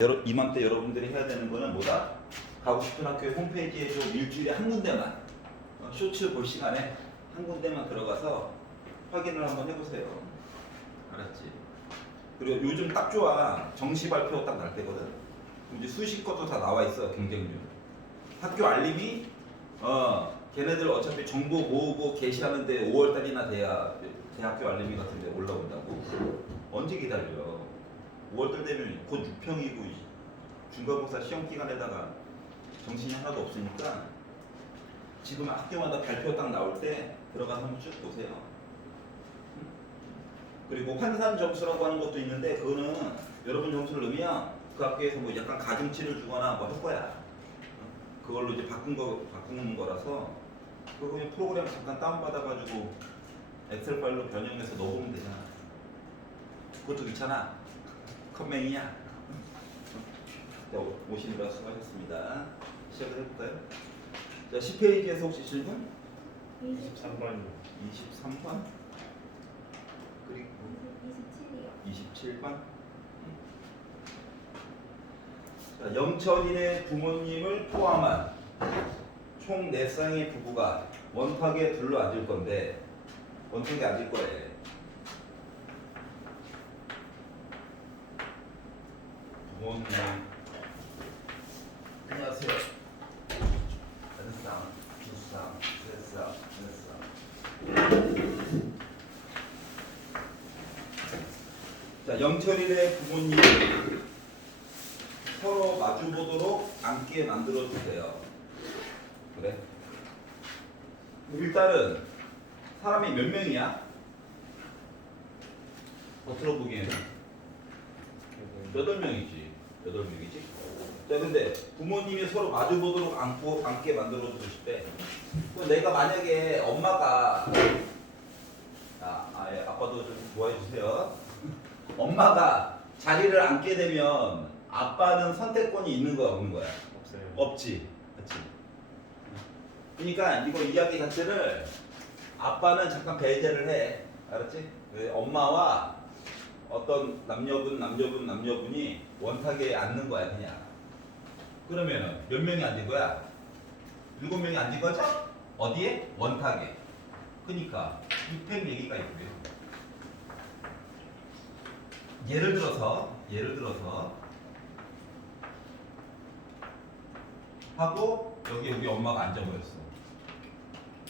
이맘때 여러분들이 해야 되는 거는 뭐다? 가고 싶은 학교의 홈페이지에 좀 일주일에 한 군데만 쇼츠 볼 시간에 한 군데만 들어가서 확인을 한번 해보세요. 알았지? 그리고 요즘 딱 좋아. 정시 발표 딱 날 때거든. 이제 수시 것도 다 나와 있어. 경쟁률. 학교 알림이 걔네들 어차피 정보 모으고 게시하는데 5월달이나 돼야 대학교 알림이 같은데 올라온다고. 언제 기다려? 5월달 되면 곧 6평이고 중간고사 시험 기간에다가 정신이 하나도 없으니까 지금 학교마다 발표 딱 나올 때 들어가서 한번 쭉 보세요. 그리고 환산 점수라고 하는 것도 있는데 그거는 여러분 점수를 넣으면 그 학교에서 뭐 약간 가중치를 주거나 뭐 할 거야. 그걸로 이제 바꾸는 거라서 그거 그냥 프로그램 잠깐 다운받아가지고 엑셀 파일로 변형해서 넣어보면 되잖아. 그것도 귀찮아. 컴맹이야. 자, 오시느라 수고하셨습니다. 시작을 해볼까요? 자, 10페이지에서 혹시 질문? 23번이요. 23번 그리고 27이요. 27번. 자, 영철이네 부모님을 포함한 총 4쌍의 부부가 원탁에 둘러앉을 건데 원탁에 앉을 거예요. 부모님 안녕하세요. 한 쌍, 두 쌍, 세 쌍, 네 쌍. 자, 영철이네 부모님을 서로 마주보도록 앉게 만들어 주세요. 그래? 일단은 사람이 몇 명이야? 겉으로 보기에는 8명이지. 8명이지. 자, 근데 부모님이 서로 마주보도록 앉게 만들어 주실 때, 내가 만약에 엄마가 아빠도 좀 좋아해 주세요. 엄마가 자리를 앉게 되면 아빠는 선택권이 있는 거야, 없는 거야? 없어요. 없지. 그렇지. 그러니까 이거 이야기 자체를 아빠는 잠깐 배제를 해. 알았지? 엄마와 어떤 남녀분이 원탁에 앉는 거야, 그냥. 그러면은 몇 명이 앉은 거야? 7명이 앉은 거죠? 어디에? 원탁에. 그러니까 6팩 얘기가 있고요. 예를 들어서 하고 여기 우리 엄마가 앉아버렸어.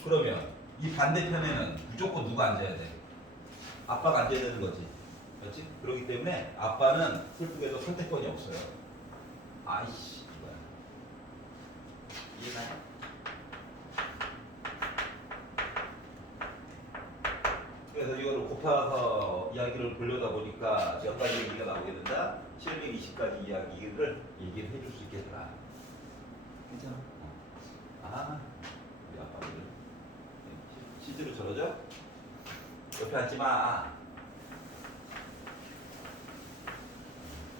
그러면 이 반대편에는 무조건 누가 앉아야 돼? 아빠가 앉아야 되는 거지. 그렇지? 그렇기 때문에 아빠는 슬프게도 선택권이 없어요. 아이씨, 이거야. 이해가요? 그래서 이거를 곱해서 이야기를 보려다 보니까 몇 가지 얘기가 나오게 된다. 720가지 얘기를 해줄 수 있겠다. 괜찮아? 우리 아빠들 실제로 저러죠? 옆에 앉지 마.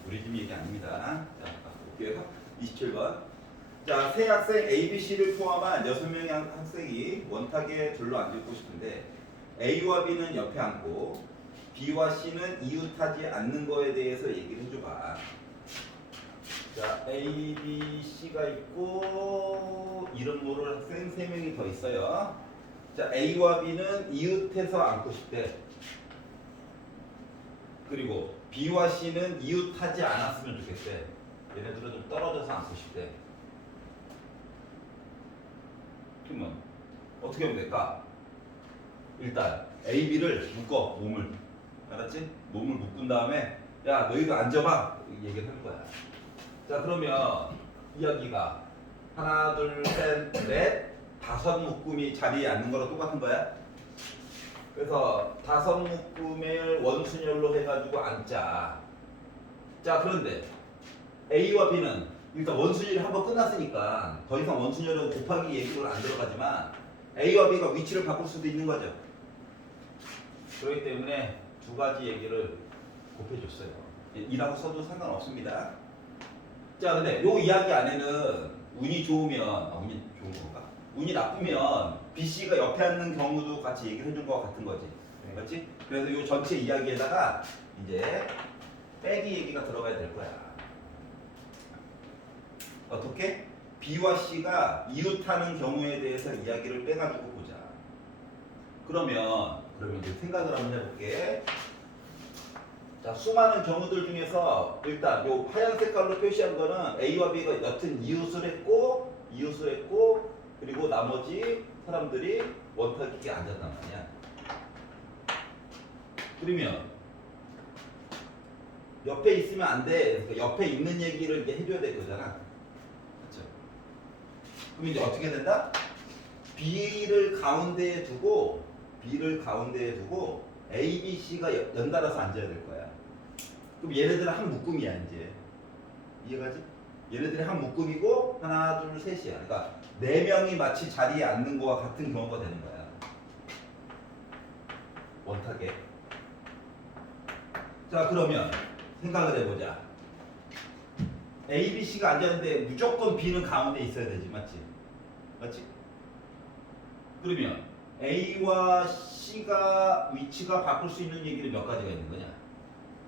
우리 집 얘기 아닙니다. 자, 볼게요. 27번. 자, 세 학생 A, B, C를 포함한 6명의 학생이 원탁에 둘러앉고 싶은데 A와 B는 옆에 앉고 B와 C는 이웃하지 않는 거에 대해서 얘기를 해줘봐. 자, A, B, C가 있고 이름 모를 학생 3명이 더 있어요. 자, A와 B는 이웃해서 앉고 싶대. 그리고 B와 C는 이웃하지 않았으면 좋겠대. 얘네들은 좀 떨어져서 앉고 싶대. 그러면 어떻게 하면 될까? 일단 A, B를 묶어. 몸을. 알았지? 몸을 묶은 다음에 야, 너희도 앉아봐. 얘기를 할 거야. 자, 그러면 이야기가 하나, 둘, 셋, 넷, 5 묶음이 자리에 앉는 거랑 똑같은 거야. 그래서 5 묶음을 원순열로 해가지고 앉자. 자, 그런데 A와 B는 일단 원순열이 한번 끝났으니까 더 이상 원순열은 곱하기 얘기로 안 들어가지만 A와 B가 위치를 바꿀 수도 있는 거죠. 그렇기 때문에 2가지 얘기를 곱해줬어요. 2라고 써도 상관없습니다. 자, 근데 요 이야기 안에는 운이 좋으면 운이 좋은 건가? 운이 나쁘면 B, C가 옆에 앉는 경우도 같이 얘기를 해준 것 같은 거지. 맞지? 그래서 요 전체 이야기에다가 이제 빼기 얘기가 들어가야 될 거야. 어떻게? B와 C가 이웃하는 경우에 대해서 이야기를 빼가지고 보자. 그러면 이제 생각을 한번 해볼게. 자, 수많은 경우들 중에서 일단 요 하얀 색깔로 표시한 거는 A와 B가 여튼 이웃을 했고 그리고 나머지 사람들이 원탁기에 앉았단 말이야. 그러면 옆에 있으면 안 돼. 그러니까 옆에 있는 얘기를 이제 해줘야 될 거잖아. 그렇죠? 그럼 이제 어떻게 된다? B를 가운데에 두고 A, B, C가 연달아서 앉아야 될 거야. 그럼 얘네들은 한 묶음이야 이제. 이해가지? 얘네들이 한 묶음이고 하나, 둘, 셋이야. 그러니까 네 명이 마치 자리에 앉는 거와 같은 경우가 되는 거야. 원탁에. 자, 그러면 생각을 해보자. A, B, C가 앉았는데 무조건 B는 가운데 있어야 되지, 맞지? 맞지? 그러면 A와 C가 위치가 바꿀 수 있는 얘기는 몇 가지가 있는 거냐?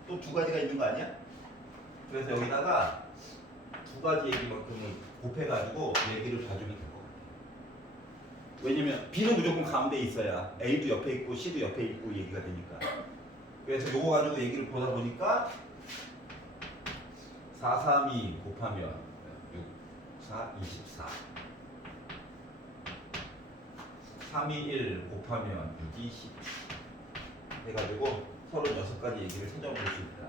또 두 가지가 있는 거 아니야? 그래서 여기다가 두 가지 얘기만큼을 곱해가지고 얘기를 봐주면 될 것 같아. 왜냐면 B는 무조건 가운데 있어야 A도 옆에 있고 C도 옆에 있고 얘기가 되니까. 그래서 요거 가지고 얘기를 보다 보니까 4, 3, 2 곱하면 6, 4, 24 3, 2, 1 곱하면 6, 20 해가지고 36가지 얘기를 찾아볼 수 있다.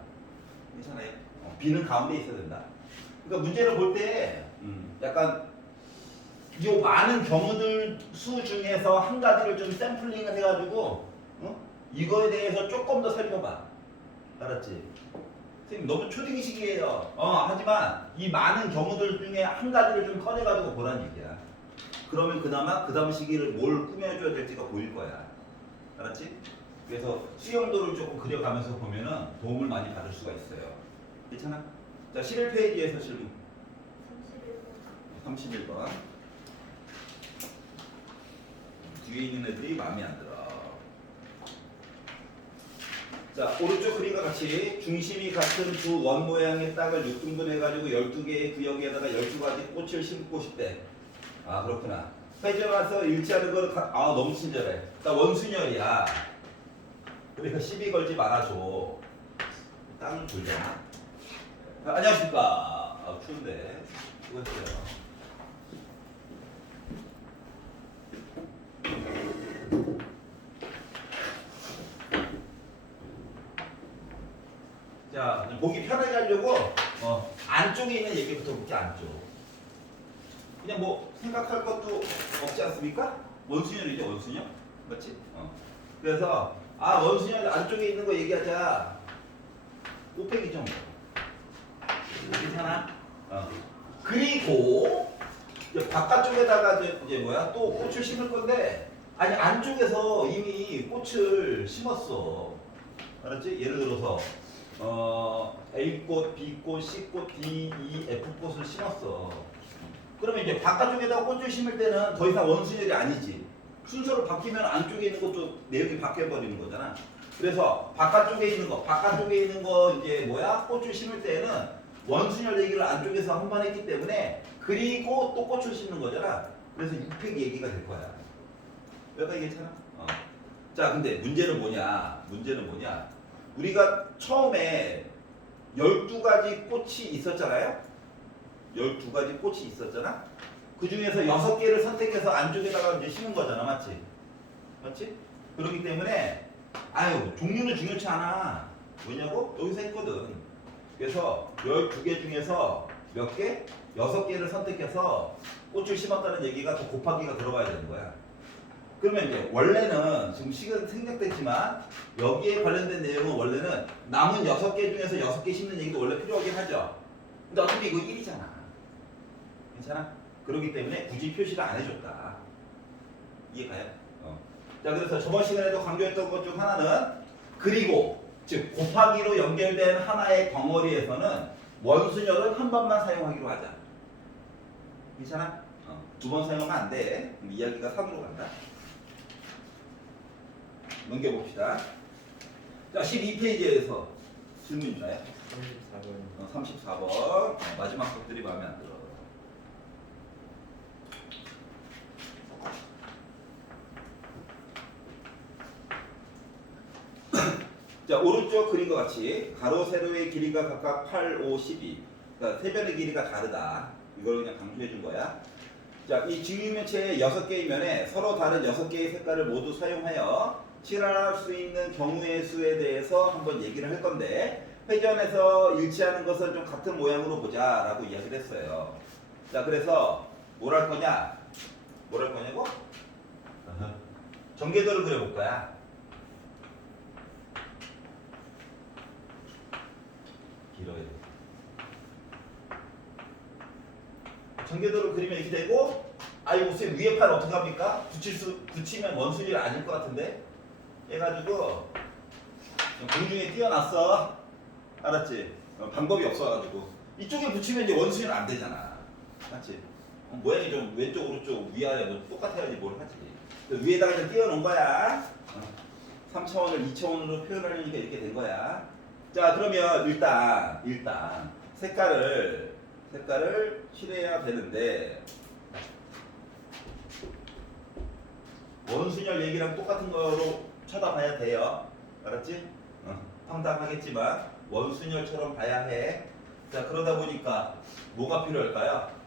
괜찮아요? B는 가운데 있어야 된다. 그러니까 문제를 볼 때 약간 이 많은 경우들 수 중에서 한 가지를 좀 샘플링을 해가지고 이거에 대해서 조금 더 살펴봐. 알았지? 선생님 너무 초딩식이에요. 하지만 이 많은 경우들 중에 한 가지를 좀 꺼내가지고 보란 얘기야. 그러면 그나마 그 다음 시기를 뭘 꾸며줘야 될지가 보일 거야. 알았지? 그래서 수용도를 조금 그려가면서 보면은 도움을 많이 받을 수가 있어요. 괜찮아? 자, 11페이지에서 질문. 31번. 뒤에 있는 애들이 마음에 안 들어. 자, 오른쪽 그림과 같이 중심이 같은 두 원 모양의 땅을 6등분해가지고 12개의 구역에다가 12가지 꽃을 심고 싶대. 아, 그렇구나. 회전 와서 일치하는 거는 너무 친절해. 나 원순열이야. 그러니까 시비 걸지 말아줘. 땅을 돌잖아. 안녕하십니까. 추운데. 수고했어요. 자, 보기 편하게 하려고 안쪽에 있는 얘기부터 볼게. 안쪽. 그냥 뭐 생각할 것도 없지 않습니까? 원순열이죠, 원순열. 맞지? 그래서 원순열 안쪽에 있는 거 얘기하자. 꽃팽이죠 뭐. 괜찮아? 그리고 이제 바깥쪽에다가 이제 뭐야 또 꽃을 심을 건데 아니 안쪽에서 이미 꽃을 심었어. 알았지? 예를 들어서 A꽃, B꽃, C꽃, D, E, F꽃을 심었어. 그러면 이제 바깥쪽에다가 꽃을 심을 때는 더 이상 원순열이 아니지. 순서로 바뀌면 안쪽에 있는 것도 내용이 바뀌어버리는 거잖아. 그래서 바깥쪽에 있는 거 이제 뭐야? 꽃을 심을 때는 원순열 얘기를 안쪽에서 한 번 했기 때문에 그리고 또 꽃을 심는 거잖아. 그래서 6팩 얘기가 될 거야. 여기까지 괜찮아? 자, 근데 문제는 뭐냐? 우리가 처음에 12가지 꽃이 있었잖아요? 12가지 꽃이 있었잖아? 그 중에서 6개를 선택해서 안쪽에다가 이제 심은 거잖아. 맞지? 맞지? 그렇기 때문에 종류는 중요치 않아. 왜냐고? 여기서 했거든. 그래서 12개 중에서 몇 개? 6개를 선택해서 꽃을 심었다는 얘기가 더 곱하기가 들어가야 되는 거야. 그러면 이제 원래는 지금 시간 생략됐지만 여기에 관련된 내용은 원래는 남은 6개 중에서 6개 심는 얘기도 원래 필요하긴 하죠. 근데 어차피 이거 1이잖아. 괜찮아? 그렇기 때문에 굳이 표시를 안 해줬다. 이해가요? 자, 그래서 저번 시간에도 강조했던 것 중 하나는 그리고 즉 곱하기로 연결된 하나의 덩어리에서는 원순열은 한 번만 사용하기로 하자. 괜찮아? 두 번 사용하면 안 돼. 그럼 이야기가 산으로 간다. 넘겨봅시다. 자, 12페이지에서 질문 있나요? 34번. 34번. 마지막 것들이 마음에 안 들어. 자, 오른쪽 그린 것 같이 가로 세로의 길이가 각각 8, 5, 12. 그러니까 세 변의 길이가 다르다. 이걸 그냥 강조해 준 거야. 자, 이 직육면체의 6개의 면에 서로 다른 6개의 색깔을 모두 사용하여 칠할 수 있는 경우의 수에 대해서 한번 얘기를 할 건데, 회전에서 일치하는 것은 좀 같은 모양으로 보자라고 이야기를 했어요. 자, 그래서 뭘 할 거냐? 뭘 할 거냐고? 전개도를 그려볼 거야. 길어야 돼. 전개도를 그리면 이렇게 되고, 이거 쌤 위에 팔 어떻게 합니까? 붙이면 원순위를 아닐 것 같은데? 해가지고 공중에 띄워놨어. 알았지? 방법이 없어가지고 이쪽에 붙이면 이제 원순위는 안 되잖아. 맞지? 모양이 좀 왼쪽 오른쪽 위아래 뭐 똑같아야지 뭘 하지. 위에다가 좀 띄워놓은 거야. 3차원을 2차원으로 표현하려니까 이렇게 된 거야. 자, 그러면 일단 색깔을 칠해야 되는데, 원순열 얘기랑 똑같은 거로 쳐다봐야 돼요. 알았지? 황당하겠지만 원순열처럼 봐야 해. 자, 그러다 보니까 뭐가 필요할까요?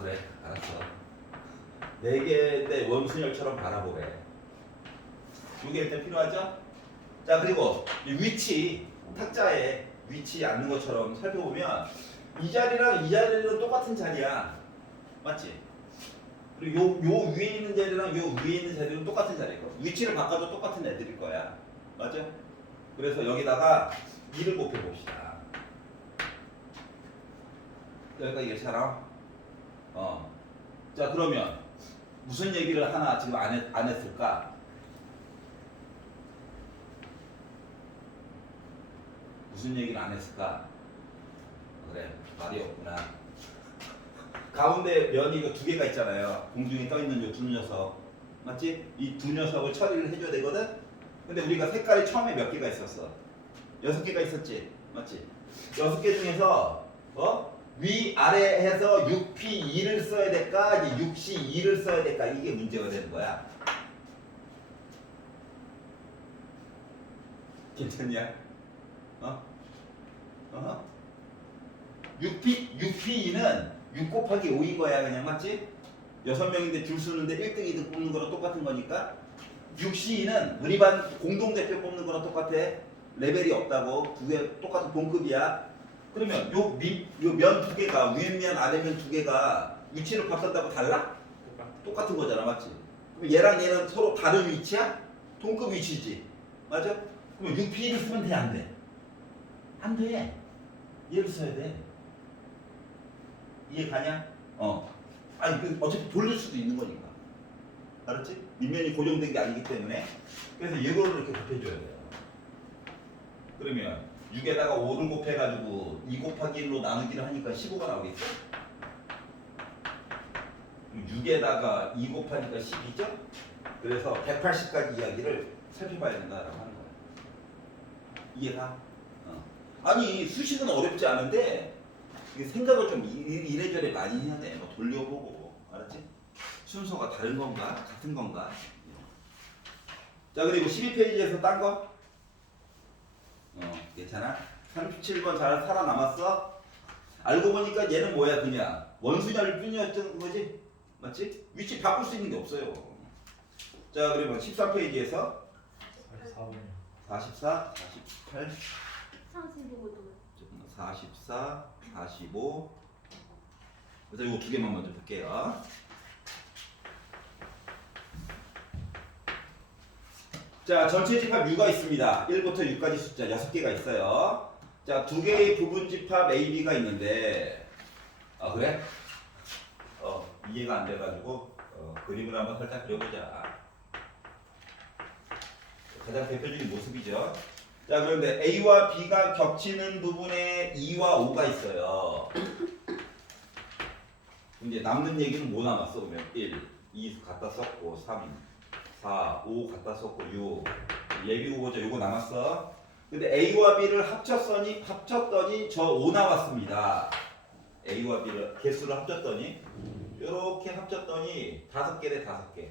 그래, 알았어. 4개의 원순열처럼 바라보래. 이게 일단 필요하죠? 자, 그리고 이 위치, 탁자에 위치 앉는 것처럼 살펴보면 이 자리랑 이 자리는 똑같은 자리야. 맞지? 그리고 요 위에 있는 자리랑 요 위에 있는 자리는 똑같은 자리고, 위치를 바꿔도 똑같은 애들일 거야. 맞죠? 그래서 여기다가 2를 곱해 봅시다. 여기까지 괜찮아? 자, 그러면 무슨 얘기를 하나 지금 안 했을까? 무슨 얘기를 안 했을까? 그래, 말이 없구나. 가운데 면이 이거 2개가 있잖아요. 공중에 떠있는 이 두 녀석. 맞지? 이 두 녀석을 처리를 해줘야 되거든? 근데 우리가 색깔이 처음에 몇 개가 있었어? 6개가 있었지? 맞지? 6개 중에서 위, 아래 해서 6P2를 써야 될까? 이제 6C2를 써야 될까? 이게 문제가 되는 거야. 괜찮냐? 6P2는 6 곱하기 5인 거야. 그냥 맞지? 6명인데 줄 서는데 1등, 2등 뽑는 거랑 똑같은 거니까. 6C2는 우리 반 공동대표 뽑는 거랑 똑같아. 레벨이 없다고. 2개 똑같은 동급이야. 그러면 요 면 2개가, 위에 면, 아래 면 2개가 위치를 바꿨다고 달라? 똑같은 거잖아. 맞지? 그럼 얘랑 얘는 서로 다른 위치야? 동급 위치지. 맞아? 그럼 6P2를 쓰면 돼, 안 돼? 안 돼. 얘를 써야 돼. 이해 가냐? 어차피 돌릴 수도 있는 거니까. 알았지? 밑면이 고정된 게 아니기 때문에. 그래서 이거를 이렇게 곱해줘야 돼요. 그러면 6에다가 5를 곱해가지고 2 곱하기 1로 나누기를 하니까 15가 나오겠죠? 6에다가 2 곱하니까 12죠? 그래서 180까지 이야기를 살펴봐야 된다라고 하는 거야. 이해가? 아니, 수식은 어렵지 않은데 생각을 좀 이래저래 많이 해야 돼. 뭐 돌려보고. 알았지? 순서가 다른 건가? 같은 건가? 자, 그리고 12페이지에서 딴 거? 괜찮아? 37번 잘 살아남았어? 알고 보니까 얘는 뭐야? 그냥 원순열 뿐이었던 거지? 맞지? 위치 바꿀 수 있는 게 없어요. 자, 그러면 14페이지에서 44번이요. 44, 48, 45도. 44, 45. 일단 이거 2개만 먼저 볼게요. 자, 전체 집합 U가 있습니다. 1부터 6까지 숫자 6개가 있어요. 자, 2개의 부분 집합 A, B가 있는데, 그래? 이해가 안 돼가지고 그림을 한번 살짝 그려보자. 가장 대표적인 모습이죠. 자, 그런데 A와 B가 겹치는 부분에 2와 5가 있어요. 이제 남는 얘기는 뭐 남았어? 그러면 1, 2 갖다 썼고 3, 4, 5 갖다 썼고 6 예비후보자 요거 남았어. 근데 A와 B를 합쳤더니 저 5 나왔습니다. A와 B를 개수를 합쳤더니 요렇게 합쳤더니 5개 대 5개.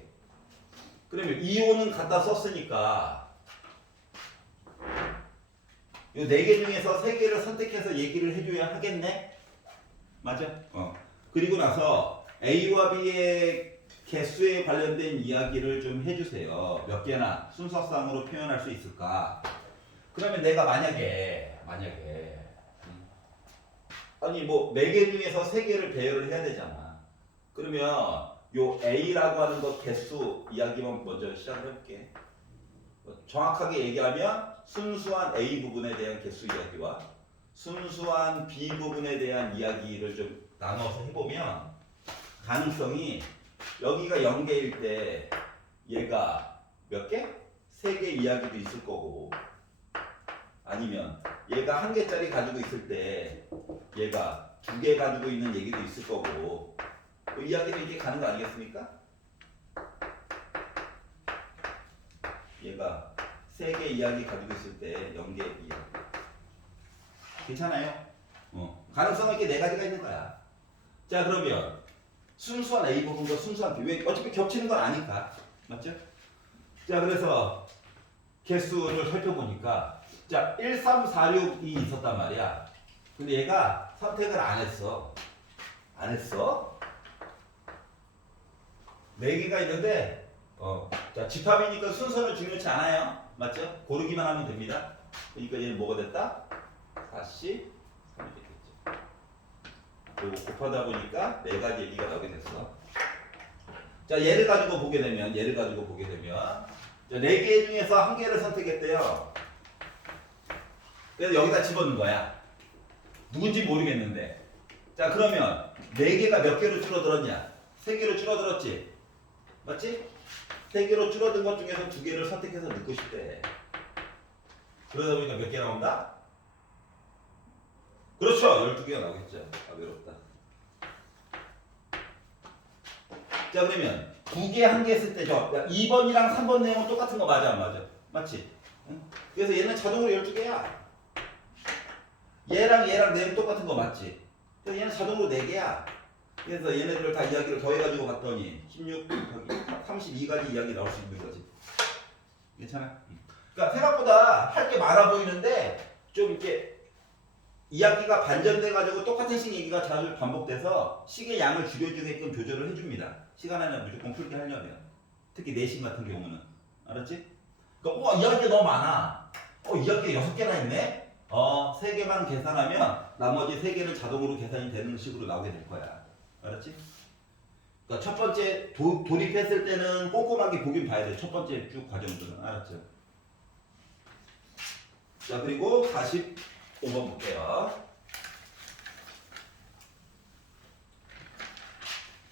그러면 2호는 갖다 썼으니까 이 4개 중에서 3개를 선택해서 얘기를 해줘야 하겠네? 맞아? 그리고 나서 A와 B의 개수에 관련된 이야기를 좀 해주세요. 몇 개나 순서상으로 표현할 수 있을까? 그러면 내가 만약에 아니 뭐 4개 중에서 3개를 배열을 해야 되잖아. 그러면 요 A라고 하는 것 개수 이야기만 먼저 시작을 해볼게. 정확하게 얘기하면 순수한 A 부분에 대한 개수 이야기와 순수한 B 부분에 대한 이야기를 좀 나눠서 해보면 가능성이 여기가 0개일 때 얘가 몇 개? 3개 이야기도 있을 거고 아니면 얘가 1개짜리 가지고 있을 때 얘가 2개 가지고 있는 얘기도 있을 거고 그 이야기는 이게 가는 거 아니겠습니까? 얘가 3개 이야기 가지고 있을 때 0개 이야기 괜찮아요? 가능성은 이렇게 4가지가 있는 거야. 자 그러면 순수한 A 부분과 순수한 B 왜 어차피 겹치는 건 아니까 맞죠? 자 그래서 개수를 살펴보니까 자 1, 3, 4, 6이 있었단 말이야. 근데 얘가 선택을 안 했어. 4개가 있는데 자 집합이니까 순서는 중요치 않아요. 맞죠? 고르기만 하면 됩니다. 그러니까 얘는 뭐가 됐다? 4C 3이 됐겠죠. 그리고 곱하다 보니까 4가지 얘기가 나오게 됐어. 자 얘를 가지고 보게 되면 자 4개 중에서 1개를 선택했대요. 그래서 여기다 집어넣은 거야. 누군지 모르겠는데. 자 그러면 4개가 몇 개로 줄어들었냐? 3개로 줄어들었지. 맞지? 3개로 줄어든 것 중에서 2개를 선택해서 넣고 싶대. 그러다 보니까 몇 개 나온다? 그렇죠. 12개가 나오겠죠. 아 외롭다. 자 그러면 2개, 1개 했을 때 저 2번이랑 3번 내용은 똑같은 거 맞아 안 맞아? 맞지? 응? 그래서 얘는 자동으로 12개야. 얘랑 내용 똑같은 거 맞지? 그래서 얘는 자동으로 4개야. 그래서 얘네들을 다 이야기를 더해가지고 봤더니 16, 32가지 이야기 나올 수 있는 거지. 괜찮아? 그러니까 생각보다 할 게 많아 보이는데 좀 이렇게 이야기가 반전돼가지고 똑같은 식 얘기가 자주 반복돼서 식의 양을 줄여주게끔 조절을 해줍니다. 시간 안에 무조건 풀게 하려면. 특히 내신 같은 경우는. 알았지? 그러니까 우와 이야기가 너무 많아. 이야기가 6개나 있네? 3개만 계산하면 나머지 3개는 자동으로 계산이 되는 식으로 나오게 될 거야. 알았지? 그러니까 첫 번째 돌입했을 때는 꼼꼼하게 보긴 봐야 돼. 첫 번째 쭉 과정들은. 알았죠? 자 그리고 45번 볼게요.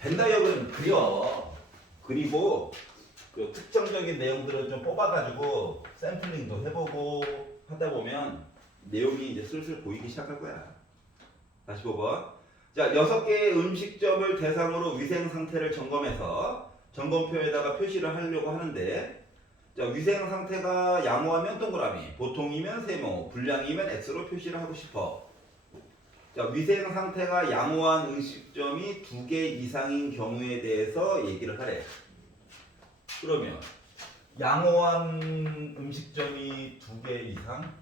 벤다이어그램 그리고 그 특정적인 내용들을 좀 뽑아가지고 샘플링도 해보고 하다 보면 내용이 이제 슬슬 보이기 시작할 거야. 45번. 자, 6개의 음식점을 대상으로 위생 상태를 점검해서 점검표에다가 표시를 하려고 하는데 자, 위생 상태가 양호하면 동그라미, 보통이면 세모, 불량이면 X로 표시를 하고 싶어. 자, 위생 상태가 양호한 음식점이 2개 이상인 경우에 대해서 얘기를 하래. 그러면 양호한 음식점이 2개 이상?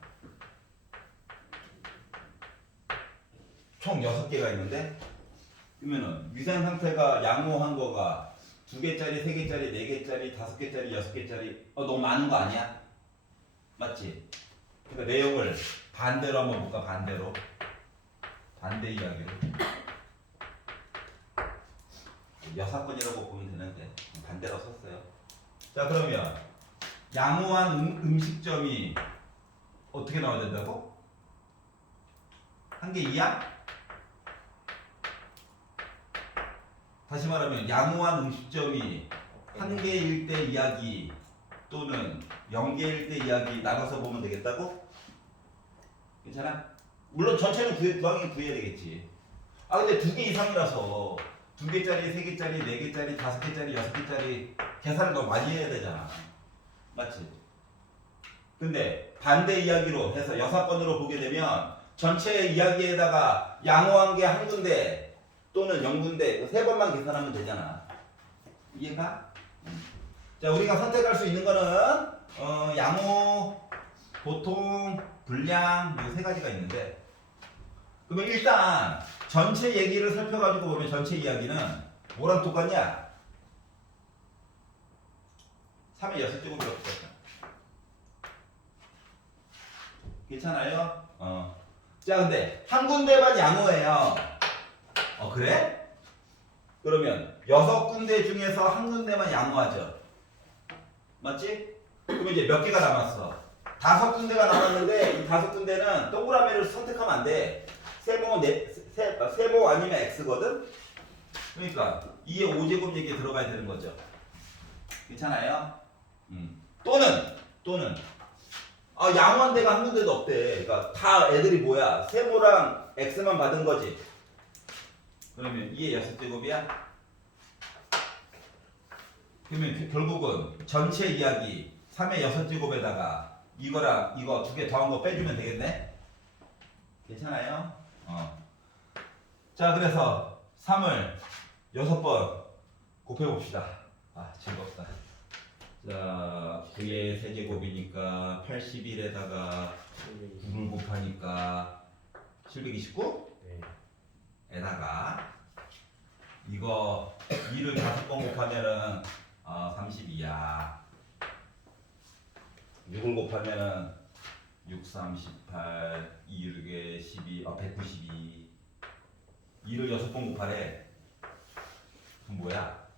총 6개가 있는데 그러면은 위생 상태가 양호한 거가 2개짜리, 3개짜리, 4개짜리, 5개짜리, 6개짜리 너무 많은 거 아니야? 맞지? 그러니까 내용을 반대로 한번 볼까? 반대 이야기로 6건이라고 보면 되는데 반대로 썼어요. 자 그러면 양호한 음식점이 어떻게 나와야 된다고? 1개 이하? 다시 말하면 양호한 음식점이 1개일 때 이야기 또는 0개일 때 이야기 나눠서 보면 되겠다고? 괜찮아? 물론 전체는 구하긴 구해야 되겠지. 근데 2개 이상이라서 2개짜리, 3개짜리, 4개짜리, 5개짜리, 6개짜리 계산을 더 많이 해야 되잖아. 맞지? 근데 반대 이야기로 해서 6건으로 보게 되면 전체 이야기에다가 양호한 게 1군데 또는 0군데 3번만 계산하면 되잖아. 이해가? 자, 우리가 선택할 수 있는 거는 양호, 보통, 불량 이 세 가지가 있는데, 그러면 일단 전체 얘기를 살펴가지고 보면 전체 이야기는 뭐랑 똑같냐? 3의 6제곱이라고 똑같아. 괜찮아요? 자, 근데 한 군데만 양호해요. 그래? 그러면 6군데 중에서 한 군데만 양호하죠. 맞지? 그러면 이제 몇 개가 남았어? 5군데가 남았는데 이 5군데는 동그라미를 선택하면 안 돼. 세모 아니면 x거든? 그러니까 2의 5제곱 얘기에 들어가야 되는 거죠. 괜찮아요? 또는 양호한 데가 한 군데도 없대. 그러니까 다 애들이 뭐야? 세모랑 x만 받은 거지. 그러면 2의 6제곱이야? 그러면 결국은 전체 이야기 3의 6제곱에다가 이거랑 이거 두 개 더한 거 빼주면 되겠네? 괜찮아요? 자, 그래서 3을 6번 곱해봅시다. 즐겁다. 자, 9의 세제곱이니까 81에다가 9를 곱하니까 729? 네. 에다가 이거 2를 5번 곱하면은 32야. 6을 곱하면은 6, 3, 18, 2, 6에 12, 192. 2를 6번 곱하래. 그럼 뭐야?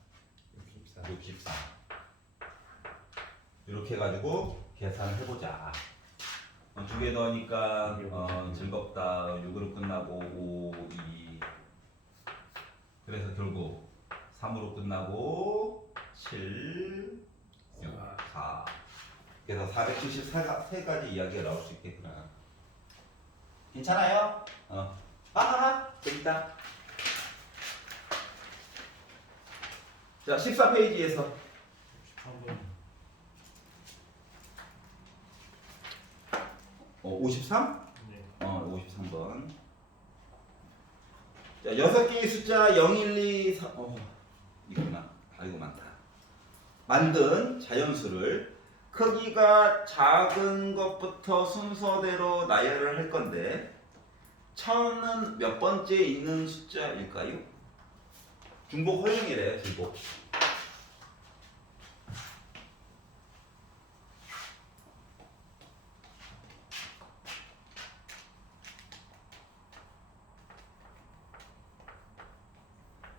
64. 이렇게 해가지고 계산을 해보자. 두 개 더하니까 즐겁다. 6으로 끝나고 5, 2. 그래서 결국 3으로 끝나고 7, 6, 4. 그래서 473가지 이야기가 나올 수 있겠구나. 괜찮아요? 재밌다. 자, 14페이지에서 13번. 53? 네. 53번. 자, 6개의 숫자 0, 1, 2, 3. 이거구나. 이거 많다. 만든 자연수를 크기가 작은 것부터 순서대로 나열을 할 건데 1000은 몇 번째 있는 숫자일까요? 중복 활용이래요. 중복.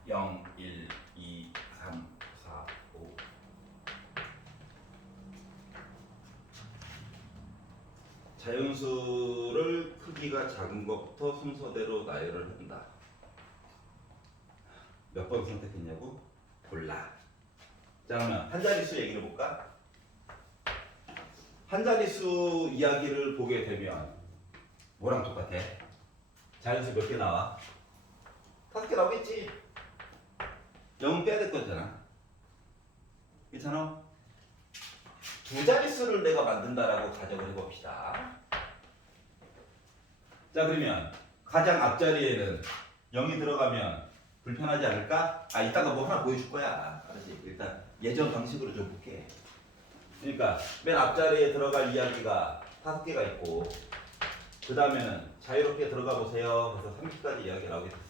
(0, 1, 2, 3, 4, 5) 자연수를 크기가 작은 것부터 순서대로 나열을 한다. 몇 번 선택했냐고? 골라. 자, 그러면 한 자릿수 얘기를 볼까? 한 자릿수 이야기를 보게 되면 뭐랑 똑같아? 자연수 몇 개 나와? 5개 나오겠지? 0은 빼야 될 거잖아. 괜찮아? 두 자릿수를 내가 만든다라고 가정을 해봅시다. 자, 그러면 가장 앞자리에는 0이 들어가면 불편하지 않을까? 이따가 뭐 하나 보여줄 거야. 알았지? 일단 예전 방식으로 좀 볼게. 그러니까 맨 앞자리에 들어갈 이야기가 5개가 있고 그 다음에는 자유롭게 들어가 보세요. 그래서 30까지 이야기가 나오게 됐어.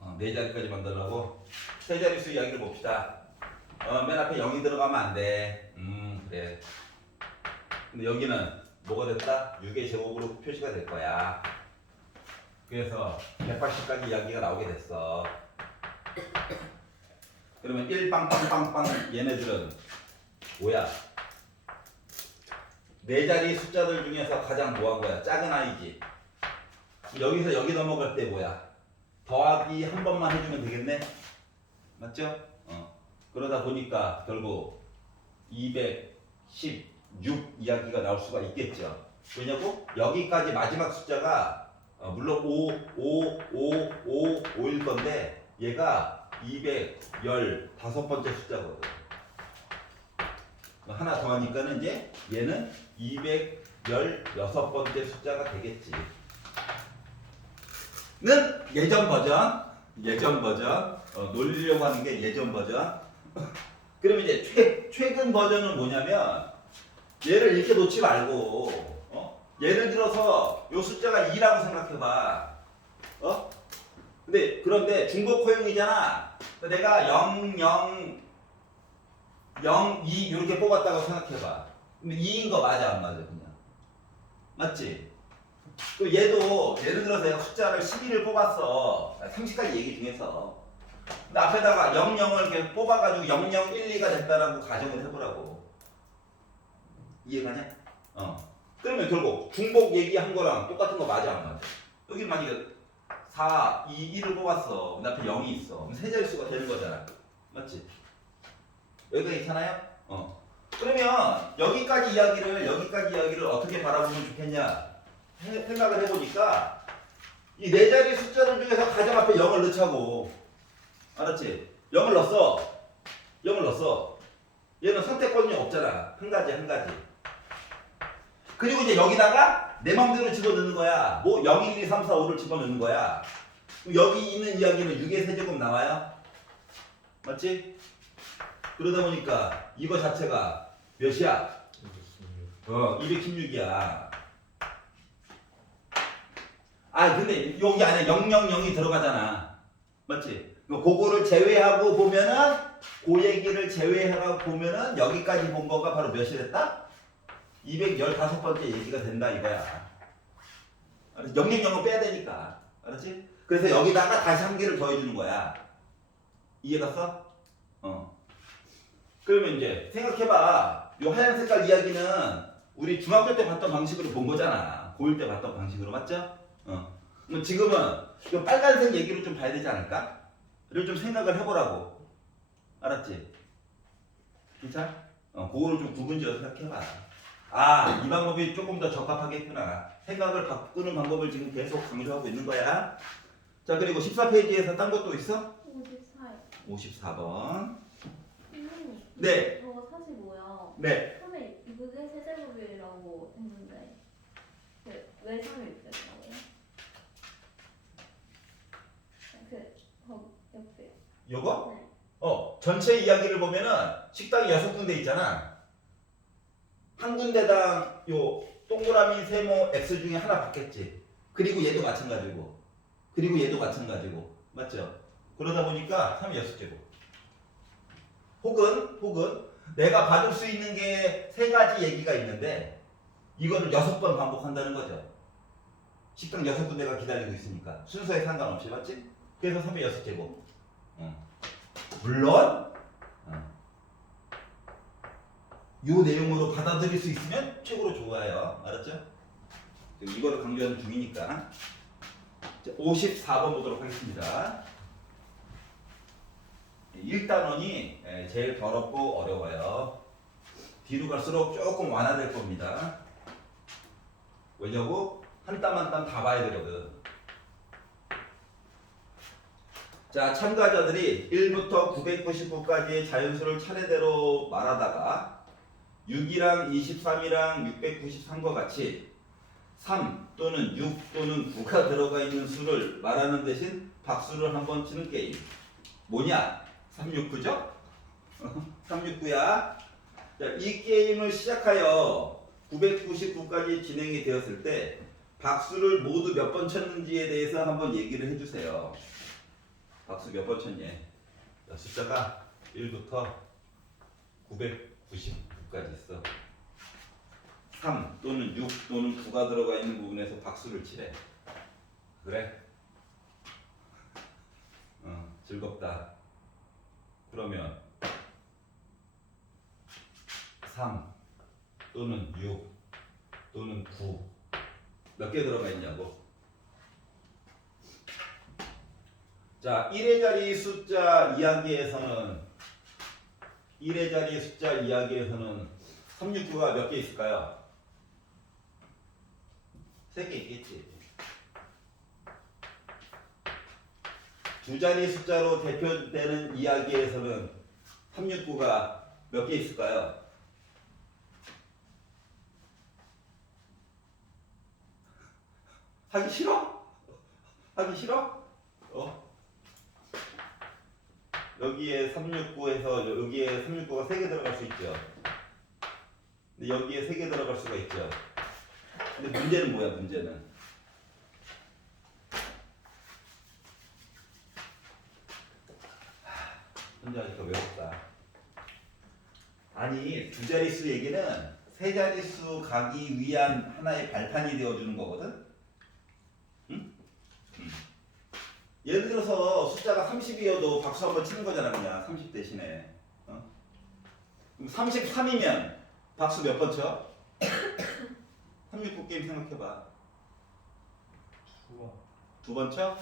4자리까지 만들려고 세 자릿수 이야기를 봅시다. 맨 앞에 0이 들어가면 안 돼. 그래. 근데 여기는 뭐가 됐다? 6의 제곱으로 표시가 될 거야. 그래서 180까지 이야기가 나오게 됐어. 그러면 1 빵빵빵빵 얘네들은 뭐야? 4자리 숫자들 중에서 가장 뭐한 거야? 작은 아이지. 여기서 여기 넘어갈 때 뭐야? 더하기 한 번만 해주면 되겠네? 맞죠? 그러다 보니까 결국 216 이야기가 나올 수가 있겠죠. 왜냐고? 여기까지 마지막 숫자가 물론 5일 건데 얘가 215번째 숫자거든. 하나 더 하니까는 이제 얘는 216번째 숫자가 되겠지. 는 예전 버전 놀리려고 하는 게 예전 버전. 그러면 이제 최근 버전은 뭐냐면 얘를 이렇게 놓지 말고 예를 들어서 요 숫자가 2라고 생각해봐. 그런데 중복 호용이잖아. 내가 0, 0, 0, 2 이렇게 뽑았다고 생각해봐. 근데 2인 거 맞아 안 맞아 그냥? 맞지? 또 얘도 예를 들어서 내가 숫자를 12를 뽑았어. 30까지 얘기 중에서. 근데 앞에다가 00을 이렇게 뽑아가지고 0012가 됐다라고 가정을 해보라고. 이해가냐? 그러면 결국 중복 얘기한 거랑 똑같은 거 맞아 안 맞아? 여기 만약에 4, 2, 1을 뽑았어. 근데 앞에 0이 있어. 그럼 세 자릿수가 되는 거잖아. 맞지? 여기가 괜찮아요? 그러면 여기까지 이야기를 어떻게 바라보면 좋겠냐? 생각을 해보니까 이 네 자리 숫자들 중에서 가장 앞에 0을 넣자고. 알았지? 0을 넣었어. 얘는 선택권이 없잖아. 한 가지. 그리고 이제 여기다가 내 맘대로 집어넣는 거야. 뭐 0, 1, 2, 3, 4, 5를 집어넣는 거야. 여기 있는 이야기는 6의 세제곱 나와요? 맞지? 그러다 보니까 이거 자체가 몇이야? 216이야. 근데 여기 안에 000이 들어가잖아. 맞지? 그거를 제외하고 보면은 그 얘기를 제외하고 보면은 여기까지 본 거가 바로 몇이 됐다? 215번째 얘기가 된다 이거야. 알았지? 000은 빼야 되니까. 알았지? 그래서 여기다가 다시 한 개를 더해주는 거야. 이해갔어? 그러면 이제 생각해봐. 요 하얀 색깔 이야기는 우리 중학교 때 봤던 방식으로 본 거잖아. 고1 때 봤던 방식으로. 맞죠? 그럼 지금은 요 빨간색 얘기를 좀 봐야 되지 않을까? 를 좀 생각을 해보라고. 알았지? 괜찮아? 그거를 좀 구분지어서 생각해봐. 이 방법이 조금 더 적합하겠구나. 생각을 바꾸는 방법을 지금 계속 강조하고 있는 거야. 자, 그리고 14페이지에서 딴 것도 있어? 54요. 54번. 선생님. 네. 저거 45요. 네. 3의 6의 세제곱이라고 했는데 왜 3을 빼라고요? 옆에. 요거? 네. 전체 이야기를 보면은 식당이 6군데 있잖아. 한 군데당 요 동그라미 세모 X 중에 하나 받겠지. 그리고 얘도 마찬가지고. 맞죠? 그러다 보니까 3이 6제곱. 혹은 내가 받을 수 있는 게 세 가지 얘기가 있는데 이거를 6번 반복한다는 거죠. 식당 6군데가 기다리고 있으니까 순서에 상관없이. 맞지? 그래서 3의 6제곱. 물론 이 내용으로 받아들일 수 있으면 최고로 좋아요. 알았죠? 지금 이거를 강조하는 중이니까. 54번 보도록 하겠습니다. 1단원이 제일 더럽고 어려워요. 뒤로 갈수록 조금 완화될 겁니다. 왜냐고? 한 땀 한 땀 다 봐야 되거든. 자, 참가자들이 1부터 999까지의 자연수를 차례대로 말하다가 6이랑 23이랑 693과 같이 3 또는 6 또는 9가 들어가 있는 수를 말하는 대신 박수를 한번 치는 게임. 뭐냐? 369죠? 369야. 자, 이 게임을 시작하여 999까지 진행이 되었을 때 박수를 모두 몇 번 쳤는지에 대해서 한번 얘기를 해주세요. 박수 몇 번 쳤니? 숫자가 1부터 999까지 있어. 3 또는 6 또는 9가 들어가 있는 부분에서 박수를 치래. 그래? 즐겁다. 그러면 3 또는 6 또는 9 몇 개 들어가 있냐고. 자, 1의 자리 숫자 이야기에서는 369가 몇 개 있을까요? 3개 있겠지. 두 자리 숫자로 대표되는 이야기에서는 369가 몇 개 있을까요? 하기 싫어? 여기에 369에서 여기에 369가 3개 들어갈 수 있죠. 근데 여기에 3개 들어갈 수가 있죠. 근데 문제는 뭐야, 문제는? 혼자 하니까 외롭다. 아니, 두 자릿수 얘기는 세 자릿수 가기 위한 하나의 발판이 되어주는 거거든? 응? 예를 들어서 숫자가 30이어도 박수 한번 치는 거잖아, 그냥 30 대신에. 어? 그럼 33이면 박수 몇 번 쳐? 369 게임 생각해봐. 수와 2번 쳐?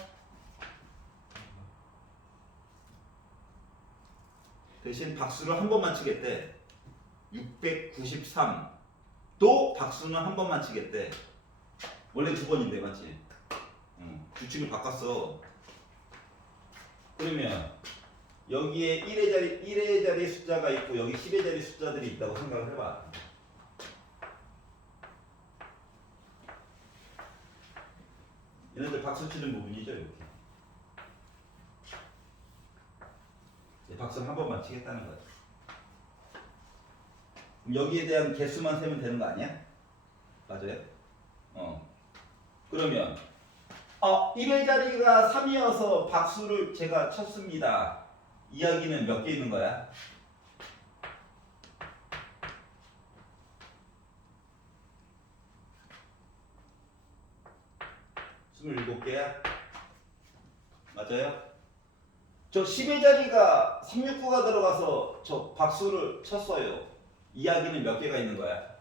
대신 박수를 한 번만 치겠대. 693. 또 박수는 한 번만 치겠대. 원래 2번인데, 맞지? 규칙을 바꿨어. 그러면 여기에 1의 자리 숫자가 있고 여기 10의 자리 숫자들이 있다고 생각을 해봐. 얘네들 박수 치는 부분이죠, 이렇게. 박수를 한 번만 치겠다는 거지. 그럼 여기에 대한 개수만 세면 되는 거 아니야? 맞아요? 그러면 1의 자리가 3이어서 박수를 제가 쳤습니다. 이야기는 몇 개 있는 거야? (27) 개야? 맞아요? 저 10의 자리가 369가 들어가서 저 박수를 쳤어요. 이야기는 몇 개가 있는 거야?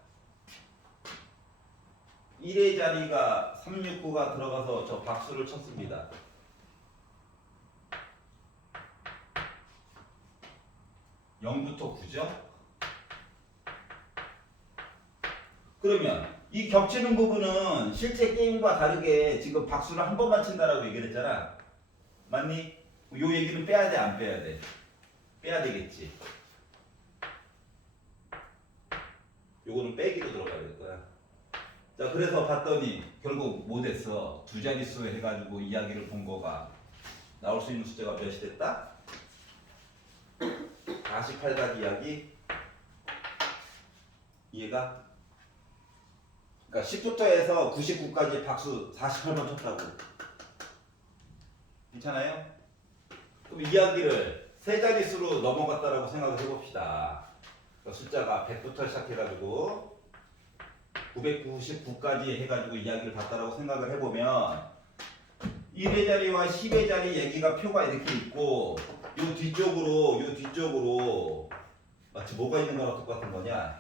1의 자리가 369가 들어가서 저 박수를 쳤습니다. 0부터 9죠? 그러면 이 겹치는 부분은 실제 게임과 다르게 지금 박수를 한 번만 친다라고 얘기를 했잖아. 맞니? 요 얘기는 빼야 돼, 안 빼야 돼? 빼야 되겠지. 요거는 빼기로 들어가야 될 거야. 자, 그래서 봤더니 결국 뭐 됐어? 두 자릿수 해가지고 이야기를 본 거가 나올 수 있는 숫자가 몇이 됐다? 48각 이야기. 이해가? 그러니까 10부터 해서 99까지 박수 48번 쳤다고. 괜찮아요? 그럼 이야기를 세 자릿수로 넘어갔다라고 생각을 해봅시다. 그러니까 숫자가 100부터 시작해가지고 999까지 해가지고 이야기를 봤다라고 생각을 해보면 1의 자리와 10의 자리 얘기가 표가 이렇게 있고 요 뒤쪽으로 마치 뭐가 있는 거랑 똑같은 거냐?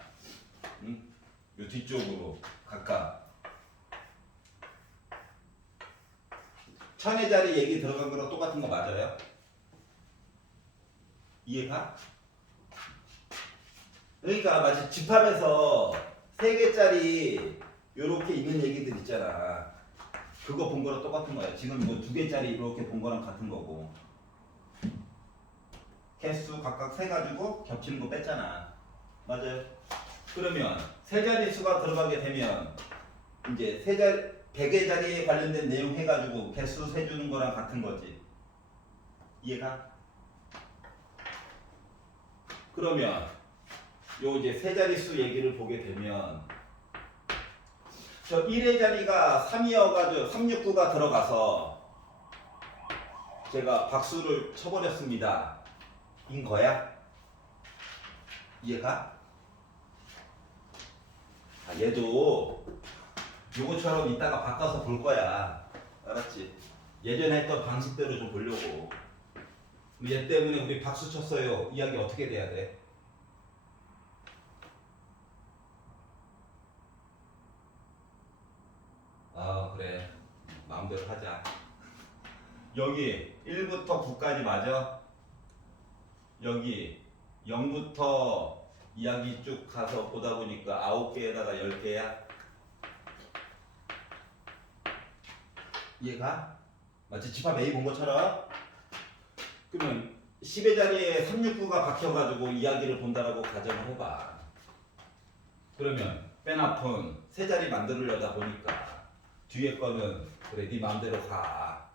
응? 요 뒤쪽으로 각각 1000의 자리 얘기 들어간 거랑 똑같은 거 맞아요? 이해가? 그러니까 마치 집합에서 3개짜리 요렇게 있는 얘기들 있잖아. 그거 본 거랑 똑같은 거야. 지금 뭐 2개짜리 이렇게 본 거랑 같은 거고. 개수 각각 세가지고 겹치는 거 뺐잖아. 맞아요? 그러면 세 자릿수가 들어가게 되면 이제 100의 자리에 관련된 내용 해가지고 개수 세주는 거랑 같은 거지. 이해가? 그러면 요 이제 세 자릿수 얘기를 보게 되면 저 1의 자리가 3이어가지고 369가 들어가서 제가 박수를 쳐버렸습니다. 인 거야? 이해가? 얘도 요거처럼 이따가 바꿔서 볼 거야. 알았지? 예전에 했던 방식대로 좀 보려고. 얘 때문에 우리 박수 쳤어요. 이야기 어떻게 돼야 돼? 그래. 마음대로 하자. 여기 1부터 9까지 맞아? 여기 0부터 이야기 쭉 가서 보다 보니까 9개에다가 10개야? 이해가? 마치 집합 A 본 것처럼? 그러면 10의 자리에 369가 박혀가지고 이야기를 본다라고 가정을 해봐. 그러면 빼나픈 세 자리 만들려다 보니까 뒤에 거는 그래 네 마음대로 가.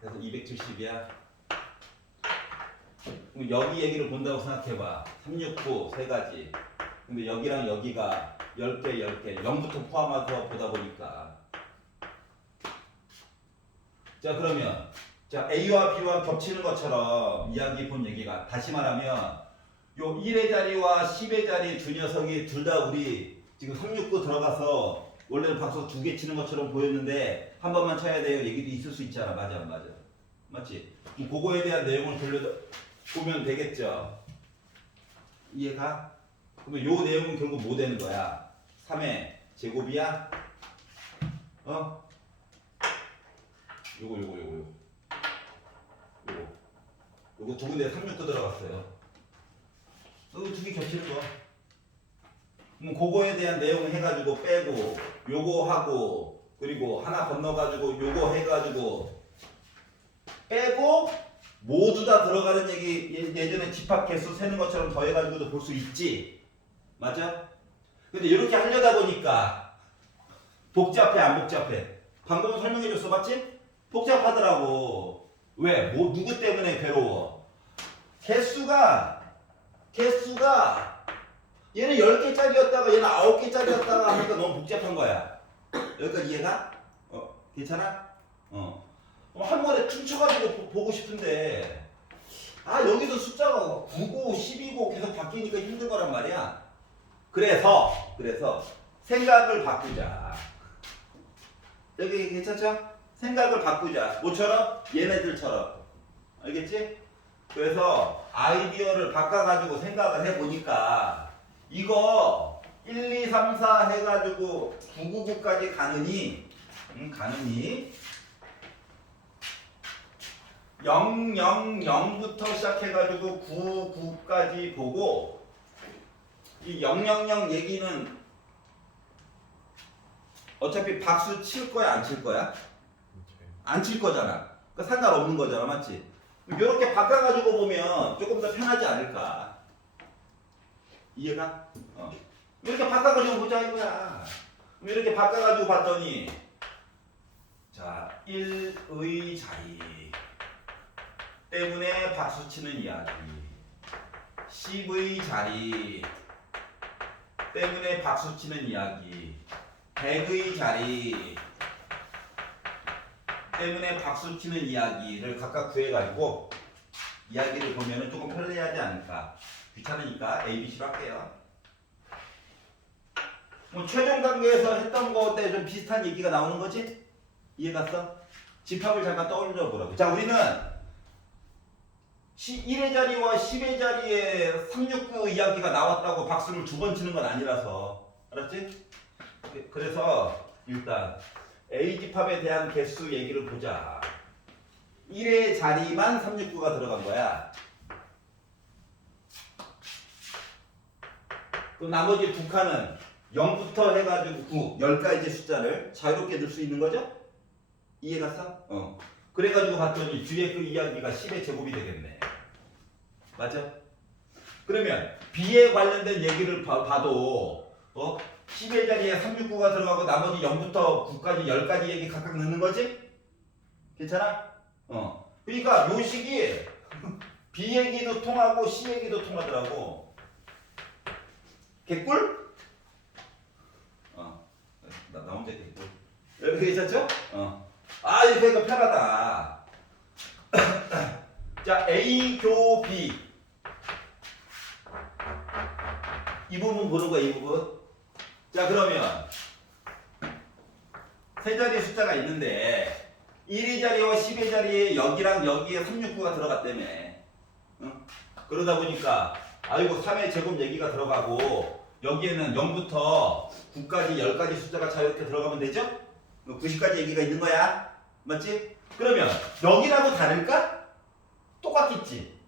그래서 270이야. 그럼 여기 얘기를 본다고 생각해봐. 369 세 가지. 근데 여기랑 여기가 10개, 10개, 0부터 포함해서 보다 보니까. 자, 그러면 자 A와 B와 겹치는 것처럼 이야기 본 얘기가 다시 말하면 요 1의 자리와 10의 자리 두 녀석이 둘 다 우리 지금 369 들어가서 원래는 박수 2개 치는 것처럼 보였는데 한 번만 쳐야 돼요 얘기도 있을 수 있잖아. 맞아 안 맞아? 맞지? 그럼 그거에 대한 내용을 보면 되겠죠. 이해가? 그러면 요 내용은 결국 뭐 되는 거야? 3의 제곱이야? 어? 요거 두 군데 369 들어갔어요. 이거 두 개 겹치는 거. 그럼 그거에 대한 내용 해가지고 빼고 요거 하고 그리고 하나 건너가지고 요거 해가지고 빼고 모두 다 들어가는 얘기 예전에 집합 개수 세는 것처럼 더해가지고도 볼 수 있지. 맞아? 근데 이렇게 하려다 보니까 복잡해 안 복잡해? 방금 설명해줬어 맞지? 복잡하더라고. 왜? 뭐 누구 때문에 괴로워? 개수가 얘는 10개짜리였다가 얘는 9개짜리였다가 하니까 너무 복잡한 거야. 여기까지 이해가? 괜찮아? 한 번에 춤춰가지고 보고 싶은데 여기서 숫자가 9고 10이고 계속 바뀌니까 힘든 거란 말이야. 그래서 생각을 바꾸자. 여기 괜찮죠? 생각을 바꾸자. 뭐처럼? 얘네들처럼. 알겠지? 그래서 아이디어를 바꿔가지고 생각을 해보니까 이거 1, 2, 3, 4 해가지고 999까지 가느니 0, 0, 0부터 시작해가지고 9, 9까지 보고 이 0, 0, 0 얘기는 어차피 박수 칠 거야 안 칠 거야? 안 칠 거잖아. 그러니까 상관없는 거잖아. 맞지? 이렇게 바꿔가지고 보면 조금 더 편하지 않을까? 이해가? 이렇게 바꿔가지고 보자 이거야. 이렇게 바꿔가지고 봤더니 자 1의 자리 때문에 박수 치는 이야기 10의 자리 때문에 박수 치는 이야기 100의 자리 때문에 박수 치는 이야기를 각각 구해가지고 이야기를 보면 조금 편리하지 않을까. 귀찮으니까 ABC로 할게요. 뭐 최종 단계에서 했던 거 때 좀 비슷한 얘기가 나오는 거지? 이해갔어? 집합을 잠깐 떠올려 보라고. 자, 우리는 1의 자리와 10의 자리에 369 이야기가 나왔다고 박수를 2번 치는 건 아니라서. 알았지? 그래서 일단 A집합에 대한 개수 얘기를 보자. 1의 자리만 369가 들어간 거야. 그럼 나머지 두 칸은 0부터 해가지고 9, 10까지 숫자를 자유롭게 넣을 수 있는 거죠? 이해갔어? 그래가지고 봤더니 뒤에 그 이야기가 10의 제곱이 되겠네. 맞아? 그러면 B에 관련된 얘기를 봐도 10의 자리에 369가 들어가고 나머지 0부터 9까지 10까지 얘기 각각 넣는 거지? 괜찮아? 그러니까 요 식이 B 얘기도 통하고 C 얘기도 통하더라고. 개꿀? 나 혼자 개꿀. 여기 괜찮죠? 이거 편하다. 자, A 교 B. 이 부분 보는 거야, 이 부분. 자, 그러면 세 자리 숫자가 있는데 1의 자리와 10의 자리에 여기랑 여기에 369가 들어갔다며. 그러다 보니까 3의 제곱 얘기가 들어가고 여기에는 0부터 9까지 10까지 숫자가 자유롭게 들어가면 되죠? 90까지 얘기가 있는 거야. 맞지? 그러면 여기라고 다를까? 똑같겠지.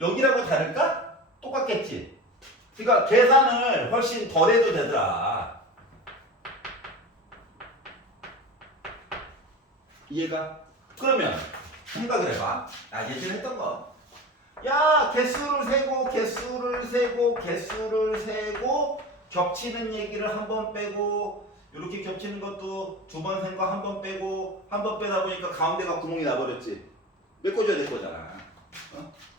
여기라고 다를까? 똑같겠지. 그러니까 계산을 훨씬 덜 해도 되더라. 이해가? 그러면 생각을 해봐. 예전에 했던 거. 야, 개수를 세고 겹치는 얘기를 한 번 빼고 이렇게 겹치는 것도 2번 센 거 한 번 빼고 한 번 빼다 보니까 가운데가 구멍이 나버렸지. 메꿔줘야 될 거잖아.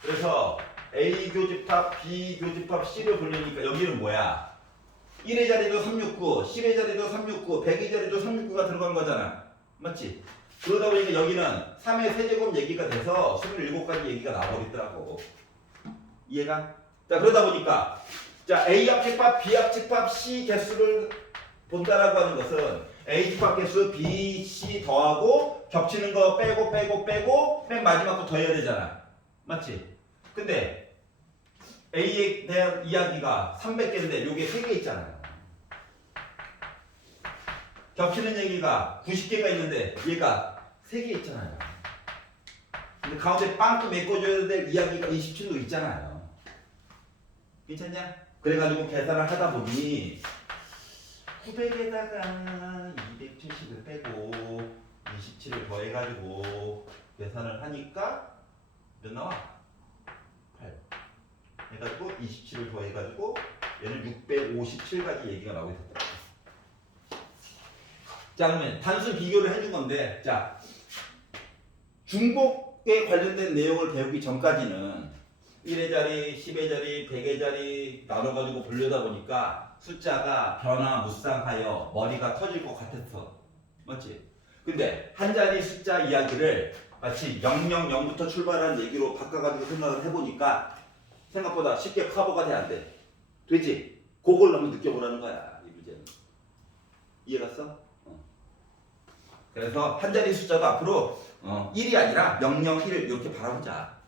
그래서 A 교집합, B 교집합, C를 보려니까 여기는 뭐야? 1의 자리도 369, 10의 자리도 369, 100의 자리도 369가 들어간 거잖아. 맞지? 그러다 보니까 여기는 3의 세제곱 얘기가 돼서 27가지 얘기가 나와버리더라고. 이해가? 자, 그러다 보니까 자, A 합집합, B 합집합, C 개수를 본다라고 하는 것은 A 집합 개수 B, C 더하고 겹치는 거 빼고 맨 마지막 거 더해야 되잖아. 맞지? 근데 A에 대한 이야기가 300개인데 요게 3개 있잖아요. 겹치는 얘기가 90개가 있는데 얘가 3개 있잖아요. 근데 가운데 빵꾸 메꿔줘야 될 이야기가 27도 있잖아요. 괜찮냐? 그래가지고 계산을 하다 보니 900에다가 270을 빼고 27을 더해가지고 계산을 하니까 몇 나와? 8 해가지고 27을 더해가지고 얘는 657가지 얘기가 나오게 됐다. 자, 그러면 단순 비교를 해준 건데, 자, 중복에 관련된 내용을 배우기 전까지는 1의 자리, 10의 자리, 100의 자리 나눠가지고 보려다 보니까 숫자가 변화무쌍하여 머리가 터질 것 같았어. 맞지? 근데 한 자리 숫자 이야기를 마치 000부터 출발하는 얘기로 바꿔가지고 생각을 해보니까 생각보다 쉽게 커버가 돼 안 돼. 되지? 그걸 한번 느껴보라는 거야, 이 문제는. 이해갔어? 그래서 한 자리 숫자도 앞으로 1이 아니라 001 이렇게 바라보자.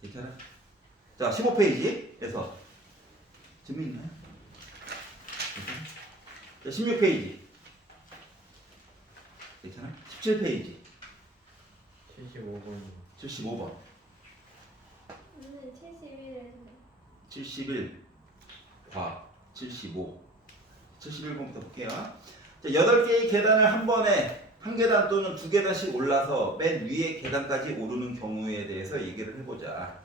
괜찮아? 자, 15페이지에서 재미있나요? 자, 16페이지. 괜찮아? 17페이지. 75번. 75번. 오늘 71에서 71, 과 75. 71번부터 볼게요. 자, 8개의 계단을 한 번에 한 계단 또는 두 계단씩 올라서 맨 위에 계단까지 오르는 경우에 대해서 얘기를 해보자.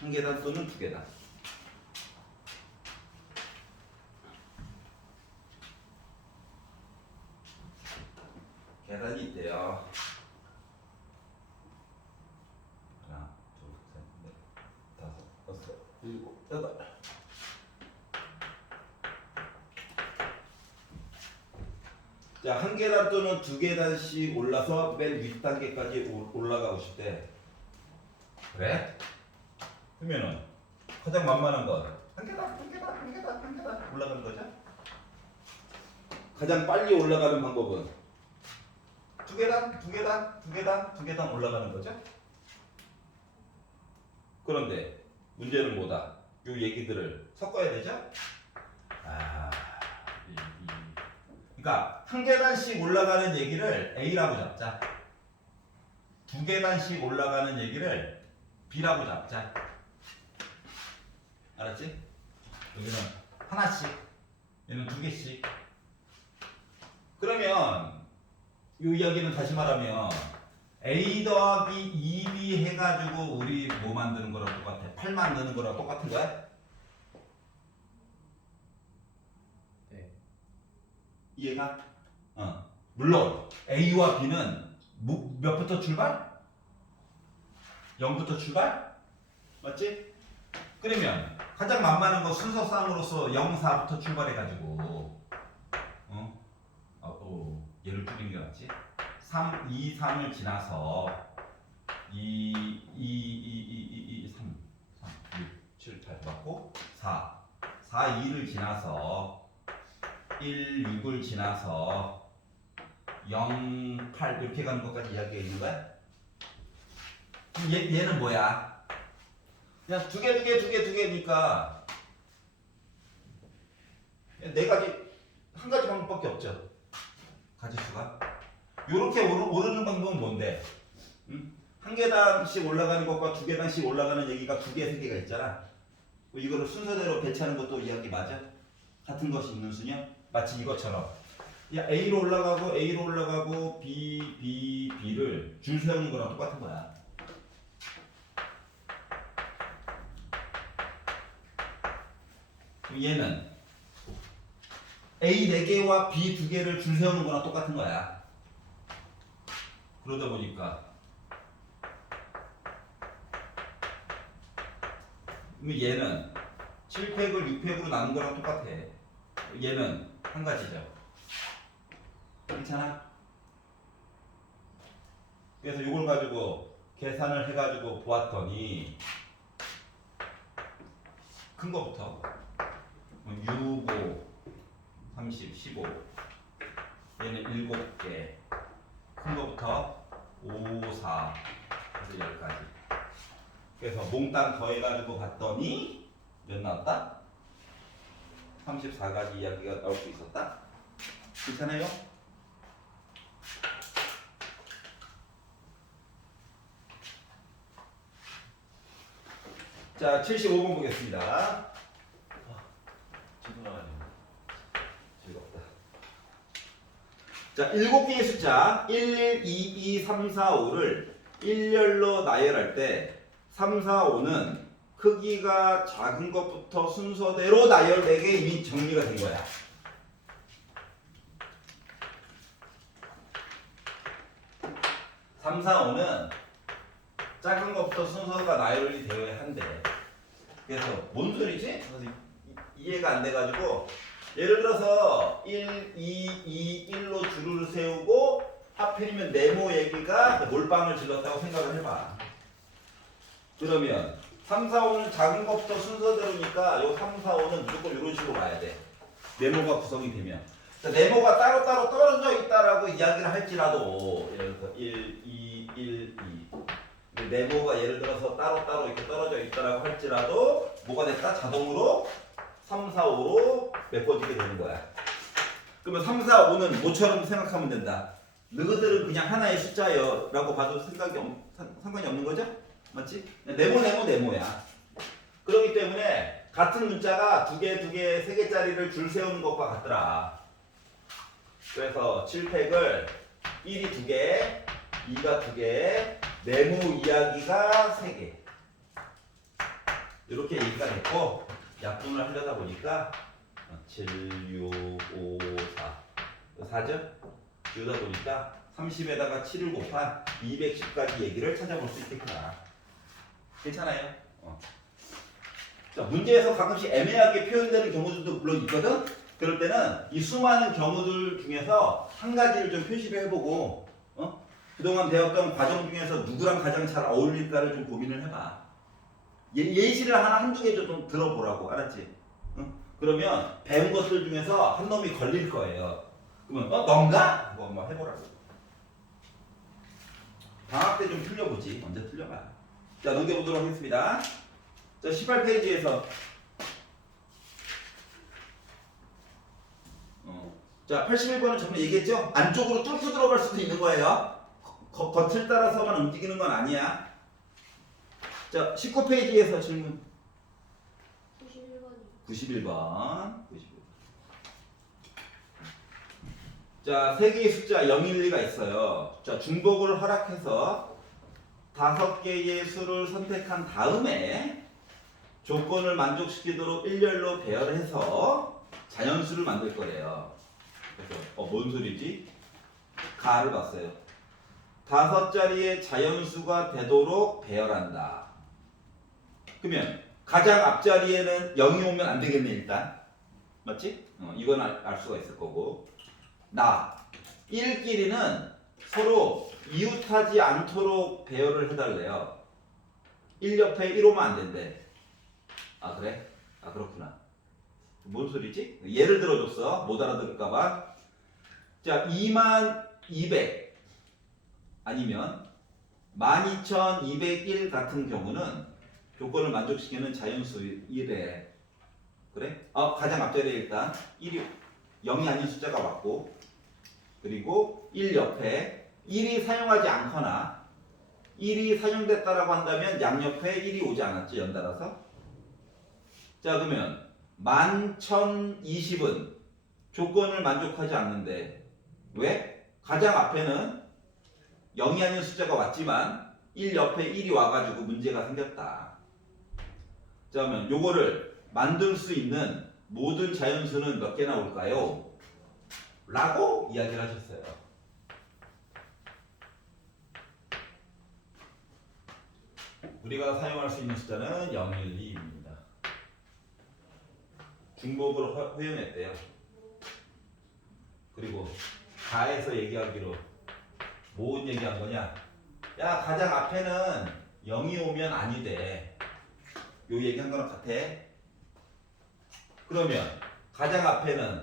한 계단 또는 두 계단. 계단이 있대요. 하나, 둘, 셋, 넷, 다섯, 여섯, 일곱, 여덟. 자, 한 계단 또는 두 계단씩 올라서 맨 윗단계까지 올라가고 싶대. 그래? 그러면은 가장 만만한 건 한 계단, 한 계단, 한 계단, 한 계단 올라가는 거죠? 가장 빨리 올라가는 방법은 두 계단, 두 계단, 두 계단, 두 계단 올라가는 거죠? 그런데 문제는 뭐다? 요 얘기들을 섞어야 되죠? 그러니까 한 계단씩 올라가는 얘기를 A라고 잡자. 두 계단씩 올라가는 얘기를 B라고 잡자. 알았지? 여기는 하나씩, 얘는 두 개씩. 그러면 이 이야기는 다시 말하면 A 더하기 2B 해가지고 우리 뭐 만드는 거랑 똑같아? 8 만드는 거랑 똑같은 거야? 네. 이해가? 물론 A와 B는 몇부터 출발? 0부터 출발? 맞지? 그러면 가장 만만한 거 순서상으로서 0, 4부터 출발해가지고 얘를 줄이는 게 낫지? 3, 2, 3을 지나서 3, 6, 7, 8 맞고 4, 2를 지나서 1, 6을 지나서 0, 8 이렇게 가는 것까지 이야기가 있는 거야? 그럼 얘는 뭐야? 그냥 두 개니까 네 가지, 한 가지 방법밖에 없죠. 가지수가. 요렇게 오르는 방법은 뭔데? 한 계단씩 올라가는 것과 두 계단씩 올라가는 얘기가 두 개, 세 개가 있잖아. 이거를 순서대로 배치하는 것도 이야기 맞아? 같은 것이 있는 수냐? 마치 이것처럼. 야, A로 올라가고 B를 줄 세우는 거랑 똑같은 거야. 그럼 얘는 A 4개와 B 2개를 줄 세우는 거랑 똑같은 거야. 그러다 보니까 그럼 얘는 7팩을 6팩으로 나눈 거랑 똑같아. 얘는 한 가지죠. 괜찮아? 그래서 이걸 가지고 계산을 해가지고 보았더니 큰 거부터 6, 5, 30, 15 얘는 7개 큰 거부터 5, 4 그래서 10가지 그래서 몽땅 더해가지고 봤더니 몇 나왔다? 34가지 이야기가 나올 수 있었다? 괜찮아요? 자, 75번 보겠습니다. 즐겁다. 자, 7개의 숫자 1, 1, 2, 2, 3, 4, 5를 일렬로 나열할 때 3, 4, 5는 크기가 작은 것부터 순서대로 나열되게 이미 정리가 된 거야. 삼, 사, 오는 작은 것부터 순서가 나열이 되어야 한대. 그래서 뭔 소리지? 그래서 이해가 안 돼가지고 예를 들어서 1, 2, 2, 1로 줄을 세우고 하필이면 네모 얘기가 몰빵을 질렀다고 생각을 해봐. 그러면 3, 4, 5는 작은 것부터 순서대로니까 요 3, 4, 5는 무조건 이런 식으로 가야 돼. 네모가 구성이 되면. 자, 네모가 따로따로 떨어져 있다라고 이야기를 할지라도 예를 들어서 1, 2, 1, 2 네모가 예를 들어서 따로따로 이렇게 떨어져 있다라고 할지라도 뭐가 됐다? 자동으로 3, 4, 5로 메꿔지게 되는 거야. 그러면 3, 4, 5는 뭐처럼 생각하면 된다. 너희들은 그냥 하나의 숫자예요 라고 봐도 상관이 없는 거죠? 맞지? 네모야. 그렇기 때문에 같은 문자가 2개, 2개, 3개짜리를 줄 세우는 것과 같더라. 그래서 7팩을 1이 2개, 2가 2개, 네모 이야기가 3개. 이렇게 얘기가 됐고 약분을 하려다 보니까 7, 6, 5, 4 4죠? 이러다 보니까 30에다가 7을 곱한 210까지 얘기를 찾아볼 수 있겠구나. 괜찮아요? 자, 문제에서 가끔씩 애매하게 표현되는 경우들도 물론 있거든? 그럴 때는 이 수많은 경우들 중에서 한 가지를 좀 표시를 해보고 그동안 배웠던 과정 중에서 누구랑 가장 잘 어울릴까를 좀 고민을 해봐. 예시를 한두 개 좀 들어보라고. 알았지? 그러면 배운 것들 중에서 한 놈이 걸릴 거예요. 그러면 넌가? 뭐 한번 해보라고. 방학 때 좀 틀려보지. 먼저 틀려봐. 자, 넘겨보도록 하겠습니다. 자, 18페이지에서 자, 81번은 전에 얘기했죠? 안쪽으로 뚫고 들어갈 수도 있는 거예요. 겉을 따라서만 움직이는 건 아니야. 자, 19페이지에서 질문 91번. 자, 3개의 숫자 0, 1, 2가 있어요. 자, 중복을 허락해서 5개의 수를 선택한 다음에 조건을 만족시키도록 일렬로 배열해서 자연수를 만들 거래요. 그래서 뭔 소리지? 가를 봤어요. 5자리의 자연수가 되도록 배열한다. 그러면 가장 앞자리에는 0이 오면 안 되겠네 일단. 맞지? 이건 알 수가 있을 거고. 1끼리는 서로 이웃하지 않도록 배열을 해달래요. 1 옆에 1 오면 안 된대. 아 그래? 아 그렇구나. 뭔 소리지? 예를 들어줬어. 못 알아들을까봐. 자, 2200 아니면 12201 같은 경우는 조건을 만족시키는 자연수 1에 그래? 가장 앞자리에 일단 1이 0이 아닌 숫자가 맞고 그리고 1 옆에 1이 사용하지 않거나 1이 사용됐다라고 한다면 양옆에 1이 오지 않았지 연달아서. 자, 그러면 11,020은 조건을 만족하지 않는데 왜? 가장 앞에는 0이 아닌 숫자가 왔지만 1 옆에 1이 와가지고 문제가 생겼다. 자, 그러면 요거를 만들 수 있는 모든 자연수는 몇 개 나올까요? 라고 이야기를 하셨어요. 우리가 사용할 수 있는 숫자는 0, 1, 2입니다. 중복으로 허용했대요. 그리고 가에서 얘기하기로 뭔 얘기한 거냐? 야, 가장 앞에는 0이 오면 아니 돼. 요 얘기한 거랑 같아. 그러면 가장 앞에는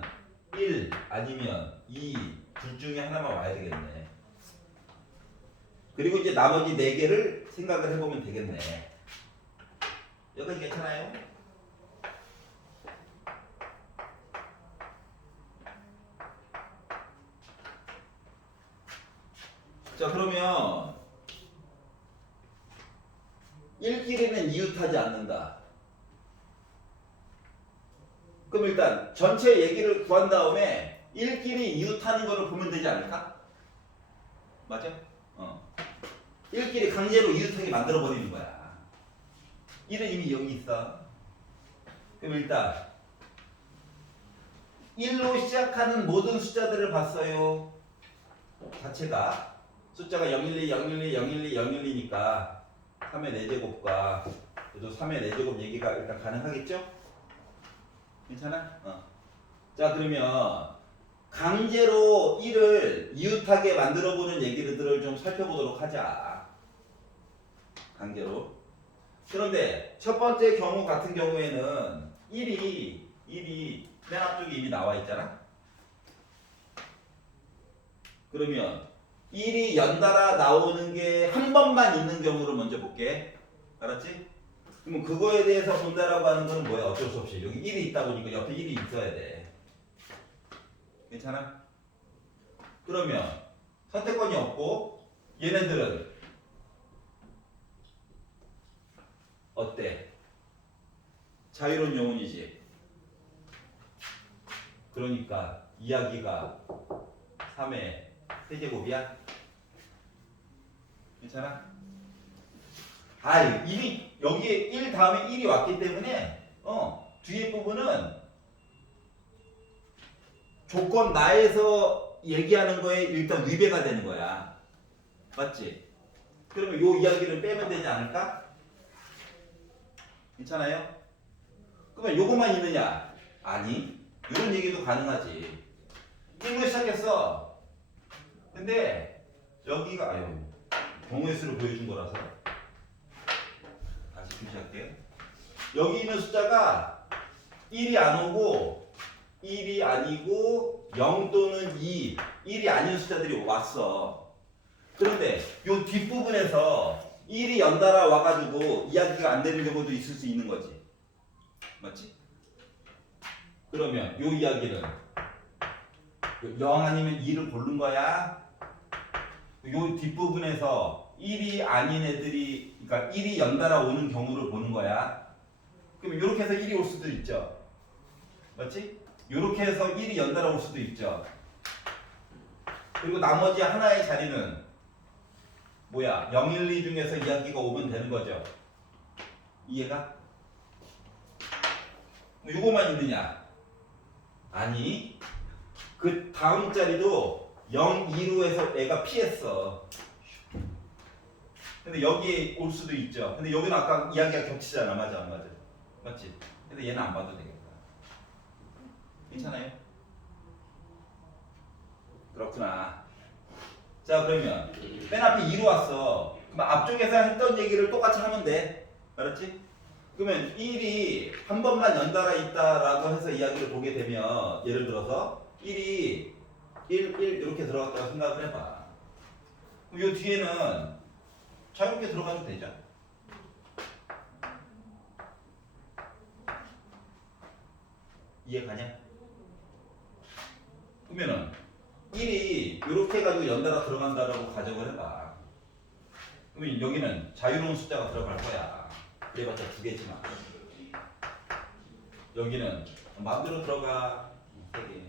1 아니면 2 둘 중에 하나만 와야 되겠네. 그리고 이제 나머지 4개를 생각을 해보면 되겠네. 여기까지 괜찮아요? 자, 그러면 1끼리는 이웃하지 않는다. 그럼 일단 전체 얘기를 구한 다음에 1끼리 이웃하는 거를 보면 되지 않을까? 맞아? 1끼리 강제로 이웃하게 만들어 버리는 거야. 1은 이미 여기 있어. 그럼 일단 1로 시작하는 모든 숫자들을 봤어요. 자체가 숫자가 012, 012, 012, 012니까 3의 4제곱과 그래도 3의 4제곱 얘기가 일단 가능하겠죠? 괜찮아? 자, 그러면 강제로 1을 이웃하게 만들어보는 얘기들을 좀 살펴보도록 하자. 강제로. 그런데 첫 번째 경우 같은 경우에는 1이 맨 앞쪽에 이미 나와 있잖아? 그러면 1이 연달아 나오는 게 한 번만 있는 경우를 먼저 볼게. 알았지? 그럼 그거에 대해서 본다라고 하는 건 뭐야? 어쩔 수 없이. 여기 1이 있다 보니까 옆에 1이 있어야 돼. 괜찮아? 그러면 선택권이 없고 얘네들은 어때? 자유로운 영혼이지. 그러니까 이야기가 3의 세제곱이야? 괜찮아? 이미 여기에 1 다음에 1이 왔기 때문에 뒤에 부분은 조건 나에서 얘기하는 거에 일단 위배가 되는 거야. 맞지? 그러면 요 이야기를 빼면 되지 않을까? 괜찮아요? 그러면 요것만 있느냐? 아니, 이런 얘기도 가능하지. 1로 시작했어. 근데 여기가 경우의 수를 보여준 거라서 다시 표시할게요. 여기 있는 숫자가 1이 안 오고 1이 아니고 0 또는 2, 1이 아닌 숫자들이 왔어. 그런데 요 뒷부분에서 1이 연달아 와가지고 이야기가 안 되는 경우도 있을 수 있는 거지. 맞지? 그러면 요 이야기는 0 아니면 2를 고른 거야. 요 뒷부분에서 1이 아닌 애들이, 그러니까 1이 연달아 오는 경우를 보는 거야. 그럼 이렇게 해서 1이 올 수도 있죠. 맞지? 이렇게 해서 1이 연달아 올 수도 있죠. 그리고 나머지 하나의 자리는 뭐야? 0, 1, 2 중에서 이야기가 오면 되는 거죠. 이해가? 요거만 있느냐? 아니, 그 다음 자리도 0, 2로 해서 애가 피했어. 근데 여기에 올 수도 있죠. 근데 여기는 아까 이야기가 겹치잖아. 맞아, 안 맞아? 맞지? 근데 얘는 안 봐도 되겠다. 괜찮아요? 그렇구나. 자, 그러면 맨 앞에 2로 왔어. 그럼 앞쪽에서 했던 얘기를 똑같이 하면 돼. 알았지? 그러면 1이 한 번만 연달아 있다라고 해서 이야기를 보게 되면, 예를 들어서 1이 1 이렇게 들어갔다고 생각을 해봐. 그럼 이 뒤에는 자유롭게 들어가도 되죠. 이해 가냐? 그러면은 1이 이렇게 해가지고 연달아 들어간다라고 가정을 해봐. 그러면 여기는 자유로운 숫자가 들어갈 거야. 그래봤자 2개지만. 여기는 마음대로 들어가. 3개.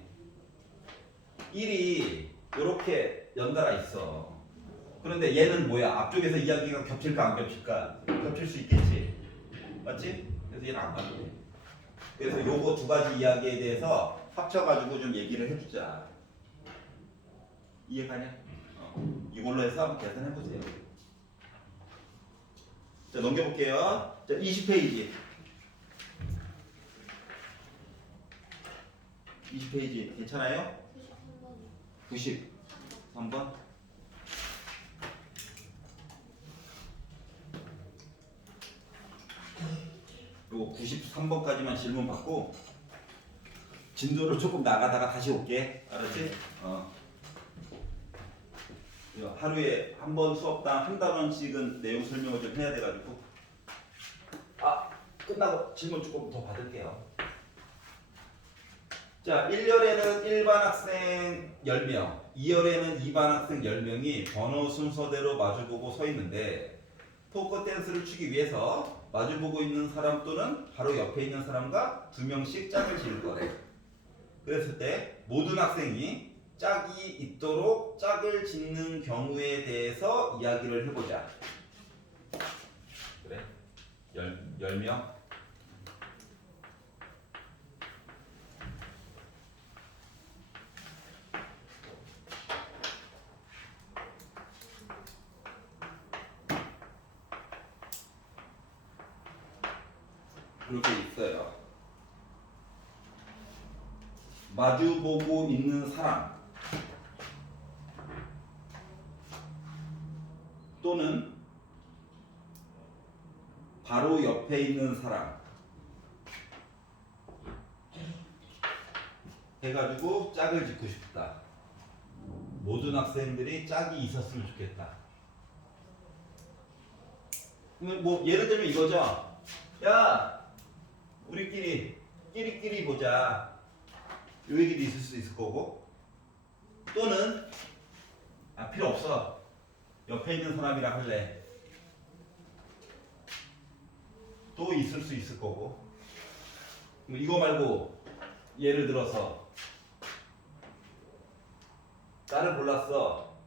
1이 이렇게 연달아 있어. 그런데 얘는 뭐야? 앞쪽에서 이야기가 겹칠까 안 겹칠까? 겹칠 수 있겠지. 맞지? 그래서 얘는 안 봐도 돼. 그래서 요거 2가지 이야기에 대해서 합쳐가지고 좀 얘기를 해주자. 이해가냐? 이걸로 해서 한번 계산해보세요. 자, 넘겨볼게요. 자, 20페이지. 20페이지 괜찮아요? 93번이 93번. 요거 93번까지만 질문 받고 진도를 조금 나가다가 다시 올게. 알았지? 이거 하루에 한 번 수업당 한 단원씩은 내용 설명을 좀 해야 돼가지고. 끝나고 질문 조금 더 받을게요. 자, 1열에는 1반 학생 10명, 2열에는 2반 학생 10명이 번호 순서대로 마주보고 서 있는데 포커 댄스를 추기 위해서 마주보고 있는 사람 또는 바로 옆에 있는 사람과 2명씩 짝을 지을 거래. 그랬을 때 모든 학생이 짝이 있도록 짝을 짓는 경우에 대해서 이야기를 해보자. 그래? 10명? 이렇게 있어요. 마주보고 있는 사람 또는 바로 옆에 있는 사람 해가지고 짝을 짓고 싶다. 모든 학생들이 짝이 있었으면 좋겠다. 그러면 뭐 예를 들면 이거죠. 야, 우리끼리 끼리끼리 보자. 요 얘기도 있을 수 있을 거고, 또는 필요 없어. 옆에 있는 사람이랑 할래. 또 있을 수 있을 거고. 이거 말고 예를 들어서 나를 골랐어.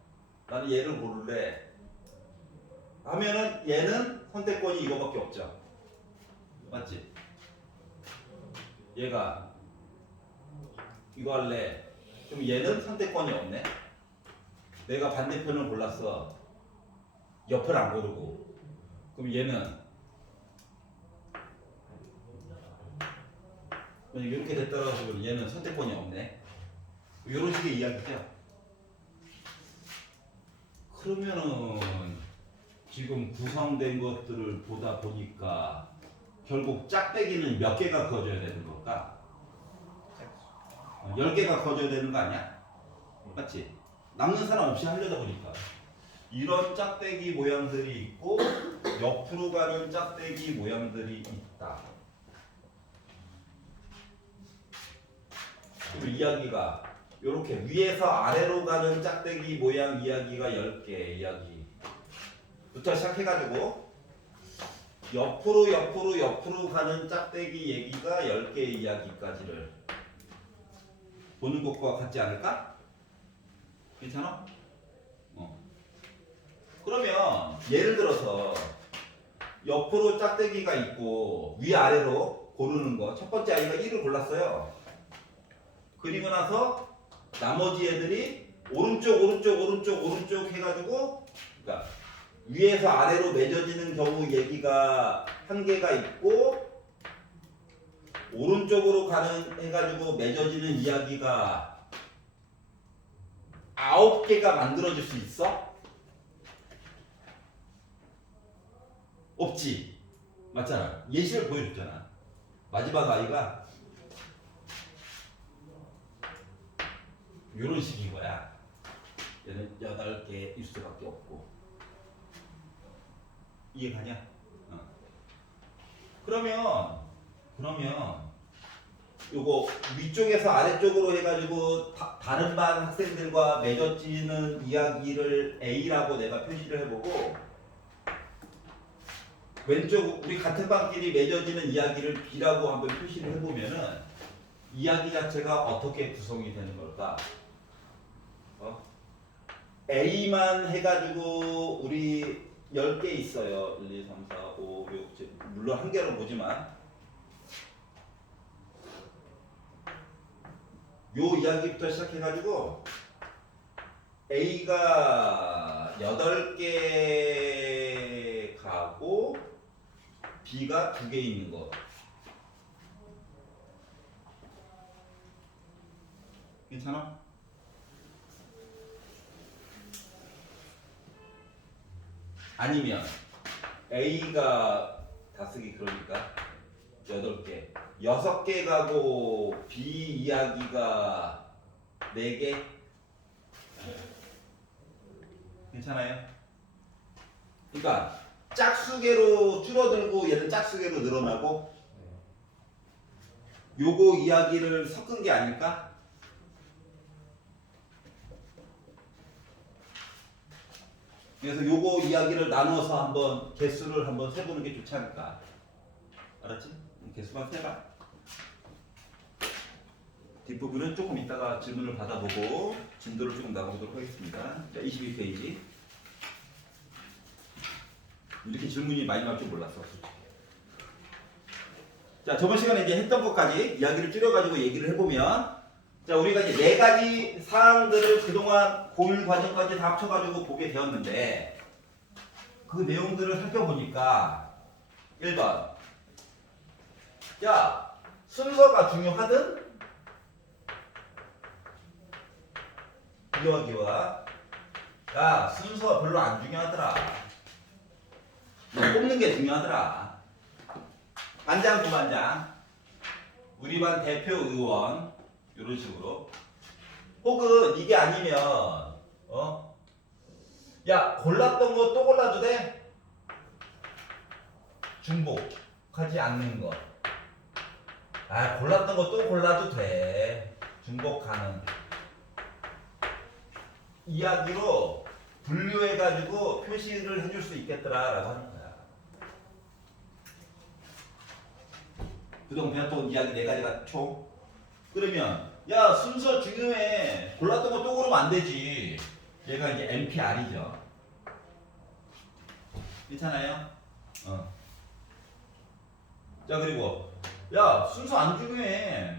나는 얘를 고를래. 하면은 얘는 선택권이 이거밖에 없죠. 맞지? 얘가 이거 할래. 그럼 얘는 선택권이 없네. 내가 반대편을 골랐어. 옆을 안 고르고. 그럼 얘는 이렇게 됐다라고 하면 얘는 선택권이 없네. 이런 식의 이야기죠. 그러면은 지금 구성된 것들을 보다 보니까 결국 짝대기는 몇 개가 그어져야 되는 걸까? 10개가 그어져야 되는 거 아니야? 맞지? 남는 사람 없이 하려다 보니까 이런 짝대기 모양들이 있고 옆으로 가는 짝대기 모양들이 있다. 그리고 이야기가 이렇게 위에서 아래로 가는 짝대기 모양 이야기가 10개 이야기부터 시작해가지고 옆으로 가는 짝대기 얘기가 10개 이야기까지를 보는 것과 같지 않을까? 괜찮아? 그러면 예를 들어서 옆으로 짝대기가 있고 위아래로 고르는 거, 첫 번째 아이가 1을 골랐어요. 그리고 나서 나머지 애들이 오른쪽 해가지고, 그러니까 위에서 아래로 맺어지는 경우 얘기가 한 개가 있고 오른쪽으로 가는 해가지고 맺어지는 이야기가 9개가 만들어질 수 있어? 없지. 맞잖아. 예시를 보여줬잖아. 마지막 아이가 이런 식인 거야. 얘는 8개일 수밖에 없고. 이해가냐? 그러면 요거 위쪽에서 아래쪽으로 해가지고 다른 반 학생들과 맺어지는 이야기를 A라고 내가 표시를 해보고, 왼쪽 우리 같은 반끼리 맺어지는 이야기를 B라고 한번 표시를 해보면은 이야기 자체가 어떻게 구성이 되는 걸까? A만 해가지고 우리 10개 있어요. 1, 2, 3, 4, 5, 6, 7. 물론 한 개로 보지만 요 이야기부터 시작해가지고 A가 8개 가고 B가 2개 있는 거. 괜찮아? 아니면 A가 다 쓰기 그러니까 8개 6개 가고 B 이야기가 4개 괜찮아요? 그러니까 짝수계로 줄어들고 얘는 짝수계로 늘어나고 요거 이야기를 섞은 게 아닐까? 그래서 요거 이야기를 나눠서 한번 개수를 한번 세보는 게 좋지 않을까? 알았지? 개수만 세봐. 뒷부분은 조금 이따가 질문을 받아보고 진도를 조금 나가보도록 하겠습니다. 자, 22페이지. 이렇게 질문이 많이 나올 줄 몰랐어. 자, 저번 시간에 이제 했던 것까지 이야기를 줄여가지고 얘기를 해보면, 자, 우리가 이제 4가지 사항들을 그동안 고일 과정까지 다 합쳐가지고 보게 되었는데, 그 내용들을 살펴보니까, 1번. 야, 순서가 중요하든, 이야기와, 야, 순서가 별로 안 중요하더라. 뽑는 게 중요하더라. 반장, 부반장, 우리 반 대표 의원, 이런 식으로. 혹은 이게 아니면, 야, 골랐던 거 또 골라도 돼? 중복하지 않는 거. 아, 골랐던 거 또 골라도 돼. 중복 가능. 이야기로 분류해가지고 표시를 해줄 수 있겠더라라고 하는 거야. 그동안 배웠던 이야기 4가지가 총. 그러면 야, 순서 중요해. 골랐던 거 또 고르면 안 되지. 얘가 이제 NPR이죠. 괜찮아요? 자, 그리고 야, 순서 안 중요해.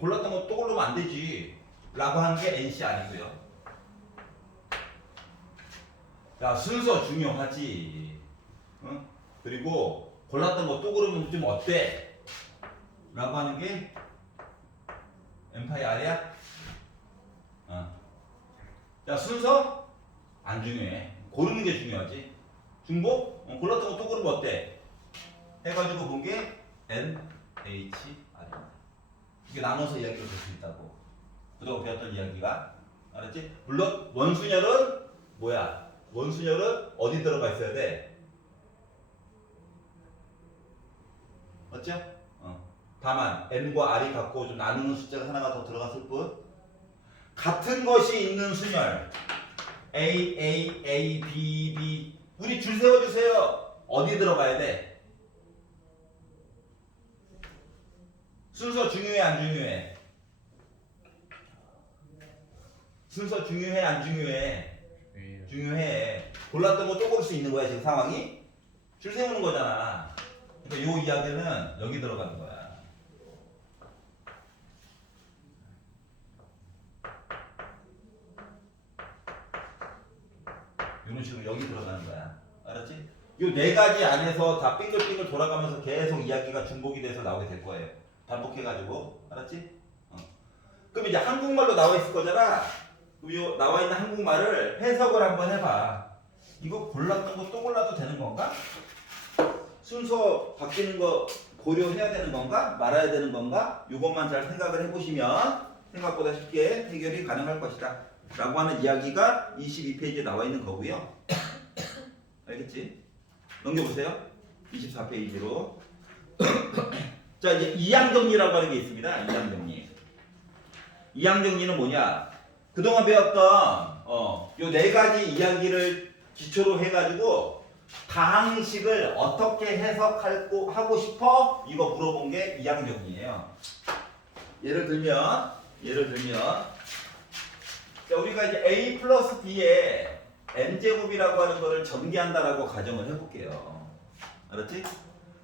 골랐던 거 또 고르면 안 되지. 라고 하는 게 NCR이고요. 야, 순서 중요하지. 그리고 골랐던 거 또 고르면 좀 어때? 라고 하는 게 MPR이야? 야, 순서? 안 중요해. 고르는 게 중요하지. 중복? 골랐던 거 또 고르면 어때? 해가지고 본 게 NHR입니다. 이게 나눠서 이야기를 볼 수 있다고. 그동안 배웠던 이야기가. 알았지? 물론 원순열은 뭐야? 원순열은 어디 들어가 있어야 돼? 맞죠? 다만 n과 r이 같고 좀 나누는 숫자가 하나가 더 들어갔을 뿐. 같은 것이 있는 순열 A, A, A, B, B. 우리 줄 세워주세요. 어디 들어가야 돼? 순서 중요해 안 중요해? 순서 중요해 안 중요해? 중요해. 골랐던 거 또 고를 수 있는 거야 지금 상황이. 줄 세우는 거잖아. 그러니까 요 이야기는 여기 들어가는 거야. 이런 식으로 여기 들어가는 거야. 알았지? 요 4가지 안에서 다 빙글빙글 돌아가면서 계속 이야기가 중복이 돼서 나오게 될 거예요. 반복해가지고. 알았지? 그럼 이제 한국말로 나와 있을 거잖아. 그럼 요 나와 있는 한국말을 해석을 한번 해봐. 이거 골랐던 거 또 골라도 되는 건가? 순서 바뀌는 거 고려해야 되는 건가? 말아야 되는 건가? 이것만 잘 생각을 해보시면 생각보다 쉽게 해결이 가능할 것이다 라고 하는 이야기가 22페이지에 나와 있는 거고요. 알겠지? 넘겨보세요. 24페이지로. 자, 이제 이항정리라고 하는 게 있습니다. 이항정리. 이항정리는 뭐냐? 그동안 배웠던 요 4가지 이야기를 기초로 해가지고 다항식을 어떻게 해석하고 싶어? 이거 물어본 게 이항정리예요. 예를 들면 자, 우리가 이제 A 플러스 B에 N제곱이라고 하는 거를 전개한다라고 가정을 해볼게요. 알았지?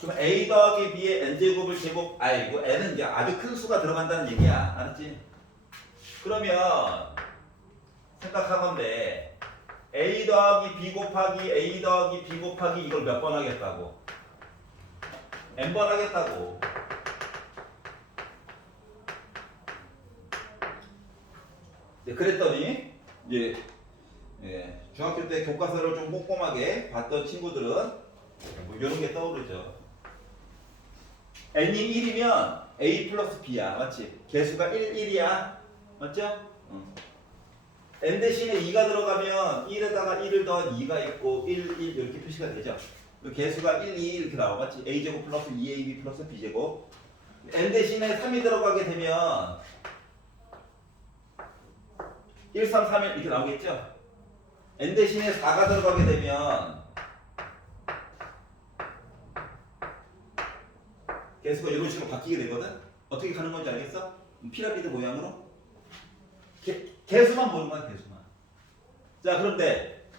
그럼 A 더하기 B의 N제곱을 이거 N은 이제 아주 큰 수가 들어간다는 얘기야. 알았지? 그러면 생각하건대 A 더하기 B 곱하기 A 더하기 B 곱하기 이걸 몇 번 하겠다고? N번 하겠다고. 그랬더니 이제 중학교 때 교과서를 좀 꼼꼼하게 봤던 친구들은 뭐 이런 게 떠오르죠. n이 1이면 a 플러스 b야. 맞지? 개수가 1, 1이야. 맞죠? n 대신에 2가 들어가면 1에다가 1을 더한 2가 있고 1, 1 이렇게 표시가 되죠. 개수가 1, 2 이렇게 나와. 맞지? a제곱 플러스 2ab 플러스 b제곱. n 대신에 3이 들어가게 되면 1, 3, 3, 1 이렇게 나오겠죠? n 대신에 4가 들어가게 되면 개수가 이런 식으로 바뀌게 되거든? 어떻게 가는 건지 알겠어? 피라미드 모양으로? 개수만 보는 거야, 개수만. 자, 그런데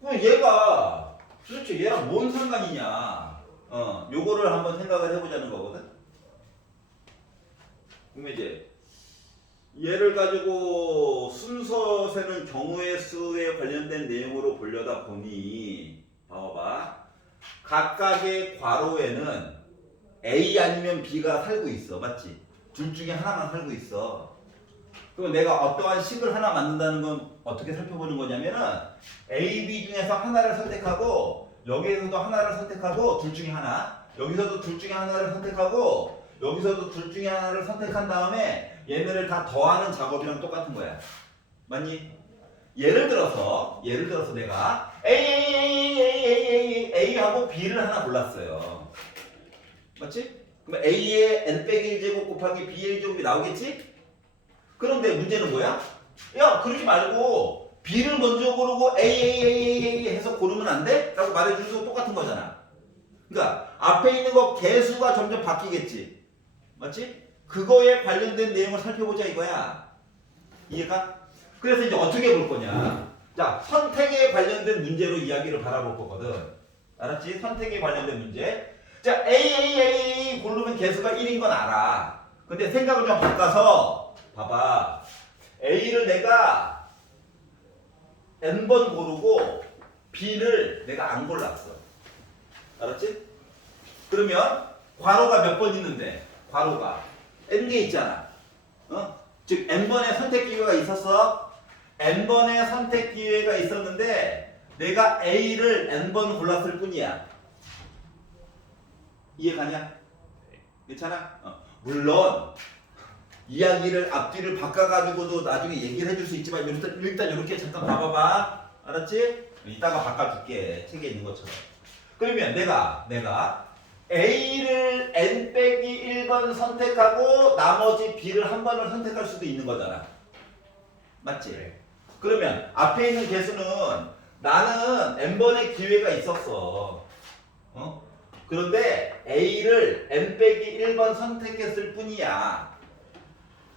그럼 얘가 도대체 얘랑 뭔 상관이냐? 요거를 한번 생각을 해보자는 거거든? 그러면 이제 얘를 가지고 순서 세는 경우의 수에 관련된 내용으로 보려다 보니 봐봐. 각각의 괄호에는 A 아니면 B가 살고 있어. 맞지? 둘 중에 하나만 살고 있어. 그럼 내가 어떠한 식을 하나 만든다는 건 어떻게 살펴보는 거냐면은 A, B 중에서 하나를 선택하고 여기에서도 하나를 선택하고 둘 중에 하나, 여기서도 둘 중에 하나를 선택하고 여기서도 둘 중에 하나를 선택한 다음에 얘네를 다 더하는 작업이랑 똑같은 거야. 맞니? 예를 들어서 내가 A하고 B를 하나 골랐어요. 맞지? 그럼 A의 n 빼기 1제곱 곱하기 B의 1제곱이 나오겠지? 그런데 문제는 뭐야? 야, 그러지 말고 B를 먼저 고르고 A 해서 고르면 안 돼? 라고 말해주는 거 똑같은 거잖아. 그러니까 앞에 있는 거 개수가 점점 바뀌겠지. 맞지? 그거에 관련된 내용을 살펴보자 이거야. 이해가? 그래서 이제 어떻게 볼 거냐? 자, 선택에 관련된 문제로 이야기를 바라볼 거거든. 알았지? 선택에 관련된 문제. 자, A 고르면 개수가 1인 건 알아. 근데 생각을 좀 바꿔서 봐봐. A를 내가 n번 고르고 B를 내가 안 골랐어. 알았지? 그러면 괄호가 몇 번 있는데? 괄호가 n개 있잖아. 즉 n번의 선택 기회가 있었어. n번의 선택 기회가 있었는데 내가 A를 n번 골랐을 뿐이야. 이해가냐? 괜찮아? 물론 이야기를 앞뒤를 바꿔가지고도 나중에 얘기를 해줄 수 있지만 일단 이렇게 잠깐 봐봐봐. 알았지? 이따가 바꿔줄게. 책에 있는 것처럼. 그러면 내가 A를 n 빼기 1번 선택하고 나머지 B를 한 번을 선택할 수도 있는 거잖아. 맞지? 네. 그러면 앞에 있는 개수는 나는 n번의 기회가 있었어. 그런데 A를 n 빼기 1번 선택했을 뿐이야.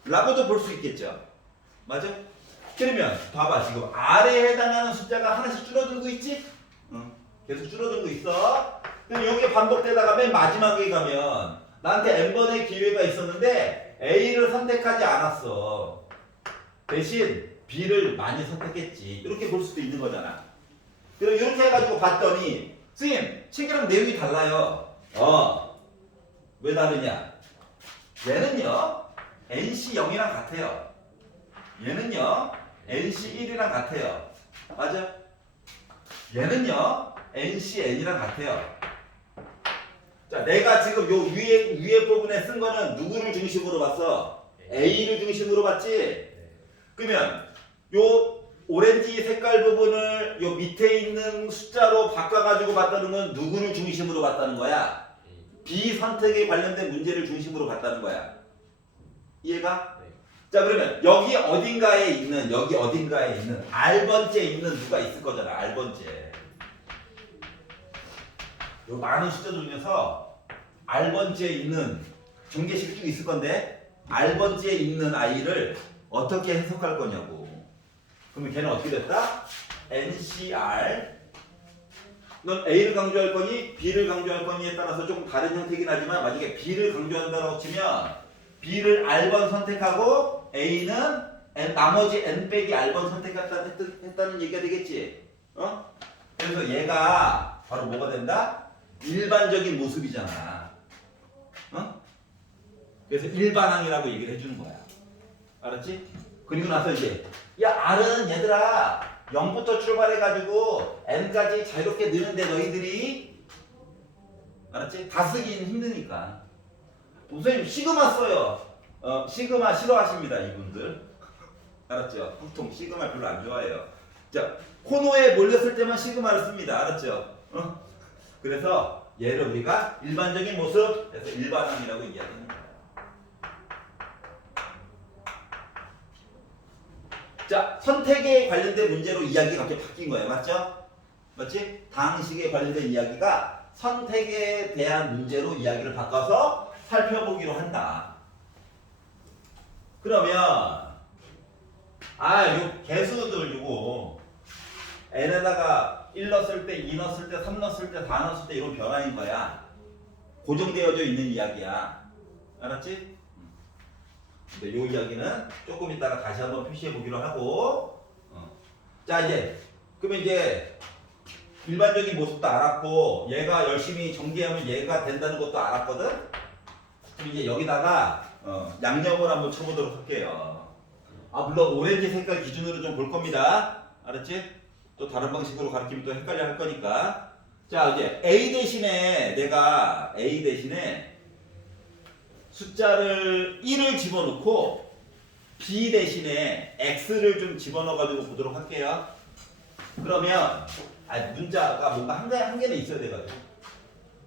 라고도 볼 수 있겠죠. 맞아? 그러면 봐봐. 지금 R에 해당하는 숫자가 하나씩 줄어들고 있지? 계속 줄어들고 있어. 그럼 여기에 반복되다가 맨 마지막에 가면 나한테 n번의 기회가 있었는데 A를 선택하지 않았어. 대신 B를 많이 선택했지. 이렇게 볼 수도 있는 거잖아. 그럼 이렇게 해가지고 봤더니 선생님, 책이랑 내용이 달라요. 왜 다르냐? 얘는요 NC 0이랑 같아요. 얘는요 NC 1이랑 같아요. 맞아? 얘는요 NC N이랑 같아요. 자, 내가 지금 요 위에 부분에 쓴 거는 누구를 중심으로 봤어? A를 중심으로 봤지? 그러면 요 오렌지 색깔 부분을 요 밑에 있는 숫자로 바꿔가지고 봤다는 건 누구를 중심으로 봤다는 거야? B 선택에 관련된 문제를 중심으로 봤다는 거야. 이해가? 네. 자, 그러면 여기 어딘가에 있는 R번째에 있는 누가 있을 거잖아. R번째. 요 많은 숫자들 중에서 R번째에 있는 전개식 쭉 있을 건데 R번째에 있는 아이를 어떻게 해석할 거냐고. 그러면 걔는 어떻게 됐다? NCR. 넌 A를 강조할 거니 B를 강조할 거니에 따라서 조금 다른 형태이긴 하지만 만약에 B를 강조한다고 치면 B를 R번 선택하고 A는 나머지 N 빼기 R번 선택했다는 얘기가 되겠지. 그래서 얘가 바로 뭐가 된다? 일반적인 모습이잖아. 그래서 일반항이라고 얘기를 해주는 거야. 알았지? 그리고 나서 이제 야 R은 얘들아 0부터 출발해가지고 N까지 자유롭게 느는데 너희들이 알았지? 다 쓰기는 힘드니까 선생님 시그마 써요. 시그마 싫어하십니다 이분들. 알았죠? 보통 시그마 별로 안 좋아해요. 자 코너에 몰렸을 때만 시그마를 씁니다. 알았죠? 그래서 얘를 우리가 일반적인 모습 그래서 일반항이라고 얘기하는 거예요. 자, 선택에 관련된 문제로 이야기가 갑자기 바뀐 거예요. 맞죠? 맞지? 당식에 관련된 이야기가 선택에 대한 문제로 이야기를 바꿔서 살펴보기로 한다. 그러면 요 개수들 요거 n에다가 1 넣었을 때, 2 넣었을 때, 3 넣었을 때, 4 넣었을 때 이런 변화인 거야. 고정되어져 있는 이야기야. 알았지? 근데 요 이야기는 조금 이따가 다시 한번 표시해 보기로 하고 자 이제 그러면 이제 일반적인 모습도 알았고 얘가 열심히 정리하면 얘가 된다는 것도 알았거든. 그럼 이제 여기다가 양념을 한번 쳐보도록 할게요. 물론 오렌지 색깔 기준으로 좀 볼 겁니다. 알았지? 또 다른 방식으로 가르치면 또 헷갈려 할 거니까. 자 이제 A 대신에 내가 A 대신에 숫자를 1을 집어넣고 B 대신에 X를 좀 집어넣어가지고 보도록 할게요. 그러면 문자가 뭔가 한 개는 있어야 돼가지고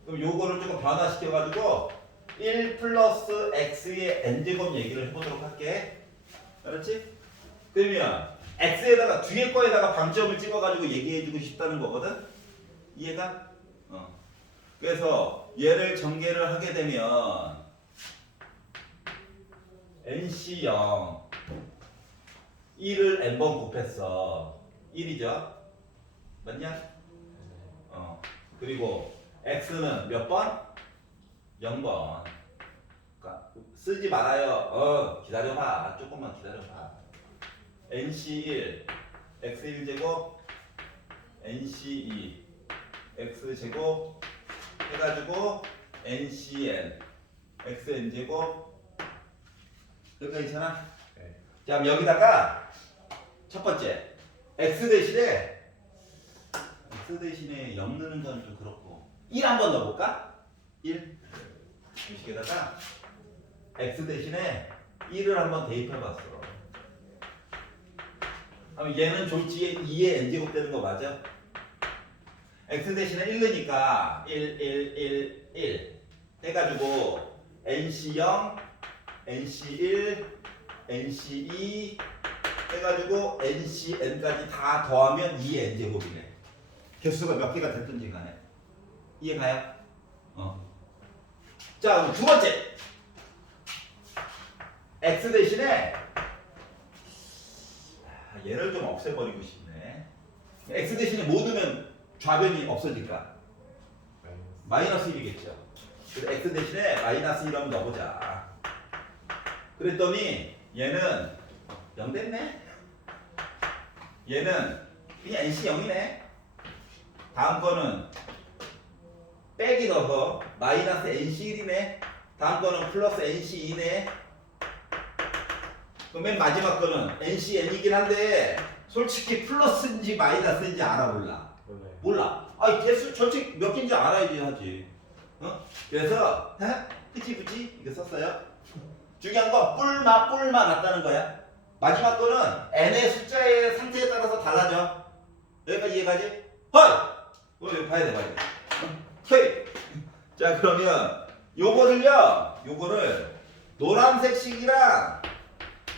그럼 요거를 조금 변화시켜가지고 1 플러스 X의 N제곱 얘기를 해보도록 할게. 알았지? 그러면 X에다가 뒤에 거에다가 방점을 찍어가지고 얘기해주고 싶다는 거거든? 이해가? 그래서 얘를 전개를 하게 되면 NC0 1을 n번 곱했어. 1이죠? 맞냐? 그리고 X는 몇 번? 0번. 그러니까 쓰지 말아요. 기다려봐. 조금만 기다려봐. NC1 X1제곱 NC2 X제곱 해가지고 NCN XN제곱 여기까지 괜찮아? 네. 자 그럼 여기다가 첫 번째 X 대신에 0 넣는 건 좀 그렇고 1 한번 넣어볼까? 1 유식에다가 X 대신에 1을 한번 대입해봤어. 그럼 얘는 졸지에 2의 n제곱 되는 거 맞아? X 대신에 1 넣으니까 1 해가지고 NC0 NC1 NC2 해가지고 NCN까지 다 더하면 2의 n제곱이네. 개수가 몇 개가 됐든지 간에 이해가요? 자 그럼 두 번째 X 대신에 얘를 좀 없애버리고 싶네. X 대신에 뭐 넣으면 좌변이 없어질까? 마이너스 1이겠죠. 그래서 X 대신에 마이너스 1 한번 넣어보자. 그랬더니 얘는 0 됐네. 얘는 그냥 NC 0이네. 다음 거는 빼기 넣어서 마이너스 NC 1이네. 다음 거는 플러스 NC 2네. 그럼 맨 마지막 거는 NCN이긴 한데 솔직히 플러스인지 마이너스인지 알아 몰라? 몰라. 개수 전체 몇 개인지 알아야지 하지. 그래서 흐지부지 이거 썼어요. 중요한 건 뿔마 같다는 거야. 마지막 거는 n의 숫자의 상태에 따라서 달라져. 여기까지 이해가지? 이거 봐야 돼. 헤이. 자 그러면 요거를 노란색 식이랑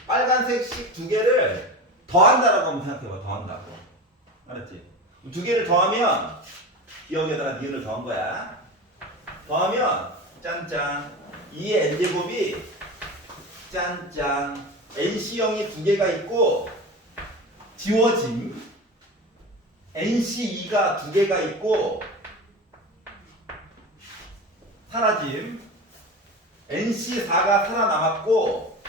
빨간색 식 두 개를 더한다라고 한번 생각해봐. 더한다고. 알았지? 두 개를 더하면 기억에다가 니은을 더한 거야. 더하면 짠짠 2의 n제곱이 짠짠 NC0이 두 개가 있고 지워짐 NC2가 두 개가 있고 사라짐 NC4가 살아남았고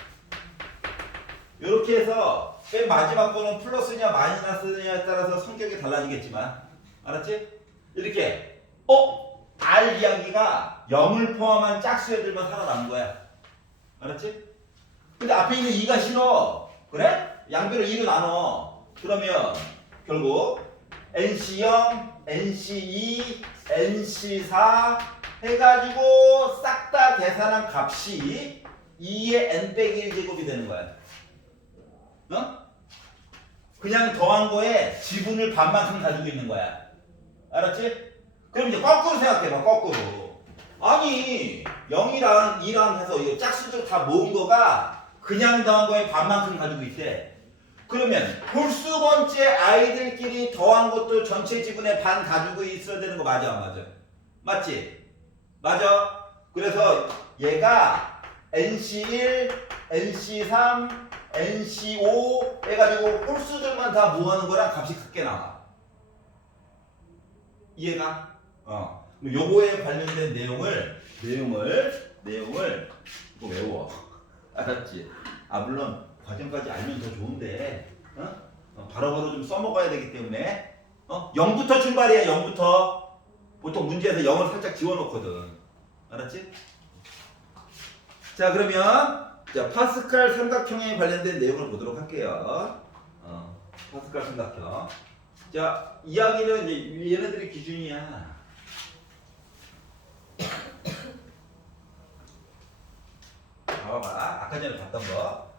이렇게 해서 맨 마지막 거는 플러스냐 마이너스냐에 따라서 성격이 달라지겠지만 알았지? 이렇게 R 이야기가 0을 포함한 짝수 애들만 살아남은 거야. 알았지? 근데 앞에 있는 2가 싫어. 그래? 양변을 2로 나눠. 그러면 결국 NC0, NC2, NC4 해가지고 싹 다 계산한 값이 2의 n 빼기 1제곱이 되는 거야. 어? 그냥 더한 거에 지분을 반만큼 가지고 있는 거야. 알았지? 그럼 이제 거꾸로 생각해봐. 거꾸로. 아니 0이랑 2랑 해서 이 짝수들 다 모은 거가 그냥 더한 거에 반만큼 가지고 있대. 그러면 홀수 번째 아이들끼리 더한 것도 전체 지분의 반 가지고 있어야 되는 거 맞아 안 맞아? 맞지? 맞아. 그래서 얘가 NC1, NC3, NC5 해가지고 홀수들만 다 모아놓은 거랑 값이 크게 나와. 이해가? 요거에 관련된 내용을 이거 외워. 알았지? 물론 과정까지 알면 더 좋은데 바로바로 좀 써먹어야 되기 때문에 0부터 출발이야. 0부터. 보통 문제에서 0을 살짝 지워놓거든. 알았지? 자 그러면 자 파스칼 삼각형에 관련된 내용을 보도록 할게요. 파스칼 삼각형. 자 이야기는 이제 얘네들이 기준이야. 봐봐. 아까 전에 봤던 거.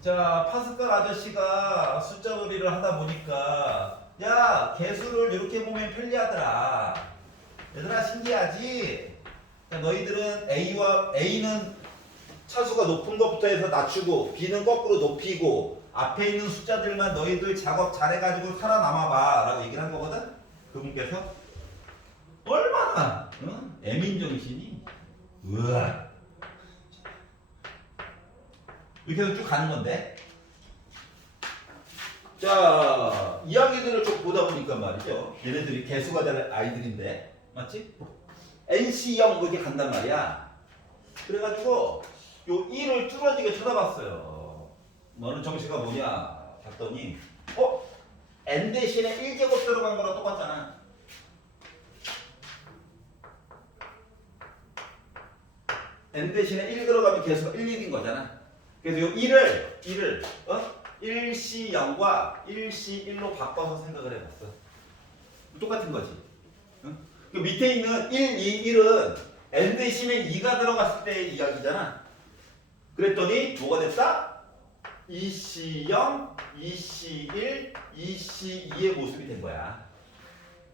자 파스칼 아저씨가 숫자 놀이를 하다 보니까 야 개수를 이렇게 보면 편리하더라. 얘들아 신기하지? 자, 너희들은 A는 차수가 높은 것부터 해서 낮추고 B는 거꾸로 높이고 앞에 있는 숫자들만 너희들 작업 잘해가지고 살아남아봐 라고 얘기를 한 거거든? 그분께서 얼마나 애민정신이 우와 이렇게 해서 쭉 가는 건데 자 이야기들을 쭉 보다 보니까 말이죠. 얘네들이 개수가 될 아이들인데 맞지? NC0 이렇게 간단 말이야. 그래가지고 요 1을 뚫어지게 쳐다봤어요. 너는 정체가 뭐냐 봤더니 n 대신에 1제곱 들어간 거랑 똑같잖아. n 대신에 1 들어가면 개수가 1, 1인 거잖아. 그래서 요 1을 1C0과 1C1로 바꿔서 생각을 해봤어. 똑같은 거지. 그 밑에 있는 1, 2, 1은 n 대신에 2가 들어갔을 때의 이야기잖아. 그랬더니 뭐가 됐다? 2C0, 2C1, 2C2의 모습이 된 거야.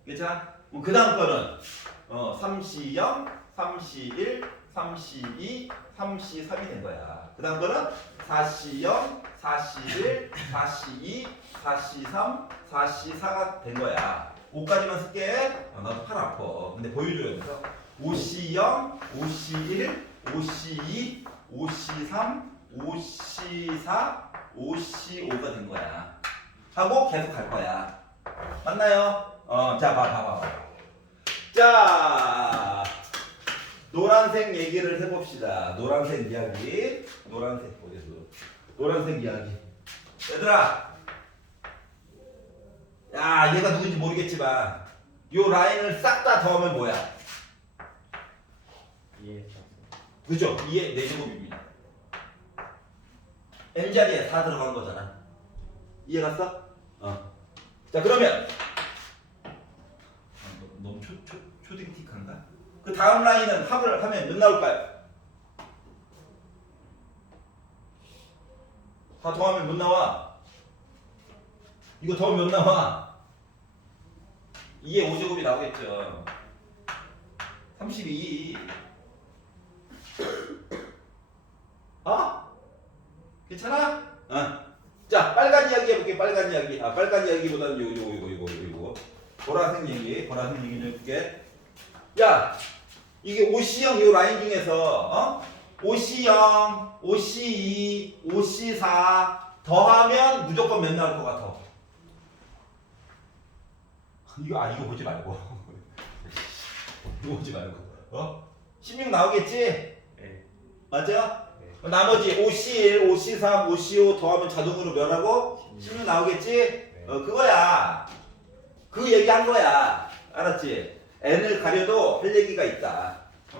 괜찮아? 그 다음 거는 3C0, 3C1, 3C2, 3C3이 된 거야. 그 다음 거는 4C0, 4C1, 4C2, 4C3, 4C4가 된 거야. 5까지만 쓸게. 나도 팔 아파. 근데 보여줘야겠어. 5C0, 5C1, 5C2, 5C3, 5C4, 5C5가 된 거야. 하고 계속 갈 거야. 맞나요? 자, 봐봐. 자, 노란색 얘기를 해봅시다. 노란색 이야기. 노란색 이야기. 얘들아. 야, 얘가 누군지 모르겠지만 요 라인을 싹 다 더하면 뭐야? 2에 그죠? 2의 4제곱입니다. n자리에 4 들어간 거잖아. 이해 갔어? 자 그러면 너무 초딩틱한가? 그 다음 라인은 합을 하면 몇 나올까요? 다 더하면 몇 나와? 이거 더하면 몇 나와? 2의 5제곱이 나오겠죠. 32. 괜찮아? 자, 빨간 이야기 해볼게. 빨간 이야기. 빨간 이야기보다는 이거. 보라색 얘기 좀 해볼게. 야, 이게 OC0 이 라인 중에서 OC0, OC2, OC4 더하면 무조건 몇 나올 것 같아? 이거 보지 말고. 이거 보지 말고. 16 나오겠지? 네. 맞아? 나머지 OC1, OC3, OC5 더하면 자동으로 몇하고? 16 나오겠지? 네. 그거야. 그 얘기한 거야. 알았지? n을 가려도 할 얘기가 있다. 자,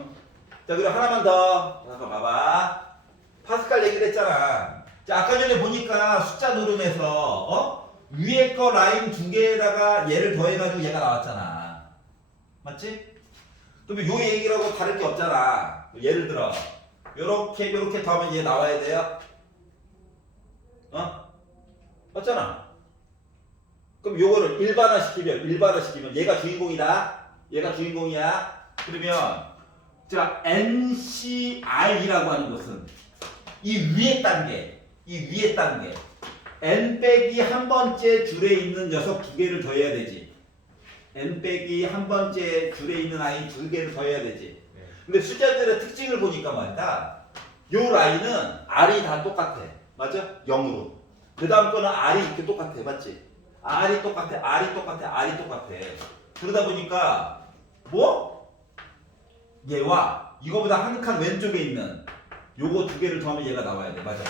그리고 하나만 더. 잠깐 봐봐. 파스칼 얘기를 했잖아. 자, 아까 전에 보니까 숫자 노름에서 위에 거 라인 두 개에다가 얘를 더해가지고 얘가 나왔잖아. 맞지? 그러면 요 얘기라고 다를 게 없잖아. 예를 들어 요렇게 더하면 얘 나와야 돼요. 맞잖아. 그럼 요거를 일반화시키면 얘가 주인공이다. 얘가 주인공이야. 그러면 자 NCR이라고 하는 것은 이 위에 단계 n 빼기 한 번째 줄에 있는 녀석 두 개를 더해야 되지. n 빼기 한 번째 줄에 있는 아이 두 개를 더해야 되지. 네. 근데 숫자들의 특징을 보니까 말이다. 요 라인은 R이 다 똑같아. 맞아? 0으로. 그 다음 거는 R이 이렇게 똑같아. 맞지? R이 똑같아. 그러다 보니까 뭐? 얘와 이거보다 한 칸 왼쪽에 있는 요거 두 개를 더하면 얘가 나와야 돼. 맞아.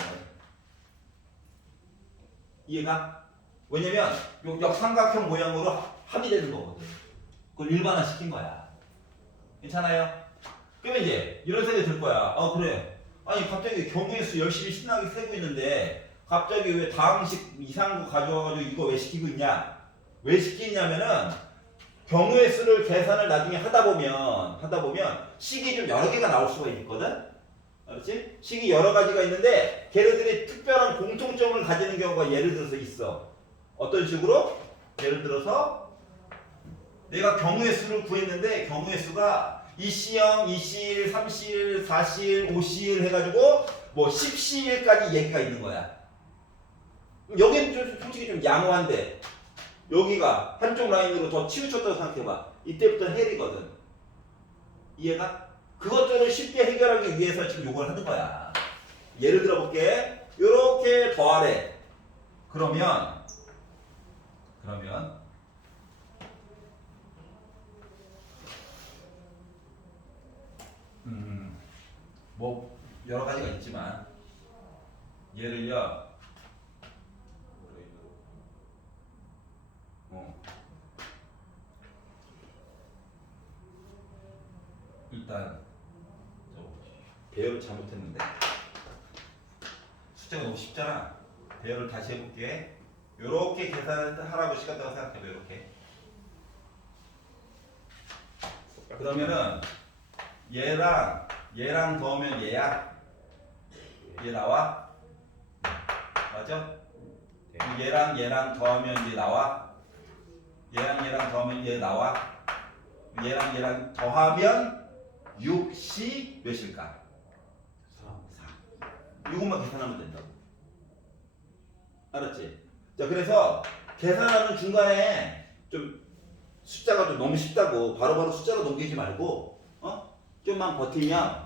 이해가? 왜냐면 요 역삼각형 모양으로 합의되는 거거든. 그걸 일반화 시킨 거야. 괜찮아요? 그러면 이제 이런 생각이 들 거야. 그래. 아니 갑자기 경우의 수 열심히 신나게 세고 있는데 갑자기 왜 다항식 이상한 거 가져와가지고 이거 왜 시키고 있냐? 왜 시키냐면은 경우의 수를 계산을 나중에 하다 보면 식이 좀 여러 개가 나올 수가 있거든. 알았지? 식이 여러 가지가 있는데 걔네들이 특별한 공통점을 가지는 경우가 예를 들어서 있어. 어떤 식으로? 예를 들어서 내가 경우의 수를 구했는데 경우의 수가 2C0, 2C1, 3C1, 4C1, 5C1 해가지고 뭐 10C1까지 얘기가 있는 거야. 여기는 좀 솔직히 좀 양호한데 여기가 한쪽 라인으로 더 치우쳤다고 생각해봐. 이때부터 헬이거든. 이해가? 그것들을 쉽게 해결하기 위해서 지금 요걸 하는 거야. 예를 들어 볼게. 요렇게 더하래. 그러면 뭐 여러 가지가 있지만 얘를요. 일단 배열을 잘못했는데 숫자가 너무 쉽잖아. 배열을 다시 해볼게. 요렇게 계산을 하라고 시켰다고 생각해봐. 요렇게. 그러면은 얘랑 더하면 얘야. 얘 나와? 맞아? 네. 얘랑 더하면 얘 나와? 얘랑 더하면 얘 나와? 얘랑 더하면 6시 몇일까? 4. 이것만 계산하면 된다고. 알았지? 자, 그래서 계산하는 중간에 좀 숫자가 좀 너무 쉽다고 바로바로 숫자로 넘기지 말고 좀만 버티면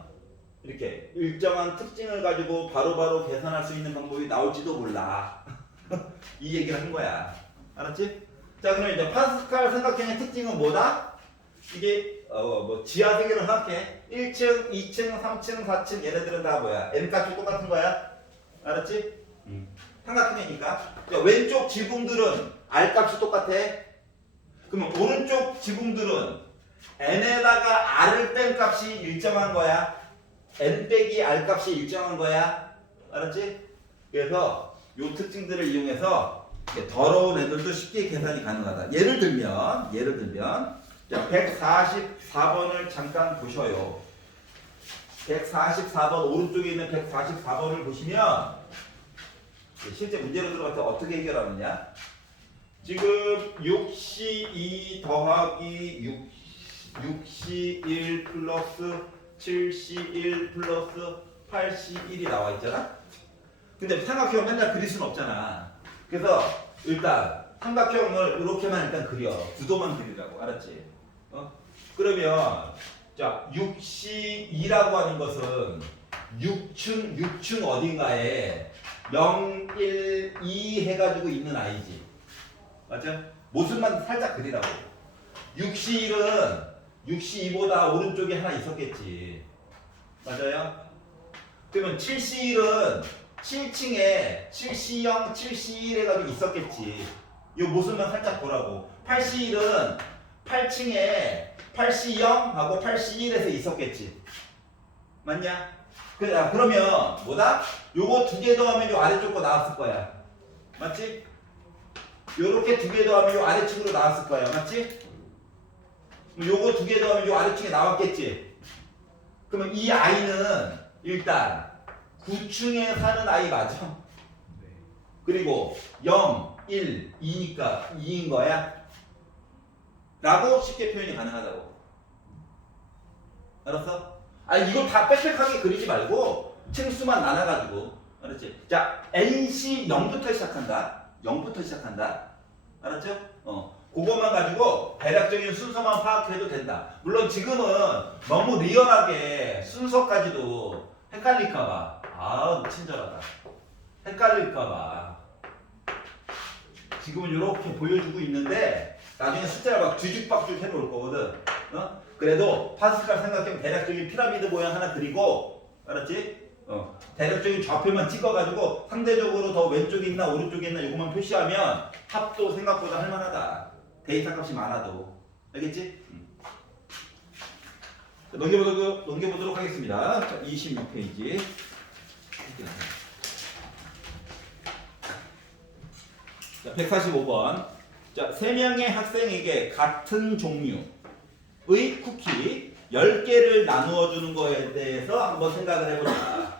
이렇게 일정한 특징을 가지고 바로바로 계산할 수 있는 방법이 나올지도 몰라. 이 얘기를 한 거야. 알았지? 자, 그럼 이제 파스칼 삼각형의 특징은 뭐다? 이게 뭐 지하 세계로 생각해. 1층, 2층, 3층, 4층 얘네들은 다 뭐야? n 값이 똑같은 거야. 알았지? 삼각형이니까. 왼쪽 지붕들은 r 값이 똑같아. 그러면 오른쪽 지붕들은 n에다가 r을 뺀 값이 일정한 거야. n 빼기 r 값이 일정한 거야. 알았지? 그래서 요 특징들을 이용해서 더러운 애들도 쉽게 계산이 가능하다. 예를 들면 자, 144번을 잠깐 보셔요. 144번 오른쪽에 있는 144번을 보시면 실제 문제로 들어갈 때 어떻게 해결하느냐? 지금 6C2 더하기 6C1 플러스 7C1 플러스 8C1이 나와 있잖아? 근데 삼각형 맨날 그릴 수는 없잖아. 그래서 일단 삼각형을 이렇게만 일단 그려. 구도만 그리라고. 알았지? 그러면 자 6C2라고 하는 것은 6층 어딘가에 0, 1, 2 해가지고 있는 아이지. 맞죠? 모습만 살짝 그리라고. 6C1은 6C2보다 오른쪽에 하나 있었겠지. 맞아요? 그러면 7C1은 7층에 7C0, 7C1 해가지고 있었겠지. 이 모습만 살짝 보라고. 8C1은 8층에 8C0하고 8C1에서 있었겠지. 맞냐? 그러면 뭐다? 요거 두 개 더하면 요 아래쪽 거 나왔을 거야. 맞지? 요렇게 두 개 더하면 요 아래층으로 나왔을 거야. 맞지? 그럼 요거 두 개 더하면 요 아래층에 나왔겠지? 그러면 이 아이는 일단 9층에 사는 아이 맞아? 네. 그리고 0, 1, 2니까 2인 거야? 라고 쉽게 표현이 가능하다고. 알았어? 아니 이걸 다 빽빽하게 그리지 말고 층수만 나눠가지고. 알았지? 자, NC 0부터 시작한다. 0부터 시작한다. 알았죠? 그것만 가지고 대략적인 순서만 파악해도 된다. 물론 지금은 너무 리얼하게 순서까지도 헷갈릴까봐. 아, 친절하다. 헷갈릴까봐. 지금은 이렇게 보여주고 있는데 나중에 숫자를 막 뒤죽박죽 해놓을 거거든. 그래도 파스칼 생각하면 대략적인 피라미드 모양 하나 그리고, 알았지? 대략적인 좌표만 찍어가지고 상대적으로 더 왼쪽에 있나 오른쪽에 있나 이것만 표시하면 합도 생각보다 할만하다. 데이터 값이 많아도. 알겠지? 넘겨보도록 하겠습니다. 자, 26페이지. 자, 145번. 자, 3명의 학생에게 같은 종류의 쿠키 10개를 나누어 주는 거에 대해서 한번 생각을 해보자.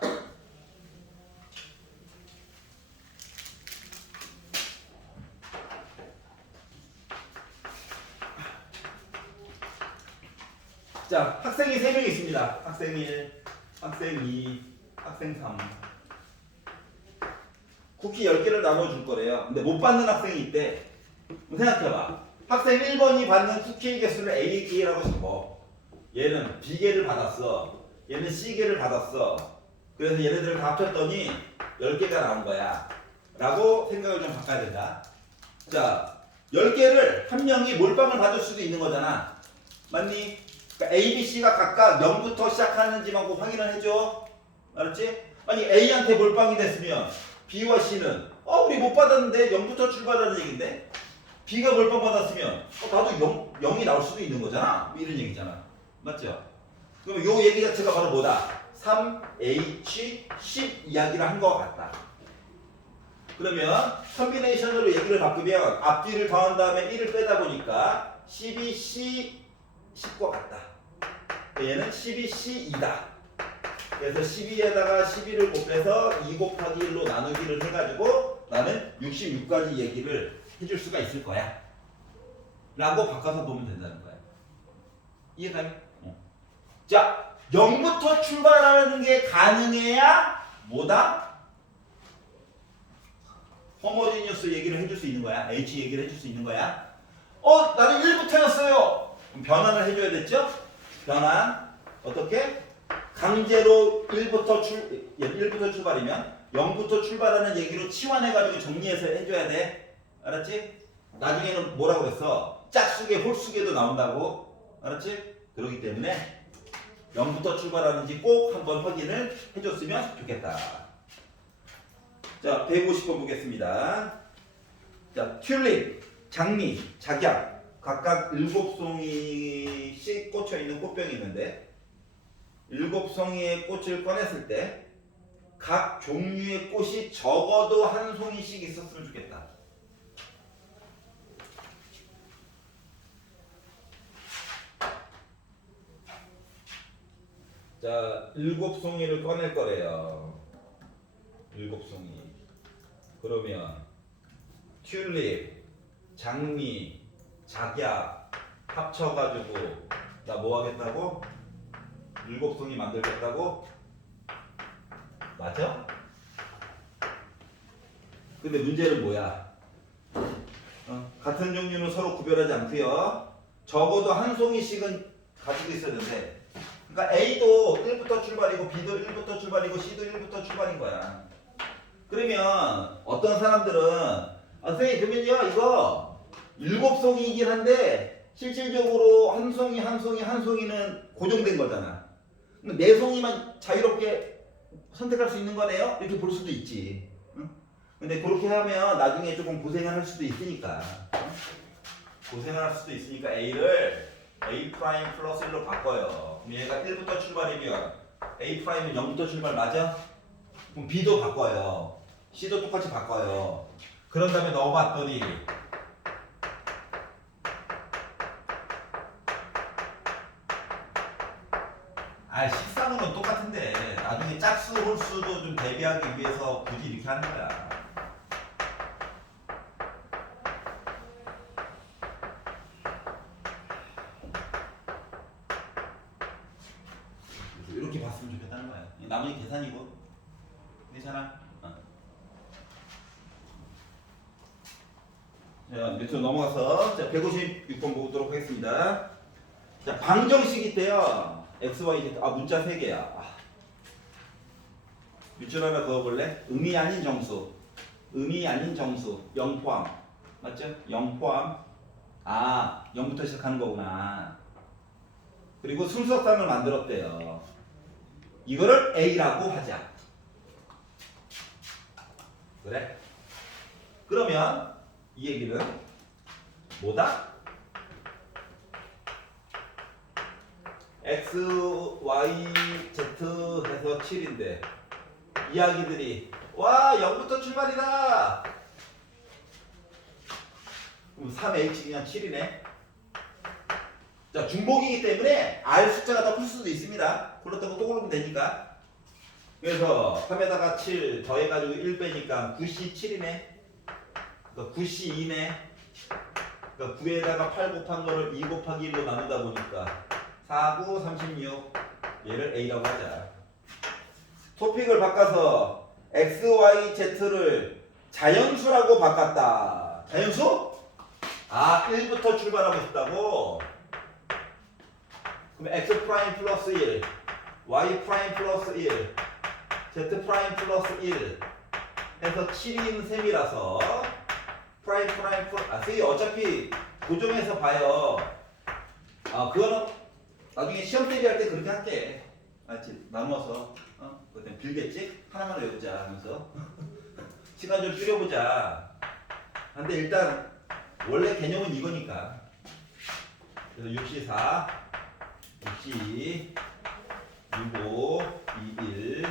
자, 학생이 3명이 있습니다. 학생 1, 학생 2, 학생 3. 쿠키 10개를 나눠 줄 거래요. 근데 못 받는 학생이 있대. 생각해봐. 학생 1번이 받는 쿠키의 개수를 A개라고 잡어. 얘는 B개를 받았어. 얘는 C개를 받았어. 그래서 얘네들을 다 합쳤더니 10개가 나온 거야. 라고 생각을 좀 바꿔야 된다. 자, 10개를 한 명이 몰빵을 받을 수도 있는 거잖아. 맞니? 그러니까 A, B, C가 각각 0부터 시작하는지만 확인을 해줘. 알았지? 아니 A한테 몰빵이 됐으면 B와 C는 우리 못 받았는데 0부터 출발하는 얘기인데 B가 몰빵 받았으면 나도 0이 나올 수도 있는 거잖아. 이런 얘기잖아. 맞죠? 그럼 요 얘기 자체가 바로 뭐다? 3H 10 이야기를 한 것 같다. 그러면 컨비네이션으로 얘기를 바꾸면 앞뒤를 더한 다음에 1을 빼다 보니까 12C 10과 같다. 얘는 12C2다. 그래서 12에다가 12를 곱해서 2 곱하기 1로 나누기를 해가지고 나는 66까지 얘기를 해줄 수가 있을 거야. 라고 바꿔서 보면 된다는 거야. 이해가요? 자, 0부터 출발하는 게 가능해야 뭐다? 호모지니어스 얘기를 해줄 수 있는 거야. H 얘기를 해줄 수 있는 거야. 나는 1부터였어요. 그럼 변환을 해줘야 됐죠? 변환. 어떻게? 강제로 1부터 출발이면 0부터 출발하는 얘기로 치환해가지고 정리해서 해줘야 돼. 알았지? 나중에는 뭐라고 그랬어? 짝수계, 홀수계도 나온다고. 알았지? 그렇기 때문에 0부터 출발하는지 꼭 한번 확인을 해줬으면 좋겠다. 자, 150번 보겠습니다. 자, 튤립, 장미, 작약 각각 7송이씩 꽂혀있는 꽃병이 있는데 7송이의 꽃을 꺼냈을 때 각 종류의 꽃이 적어도 한 송이씩 있었으면 좋겠다. 자, 7송이를 꺼낼 거래요. 7송이. 그러면 튤립, 장미, 작약 합쳐가지고 나 뭐 하겠다고? 7송이 만들겠다고? 맞아? 근데 문제는 뭐야? 같은 종류는 서로 구별하지 않고요. 적어도 한 송이씩은 가지고 있어야 되는데 그러니까 A도 1부터 출발이고 B도 1부터 출발이고 C도 1부터 출발인 거야. 그러면 어떤 사람들은 선생님 그러면요 이거 7송이이긴 한데 실질적으로 한 송이는 고정된 거잖아. 4송이만 자유롭게 선택할 수 있는 거네요? 이렇게 볼 수도 있지. 응? 근데 그렇게 하면 나중에 조금 고생을 할 수도 있으니까. 고생을 할 수도 있으니까 A를 A 프라임 플러스 1로 바꿔요. 그럼 얘가 1부터 출발이면 A 프라임은 0부터 출발 맞아? 그럼 B도 바꿔요. C도 똑같이 바꿔요. 그런 다음에 넣어봤더니 식상으로는 똑같은데 나중에 짝수 홀수도 좀 대비하기 위해서 굳이 이렇게 하는 거야. 그래서 이렇게 봤으면 좋겠다는 거야. 나머지 계산이고 괜찮아? 자, 밑으로 넘어가서 자, 156번 보도록 하겠습니다. 자, 방정식이 때요. x, y, z. 문자 3개야. 밑줄 하나 그어볼래? 의미 아닌 정수. 의미 아닌 정수. 0 포함. 맞죠? 0 포함. 0부터 시작하는 거구나. 그리고 순서상을 만들었대요. 이거를 A라고 하자. 그래? 그러면 이 얘기는 뭐다? X, Y, Z 해서 7인데 이야기들이 와 0부터 출발이다. 그럼 3H 그냥 7이네. 자 중복이기 때문에 R 숫자가 더 클 수도 있습니다. 골랐던 거 또 고르면 되니까. 그래서 3에다가 7 더해가지고 1 빼니까 9C 7이네. 그러니까 9C 2네. 그러니까 9에다가 8 곱한 거를 2 곱하기 1로 나누다 보니까 4, 9, 36 얘를 A라고 하자. 토픽을 바꿔서 X, Y, Z를 자연수라고 바꿨다. 자연수? 1부터 출발하고 싶다고? 그럼 X 프라임 플러스 1, Y 프라임 플러스 1, Z 프라임 플러스 1 해서 7인 셈이라서 프라임 플러스 어차피 고정해서 봐요. 그거는 나중에 시험 대비할 때 그렇게 할게. 알지? 나누어서 그때 빌겠지? 하나만 외우자 하면서 시간 좀 줄여보자. 근데 일단 원래 개념은 이거니까. 그래서 6C4 6C 65 21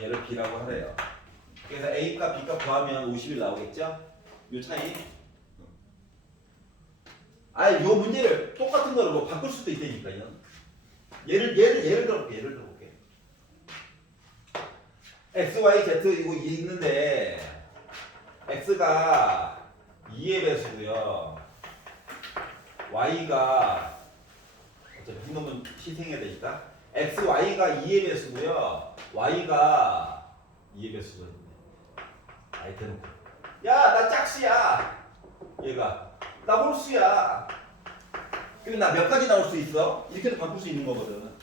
얘를 B라고 하래요. 그래서 A값 B값 구하면 51 나오겠죠? 요 차이. 요 문제를 똑같은 거를 뭐 바꿀 수도 있다니까요. 예를 들어볼게. X, Y, Z 이거 있는데 X가 2의 배수고요. Y가 어차피 한 놈은 희생해야 되니까 X, Y가 2의 배수고요. Y가 2의 배수가 있네. 대놓고 야, 나 짝수야. 얘가 나 홀수야. 그럼 나 몇 가지 나올 수 있어? 이렇게도 바꿀 수 있는 거거든.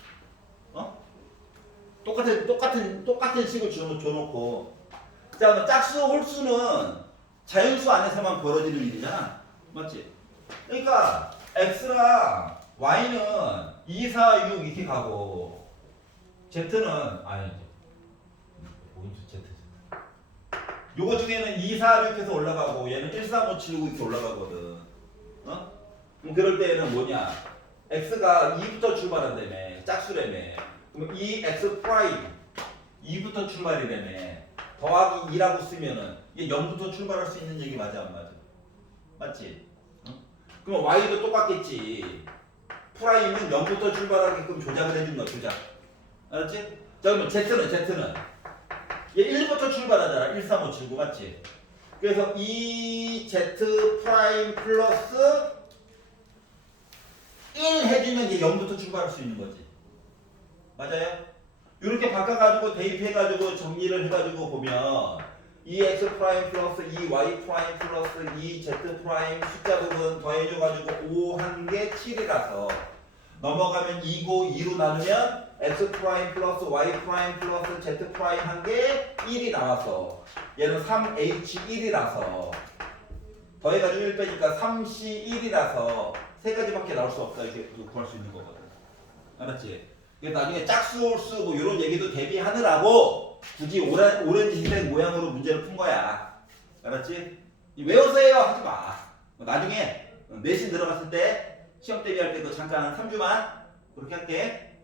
똑같은 식을 줘놓고. 자, 너 짝수 홀수는 자연수 안에서만 벌어지는 일이잖아. 맞지? 그러니까 X랑 Y는 2, 4, 6 이렇게 가고 Z는 Z. 요거 중에는 2, 4, 6 해서 올라가고 얘는 1, 3, 5, 7, 9 이렇게 올라가거든. 그럼 그럴 때는 뭐냐? X가 2부터 출발한다며. 짝수라며. 그럼 2X 프라임 2부터 출발이라며. 더하기 2라고 쓰면은 이게 0부터 출발할 수 있는 얘기 맞아 안 맞아? 맞지? 그럼 Y도 똑같겠지. 프라임은 0부터 출발하게끔 조작을 해준 거 조작. 알았지? 자 그러면 Z는 얘 1부터 출발하잖아. 1, 3, 5, 7, 9 맞지? 그래서 2Z 프라임 플러스 1 해주면 이제 0부터 출발할 수 있는 거지. 맞아요? 이렇게 바꿔가지고 대입해가지고 정리를 해가지고 보면 2x 프라임 플러스 2y 프라임 플러스 2z 프라임 숫자 부분 더해줘가지고 5 한 개 7이라서 넘어가면 2고 2로 나누면 x 프라임 플러스 y 프라임 플러스 z 프라임 한 개 1이 나와서 얘는 3h1이라서 더해가지고 1 빼니까 3c1이라서 세 가지밖에 나올 수 없다 이렇게 구할 수 있는 거거든. 알았지? 나중에 짝수 홀수 뭐 이런 얘기도 대비하느라고 굳이 오렌지색 모양으로 문제를 푼 거야. 알았지? 외워서 해요 하지 마. 나중에 내신 들어갔을 때 시험 대비할 때 그 잠깐 3주만 그렇게 할게.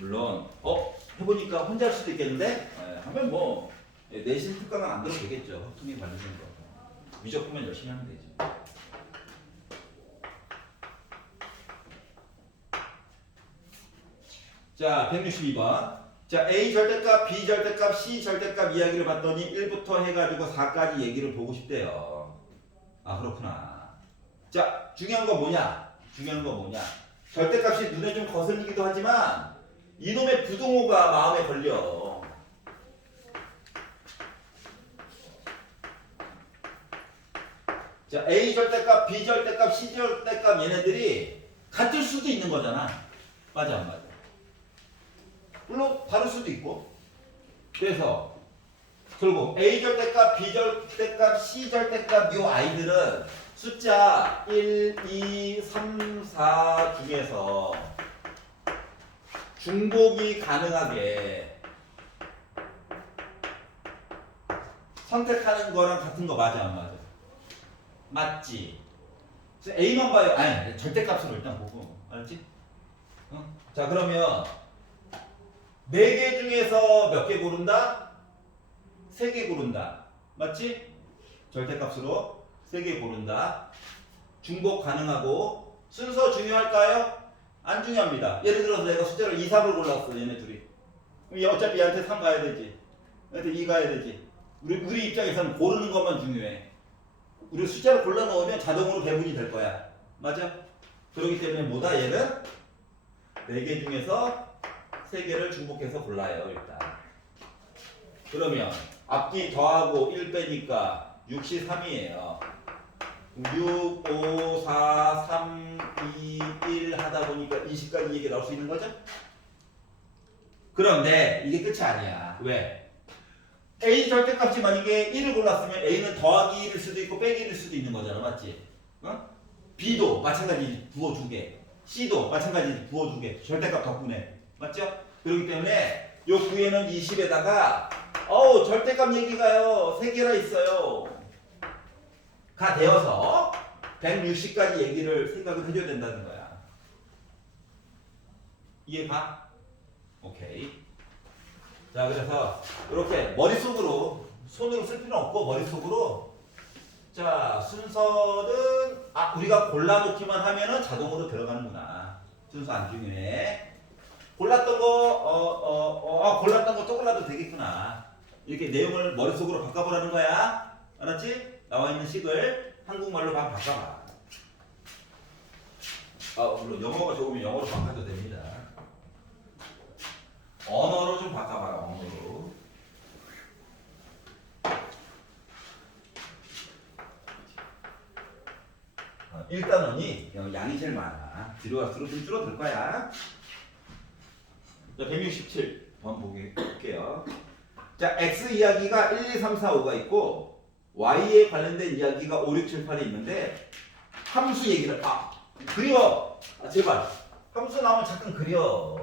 물론 해보니까 혼자 할 수도 있겠는데 하면 뭐 내신 특강은 안 들어도 되겠죠. 확통에 관련된 거. 미적분만 열심히 하면 되지. 자, 162번. 자, A 절대값, B 절대값, C 절대값 이야기를 봤더니 1부터 해가지고 4까지 얘기를 보고 싶대요. 아, 그렇구나. 자, 중요한 거 뭐냐? 절대값이 눈에 좀 거슬리기도 하지만 이놈의 부등호가 마음에 걸려. 자, A 절대값, B 절대값, C 절대값 얘네들이 같을 수도 있는 거잖아. 맞아, 안 맞아? 물론 다를 수도 있고. 그래서 결국 A 절대값, B 절대값, C 절대값 요 아이들은 숫자 1, 2, 3, 4 중에서 중복이 가능하게 선택하는 거랑 같은 거 맞아, 안 맞아? 맞지? 그래서 A만 봐요. 아니, 절대값으로 일단 보고. 알았지? 자, 그러면 4개 중에서 몇 개 고른다? 3개 고른다. 맞지? 절대값으로 3개 고른다. 중복 가능하고 순서 중요할까요? 안 중요합니다. 예를 들어서 내가 숫자를 2, 3을 골랐어. 얘네 둘이. 그럼 어차피 얘한테 3 가야 되지. 얘한테 2 가야 되지. 우리 입장에서는 고르는 것만 중요해. 우리 숫자를 골라 넣으면 자동으로 배분이 될 거야. 맞아? 그렇기 때문에 뭐다? 얘는 4개 중에서 3개를 중복해서 골라요. 일단. 그러면 앞뒤 더하고 1 빼니까 6이 3이에요. 6, 5, 4, 3, 2, 1 하다 보니까 20까지 얘기 나올 수 있는 거죠? 그런데 이게 끝이 아니야. 왜? A 절대값이 만약에 1을 골랐으면 A는 더하기 1일 수도 있고 빼기 1일 수도 있는 거잖아. 맞지? B도 마찬가지 부호 2개. C도 마찬가지 부호 2개. 절대값 덕분에. 맞죠? 그렇기 때문에 요 구에는 20에다가 절대값 얘기가요. 3개나 있어요. 가 되어서 160까지 얘기를 생각을 해줘야 된다는 거야. 이해가? 오케이. 자, 그래서 이렇게 머릿속으로 손으로 쓸 필요는 없고 머릿속으로 자, 순서는 우리가 골라놓기만 하면은 자동으로 들어가는구나. 순서 안 중요해. 골랐던 거 골랐던 거 또 골라도 되겠구나. 이렇게 내용을 머릿속으로 바꿔보라는 거야. 알았지? 나와 있는 식을 한국말로 바꿔봐. 물론 영어가 좋으면 영어로 바꿔도 됩니다. 언어로 좀 바꿔봐라. 언어로. 일단원이 양이 제일 많아. 뒤로 갈수록 좀 줄어들 거야. 자, 167번 볼게요. 자, X 이야기가 1, 2, 3, 4, 5가 있고 Y에 관련된 이야기가 5, 6, 7, 8이 있는데 함수 얘기를 그려. 제발. 함수 나오면 잠깐 그려.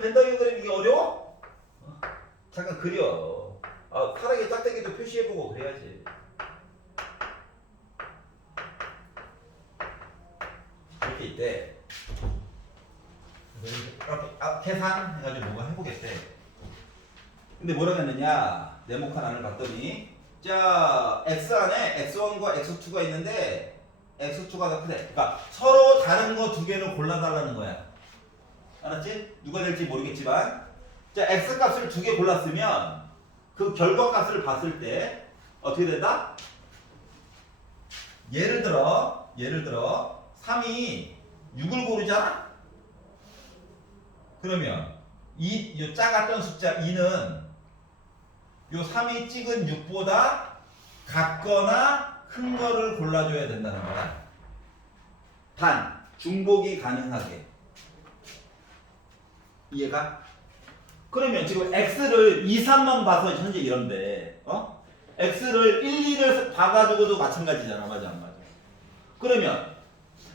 벤 다이어그램 이게 어려워? 잠깐 그려. 파랗게 짝대기도 표시해보고 그래야지. 이렇게 있대. 이렇게 계산 해가지고 뭔가 해보겠대. 근데 뭐라고 했느냐? 네모칸 안을 봤더니 자, X 안에 X1과 X2가 있는데 X2가 더 크대. 그러니까 서로 다른 거 2개를 골라달라는 거야. 알았지? 누가 될지 모르겠지만 자, X 값을 2개 골랐으면 그 결과 값을 봤을 때 어떻게 된다? 예를 들어 3이 6을 고르잖아? 그러면 요 작았던 숫자 2는 요 3이 찍은 6보다 같거나 큰 거를 골라줘야 된다는 거야. 단 중복이 가능하게. 이해가? 그러면 지금 X를 2, 3만 봐서 현재 이런데 X를 1, 2를 봐가지고도 마찬가지잖아. 맞아 안 맞아? 그러면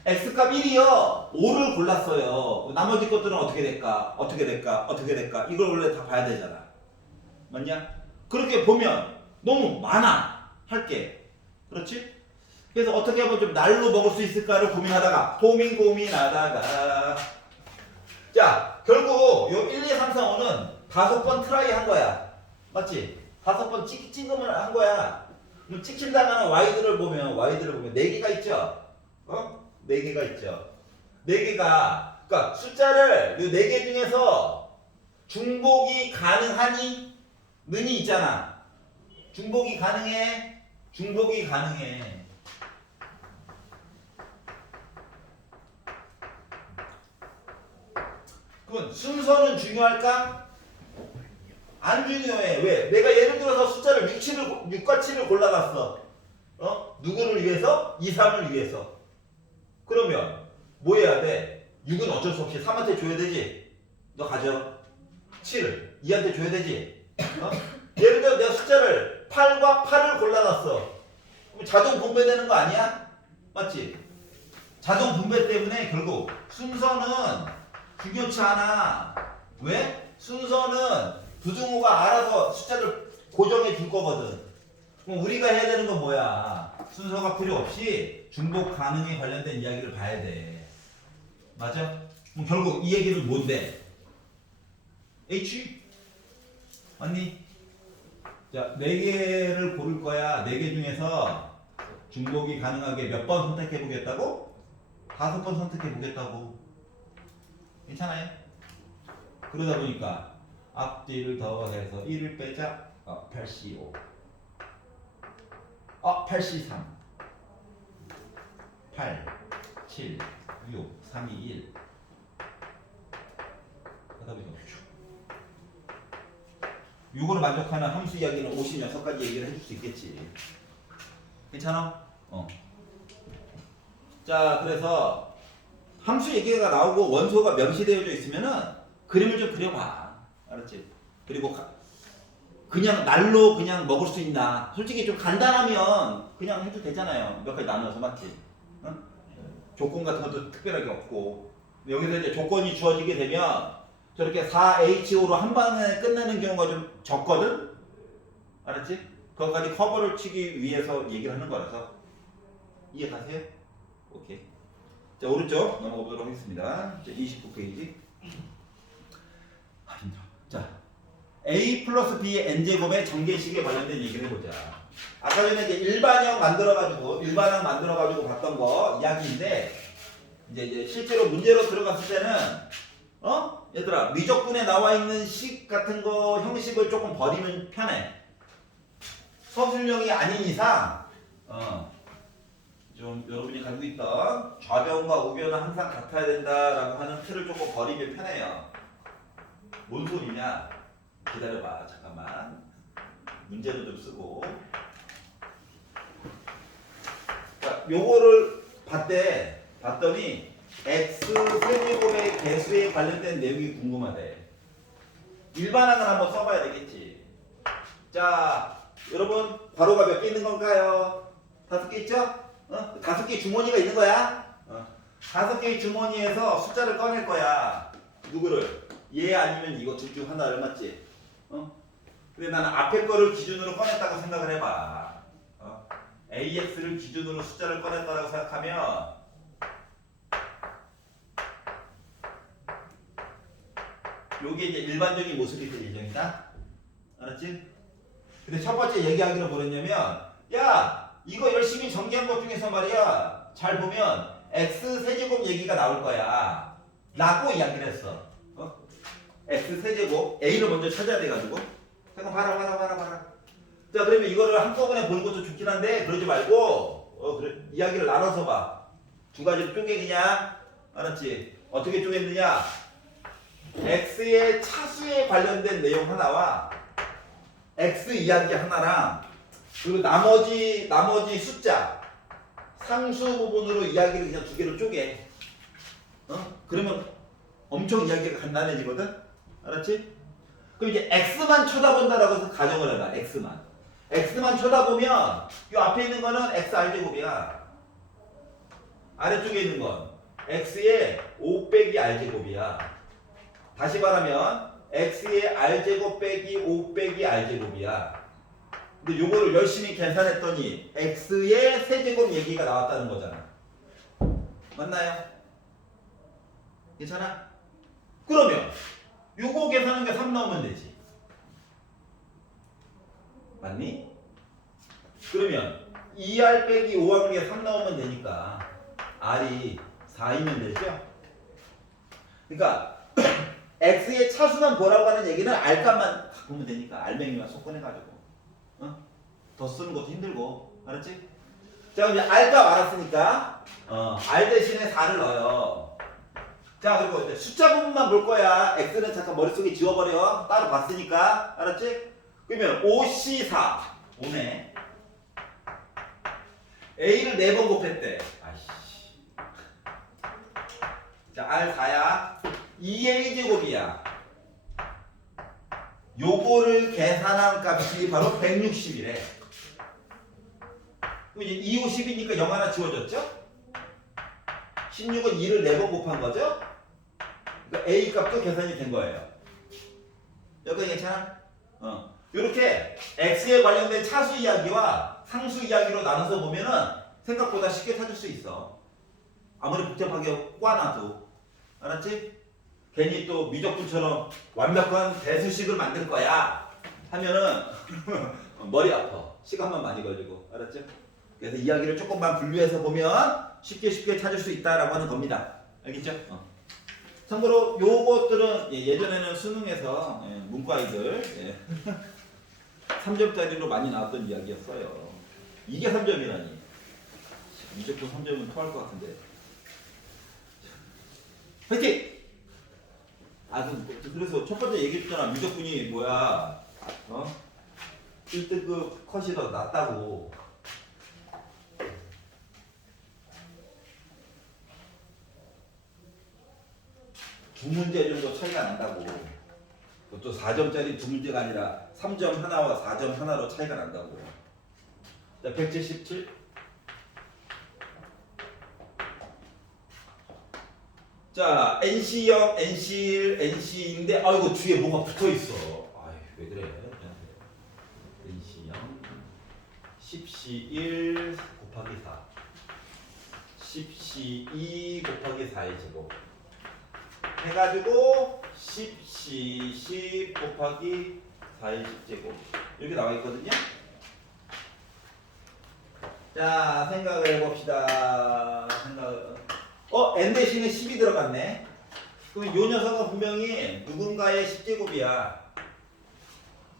X값 1이요 5를 골랐어요. 나머지 것들은 어떻게 될까? 이걸 원래 다 봐야 되잖아. 맞냐? 그렇게 보면 너무 많아 할게. 그렇지? 그래서 어떻게 하면 좀 날로 먹을 수 있을까를 고민하다가 자, 결국 요 1, 2, 3, 4, 5는 5번 트라이 한 거야. 맞지? 5번 찍음을 한 거야. 그럼 찍힌다는 y들을 보면 4개가 있죠? 4개가 있죠. 4개가, 그러니까 숫자를 요 4개 중에서 중복이 가능하니? 는이 있잖아. 중복이 가능해? 중복이 가능해. 그럼 순서는 중요할까? 안 중요해. 왜? 내가 예를 들어서 숫자를 6과 7을 골라놨어. 누구를 위해서? 2, 3을 위해서. 그러면 뭐 해야 돼? 6은 어쩔 수 없이 3한테 줘야 되지. 너 가져. 7을 2한테 줘야 되지. 예를 들어 내가 숫자를 8과 8을 골라놨어. 그럼 자동 분배되는 거 아니야? 맞지? 자동 분배 때문에 결국 순서는 중요치 않아. 왜? 순서는 부등호가 알아서 숫자를 고정해 줄 거거든. 그럼 우리가 해야 되는 건 뭐야? 순서가 필요 없이 중복 가능에 관련된 이야기를 봐야 돼. 맞아? 그럼 결국 이 얘기는 뭔데? H? 맞니? 자, 4개를 고를 거야. 4개 중에서 중복이 가능하게 몇 번 선택해 보겠다고? 5번 선택해 보겠다고. 괜찮아요? 그러다 보니까 앞뒤를 더해서 1을 빼자. 8C5. 8C3. 8, 7, 6, 3, 2, 1. 하다 보니까 요거를 만족하는 함수 이야기는 56가지 얘기를 해줄 수 있겠지. 괜찮아? 자, 그래서 함수 얘기가 나오고 원소가 명시되어져 있으면은 그림을 좀 그려봐. 알았지? 그리고 그냥 날로 그냥 먹을 수 있나? 솔직히 좀 간단하면 그냥 해도 되잖아요. 몇 가지 나눠서. 맞지? 응? 조건 같은 것도 특별하게 없고. 여기서 이제 조건이 주어지게 되면 저렇게 4HO로 한 방에 끝내는 경우가 좀 적거든? 알았지? 그것까지 커버를 치기 위해서 얘기를 하는 거라서. 이해 가세요? 오케이. 자, 오른쪽 넘어가 보도록 하겠습니다. 29페이지. 힘들어. 자, A 플러스 B의 n제곱의 전개식에 관련된 얘기를 해보자. 아까 전에 이제 일반항 만들어가지고 봤던 거 이야기인데, 이제 실제로 문제로 들어갔을 때는, 얘들아, 미적분에 나와 있는 식 같은 거 형식을 조금 버리면 편해. 서술형이 아닌 이상, 좀 여러분이 가지고 있던 좌변과 우변은 항상 같아야 된다라고 하는 틀을 조금 버리면 편해요. 뭔 소리냐? 기다려봐. 잠깐만. 문제도 좀 쓰고. 자, 요거를 봤더니 x 세제곱의 개수에 관련된 내용이 궁금하대. 일반항을 한번 써봐야 되겠지. 자, 여러분 괄호가 몇 개 있는 건가요? 5개 있죠? 5개의 주머니가 있는 거야. 5개의 주머니에서 숫자를 꺼낼 거야. 누구를? 얘 아니면 이거 둘 중 하나를. 맞지? 근데 나는 앞에 거를 기준으로 꺼냈다고 생각을 해봐. AX를 기준으로 숫자를 꺼냈다고 생각하면 요게 이제 일반적인 모습이 될 예정이다. 알았지? 근데 첫 번째 얘기하기로 뭐랬냐면, 야, 이거 열심히 정리한 것 중에서 말이야, 잘 보면 x 세제곱 얘기가 나올 거야 라고 이야기를 했어. x 세제곱 a를 먼저 찾아야 돼가지고. 잠깐 봐라. 자, 그러면 이거를 한꺼번에 보는 것도 좋긴 한데 그러지 말고 그래, 이야기를 나눠서 봐. 두 가지로 쪼개. 그냥. 알았지? 어떻게 쪼갰느냐? x의 차수에 관련된 내용 하나와 x 이야기 하나랑, 그리고 나머지 숫자 상수 부분으로 이야기를 그냥 2개로 쪼개. 그러면 엄청 이야기가 간단해지거든. 알았지? 그럼 이제 x만 쳐다본다라고 해서 가정을 해봐. x만 쳐다보면 이 앞에 있는 거는 x r제곱이야. 아래쪽에 있는 건 x의 5 빼기 r제곱이야. 다시 말하면 x의 r제곱 빼기 5 빼기 r제곱이야. 근데 요거를 열심히 계산했더니 x의 세제곱 얘기가 나왔다는 거잖아. 맞나요? 괜찮아? 그러면 요거 계산한 게 3 나오면 되지. 맞니? 그러면 2R 빼기 5R 게 3 나오면 되니까 R이 4이면 되죠? 그러니까 X의 차수만 보라고 하는 얘기는 R값만 바꾸면 되니까 R맹이만 속건해가지고 더 쓰는 것도 힘들고 알았지? 자 그럼 이제 R값 알았으니까 R 대신에 4를 넣어요. 자 그리고 이제 숫자 부분만 볼 거야. X는 잠깐 머릿속에 지워버려. 따로 봤으니까 알았지? 그러면 5C4 5네. A를 4번 곱했대. 아이씨. 자 R4야. 2A 제곱이야. 요거를 계산한 값이 바로 160이래. 그럼 이제 2, 5, 10이니까 0 하나 지워졌죠? 16은 2를 4번 곱한 거죠? 그러니까 A 값도 계산이 된 거예요. 여기까지 괜찮아? 이렇게 X에 관련된 차수 이야기와 상수 이야기로 나눠서 보면은 생각보다 쉽게 찾을 수 있어. 아무리 복잡하게 꼬아놔도. 알았지? 괜히 또 미적분처럼 완벽한 대수식을 만들 거야 하면은 머리 아파. 시간만 많이 걸리고. 알았죠? 그래서 이야기를 조금만 분류해서 보면 쉽게 찾을 수 있다라고 하는 겁니다. 알겠죠? 참고로 요것들은 예전에는 수능에서 문과이들 3점짜리로 많이 나왔던 이야기였어요. 이게 3점이라니. 무조건 3점은 토할 것 같은데. 화이팅! 그래서 첫 번째 얘기했잖아. 미적분이 뭐야? 1등급 컷이 더 낫다고. 두 문제 정도 차이가 난다고. 그것도 4점짜리 두 문제가 아니라 3점 하나와 4점 하나로 차이가 난다고. 자, 177. 자, NC0, NC1, NC인데 아이고 뒤에 뭐가 붙어 있어. 아이, 왜 그래? NC0 10C1 곱하기 4 10C2 곱하기 4의 제곱 해가지고 10C10 곱하기 4의 10제곱 이렇게 나와 있거든요. 자, 생각을 해봅시다. N 대신에 10이 들어갔네. 그럼 요 녀석은 분명히 누군가의 10제곱이야.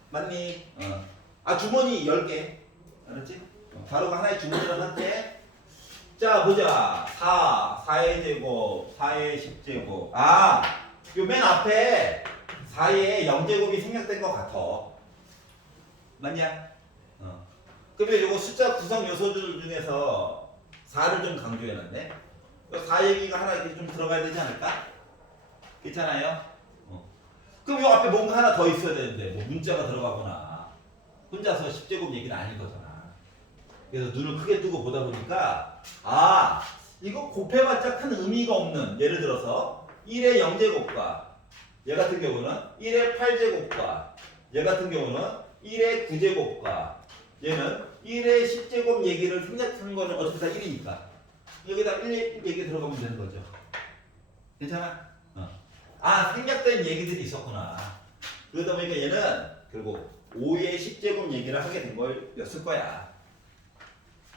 맞니? 주머니 10개. 알았지? 가로가 하나의 주머니라는 상태. 자, 보자. 4의 제곱, 4의 10제곱. 요 맨 앞에 4의 0제곱이 생략된 것 같아. 맞냐? 그러면 요거 숫자 구성 요소들 중에서 4를 좀 강조해놨네. 4 얘기가 하나 이렇게 좀 들어가야 되지 않을까? 괜찮아요? 그럼 요 앞에 뭔가 하나 더 있어야 되는데 뭐 문자가 들어가거나 혼자서 10제곱 얘기는 아닌 거잖아. 그래서 눈을 크게 뜨고 보다 보니까 이거 곱해봤자 큰 의미가 없는, 예를 들어서 1의 0제곱과 얘 같은 경우는 1의 8제곱과 얘 같은 경우는 1의 9제곱과 얘는 1의 10제곱 얘기를 생략한 거는 어차피 다 1이니까 여기다 1 얘기 들어가면 되는 거죠. 괜찮아? 생략된 얘기들이 있었구나. 그러다 보니까 얘는 결국 5의 10제곱 얘기를 하게 된 거였을 거야.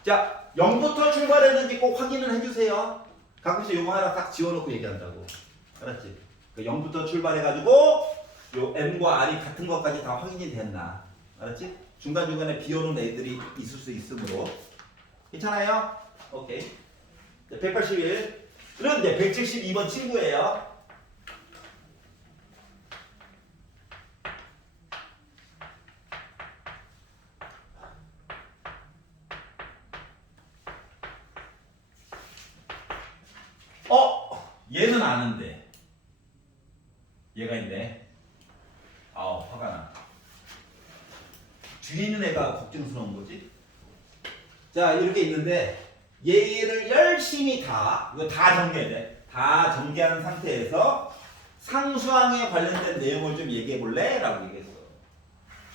자, 0부터 출발했는지 꼭 확인을 해주세요. 가끔씩 요거 하나 딱 지워놓고 얘기한다고. 알았지? 0부터 출발해가지고 요 M과 R이 같은 것까지 다 확인이 됐나. 알았지? 중간중간에 비오는 애들이 있을 수 있으므로. 괜찮아요? 오케이. 181. 그런데 172번 친구예요. 얘는 아는데 얘가 있네. 화가 나. 뒤에 있는 애가 걱정스러운 거지. 자, 이렇게 있는데 얘를 열심히 이거 다 정리해야 돼. 다 정리한 상태에서 상수항에 관련된 내용을 좀 얘기해 볼래? 라고 얘기했어.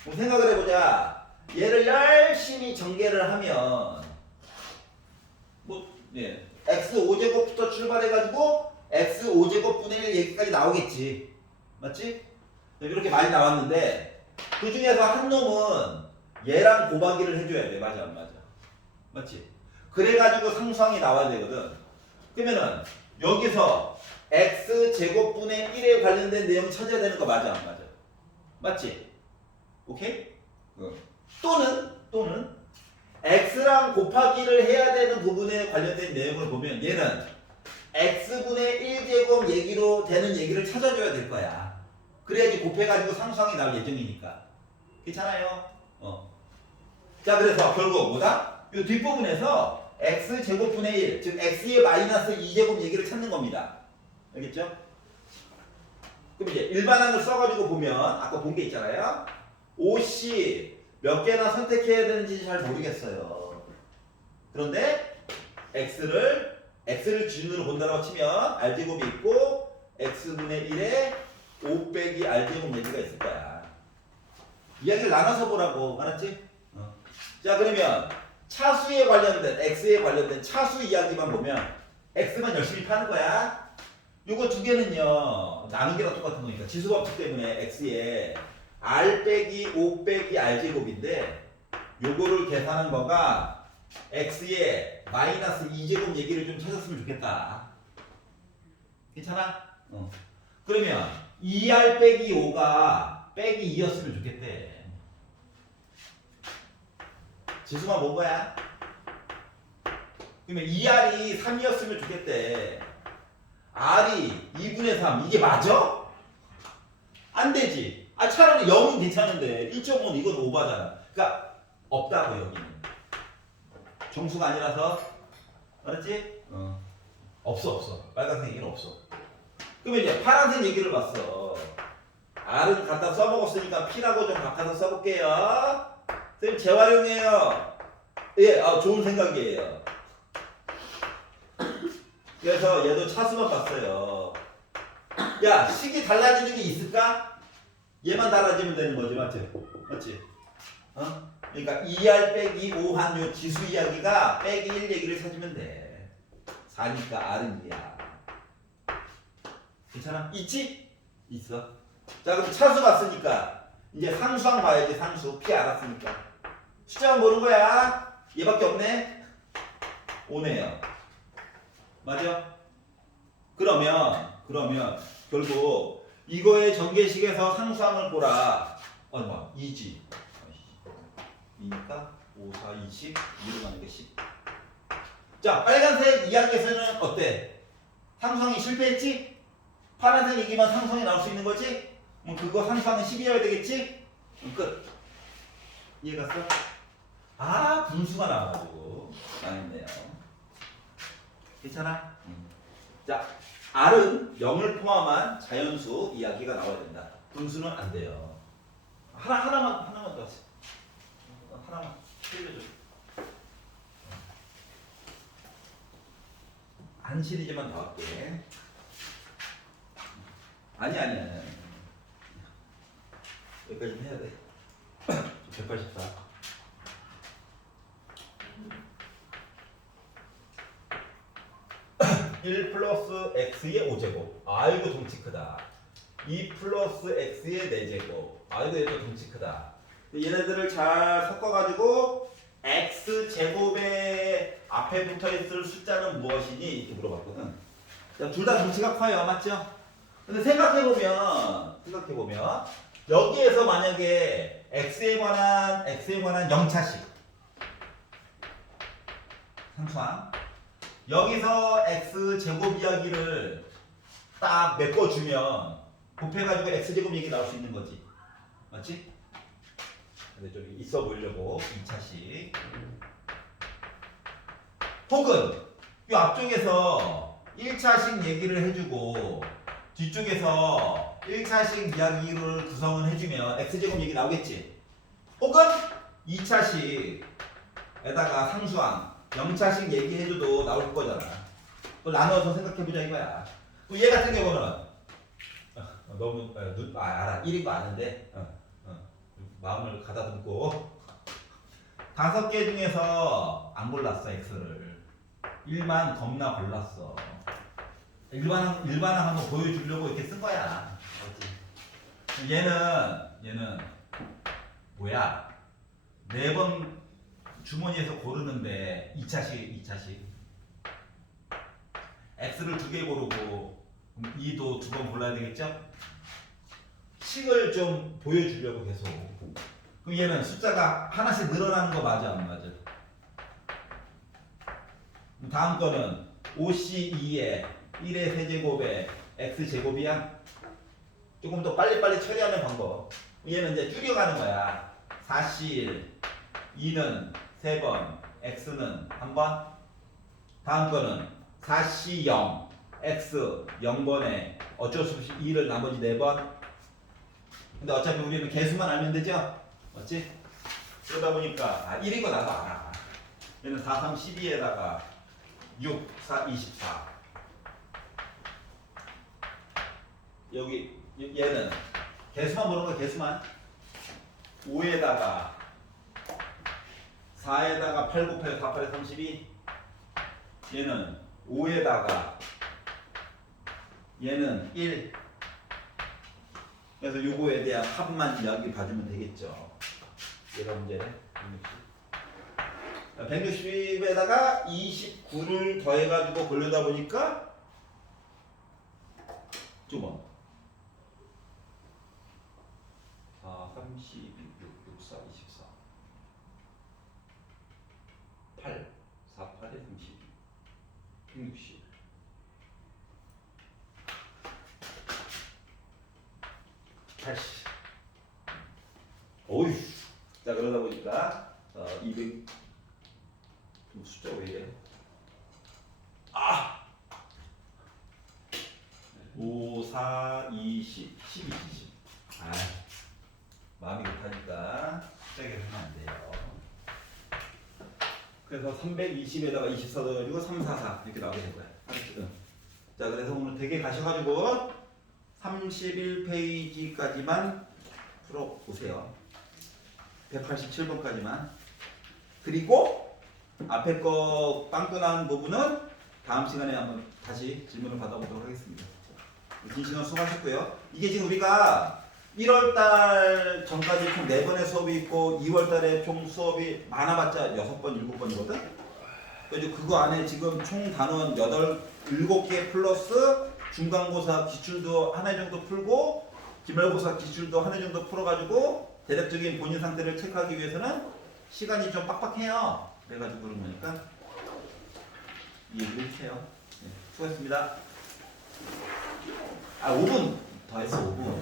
그럼 생각을 해보자. 얘를 열심히 전개를 하면 x 5제곱부터 출발해가지고 x 5제곱분의 1 얘기까지 나오겠지. 맞지? 이렇게 많이 나왔는데 그 중에서 한 놈은 얘랑 곱하기를 해줘야 돼. 맞아 안 맞아? 맞지? 그래가지고 상수항이 나와야 되거든. 그러면은 여기서 x제곱분의 1에 관련된 내용 찾아야 되는 거 맞아 안 맞아? 맞지? 오케이? 또는 x랑 곱하기를 해야 되는 부분에 관련된 내용을 보면 얘는 x분의 1제곱 얘기로 되는 얘기를 찾아줘야 될 거야. 그래야지 곱해가지고 상수항이 나올 예정이니까. 괜찮아요? 자, 그래서 결국 뭐다? 이 뒷부분에서 x제곱분의 1, 즉 x의 마이너스 2제곱 얘기를 찾는 겁니다. 알겠죠? 그럼 이제 일반항을 써가지고 보면 아까 본 게 있잖아요. OC 몇 개나 선택해야 되는지 잘 모르겠어요. 그런데 x를 기준으로 본다고 치면 r제곱이 있고 x분의 1에 5 빼기 r제곱 얘기가 있을 거야. 이야기를 나눠서 보라고. 알았지? 자, 그러면 차수에 관련된 x에 관련된 차수 이야기만 보면 x만 열심히 파는 거야. 요거 두 개는요 나누기랑 똑같은 거니까 지수법칙 때문에 x에 r 빼기 5 빼기 r제곱인데 요거를 계산한 거가 x에 마이너스 2제곱 얘기를 좀 찾았으면 좋겠다. 괜찮아? 그러면 2r 빼기 5가 빼기 2였으면 좋겠대. 지수만 본 거야. 그러면 2r이 3이었으면 좋겠대. r이 2분의 3 이게 맞아? 안 되지. 차라리 0은 괜찮은데 1.5는 이건 오버잖아. 그러니까 없다고 여기는. 정수가 아니라서. 알았지? 없어. 빨간색 얘기는 없어. 그러면 이제 파란색 얘기를 봤어. r은 갖다 써먹었으니까 p라고 좀 바꿔서 써볼게요. 선생님 재활용이에요. 예, 좋은 생각이에요. 그래서 얘도 차수만 봤어요. 야, 식이 달라지는 게 있을까? 얘만 달라지면 되는 거지, 맞지? 맞지? 그러니까 2r 빼기 5한 요 지수 이야기가 빼기 1 얘기를 찾으면 돼. 4니까 r은 2야. 괜찮아? 있지? 있어. 자, 그럼 차수 봤으니까 이제 상수항 봐야지. 상수 p 알았으니까 숫자만 보는 거야. 얘밖에 없네. 5네요. 맞아? 그러면 결국 이거의 전개식에서 상수항을 보라. 얼마? 2지. 2니까 5, 4, 20 2로 가는 게 10. 자, 빨간색 이야기에서는 어때? 상수항이 실패했지? 파란색 얘기만 상수항이 나올 수 있는 거지? 그거 상수항은 10이어야 되겠지? 끝. 이해갔어? 분수가 나와가지고 망했네요. 괜찮아? 자, r은 0을 포함한 자연수 이야기가 나와야 된다. 분수는 안 돼요. 하나만 더 하세요. 하나만 틀려줘. 한 시리즈만 더 할게. 아니. 여기까지 해야 돼. 184. 1 플러스 x의 5제곱. 이거 덩치 크다. 2 플러스 x의 4제곱. 이거 얘도 덩치 크다. 얘네들을 잘 섞어가지고 x제곱의 앞에 붙어있을 숫자는 무엇이니? 이렇게 물어봤거든. 둘 다 덩치가 커요. 맞죠? 근데 생각해보면 여기에서 만약에 x에 관한 0차식 상수항 여기서 x제곱 이야기를 딱 메꿔주면 곱해가지고 x제곱 얘기 나올 수 있는 거지. 맞지? 근데 좀 있어 보이려고 2차식 혹은 이 앞쪽에서 1차식 얘기를 해주고 뒤쪽에서 1차식 이야기를 구성을 해주면 x제곱 얘기 나오겠지. 혹은 2차식에다가 상수항 0차식 얘기해줘도 나올 거잖아. 또 나눠서 생각해보자 이거야. 또 얘 같은 경우는 너무 알아. 1인 거 아는데 마음을 가다듬고 5개 중에서 안 골랐어 x를 1만 겁나 골랐어. 일반항 한번 보여주려고 이렇게 쓴 거야. 얘는 뭐야? 4번 주머니에서 고르는데 2차식 x를 2개 고르고 2도 2번 골라야 되겠죠? 식을 좀 보여주려고 계속. 그럼 얘는 숫자가 하나씩 늘어나는 거 맞아 안 맞아? 다음 거는 5c2에 1의 세제곱에 x제곱이야? 조금 더 빨리빨리 처리하는 방법. 얘는 이제 줄여가는 거야. 4c1, 2는 3번, x는 1번. 다음 거는 4c0, x 0번에 어쩔 수 없이 2를 나머지 4번. 근데 어차피 우리는 개수만 알면 되죠? 맞지? 그러다 보니까 1인 거 나도 알아. 얘는 4, 3, 12에다가 6, 4, 24. 여기 얘는 개수만 보는 거 개수만. 5에다가 4에다가 8 곱하기 4, 8에 32. 얘는 5에다가 얘는 1. 그래서 요거에 대한 합만 이야기 봐주면 되겠죠. 얘가 문제네. 160에다가 29를 더해가지고 걸려다 보니까 좀 4, 3, 12, 6, 6, 4, 24 8, 4, 8에 32 160 80 어휴. 자 그러다 보니까 200 숫자 왜 이래? 5, 4, 20, 12, 20. 마음이 급하니까 숫자에 하면 안 돼요. 그래서 320에다가 24 넣어가지고 344 이렇게 나오게 된 거야. 자 그래서 오늘 댁에 가셔가지고 31페이지까지만 풀어보세요. 187번까지만. 그리고 앞에 거 빵끈한 부분은 다음 시간에 한번 다시 질문을 받아보도록 하겠습니다. 긴 시간 수고하셨고요. 이게 지금 우리가 1월달 전까지 총 4번의 수업이 있고 2월달에 총 수업이 많아봤자 6번, 7번이거든? 그래서 그거 안에 지금 총 단원 7개 플러스 중간고사 기출도 한 해 정도 풀고 기말고사 기출도 한 해 정도 풀어가지고 대략적인 본인 상태를 체크하기 위해서는 시간이 좀 빡빡해요. 그래가지고 그런 거니까 이해를 해주세요. 네, 수고하셨습니다. 5분 더 했어. 5분.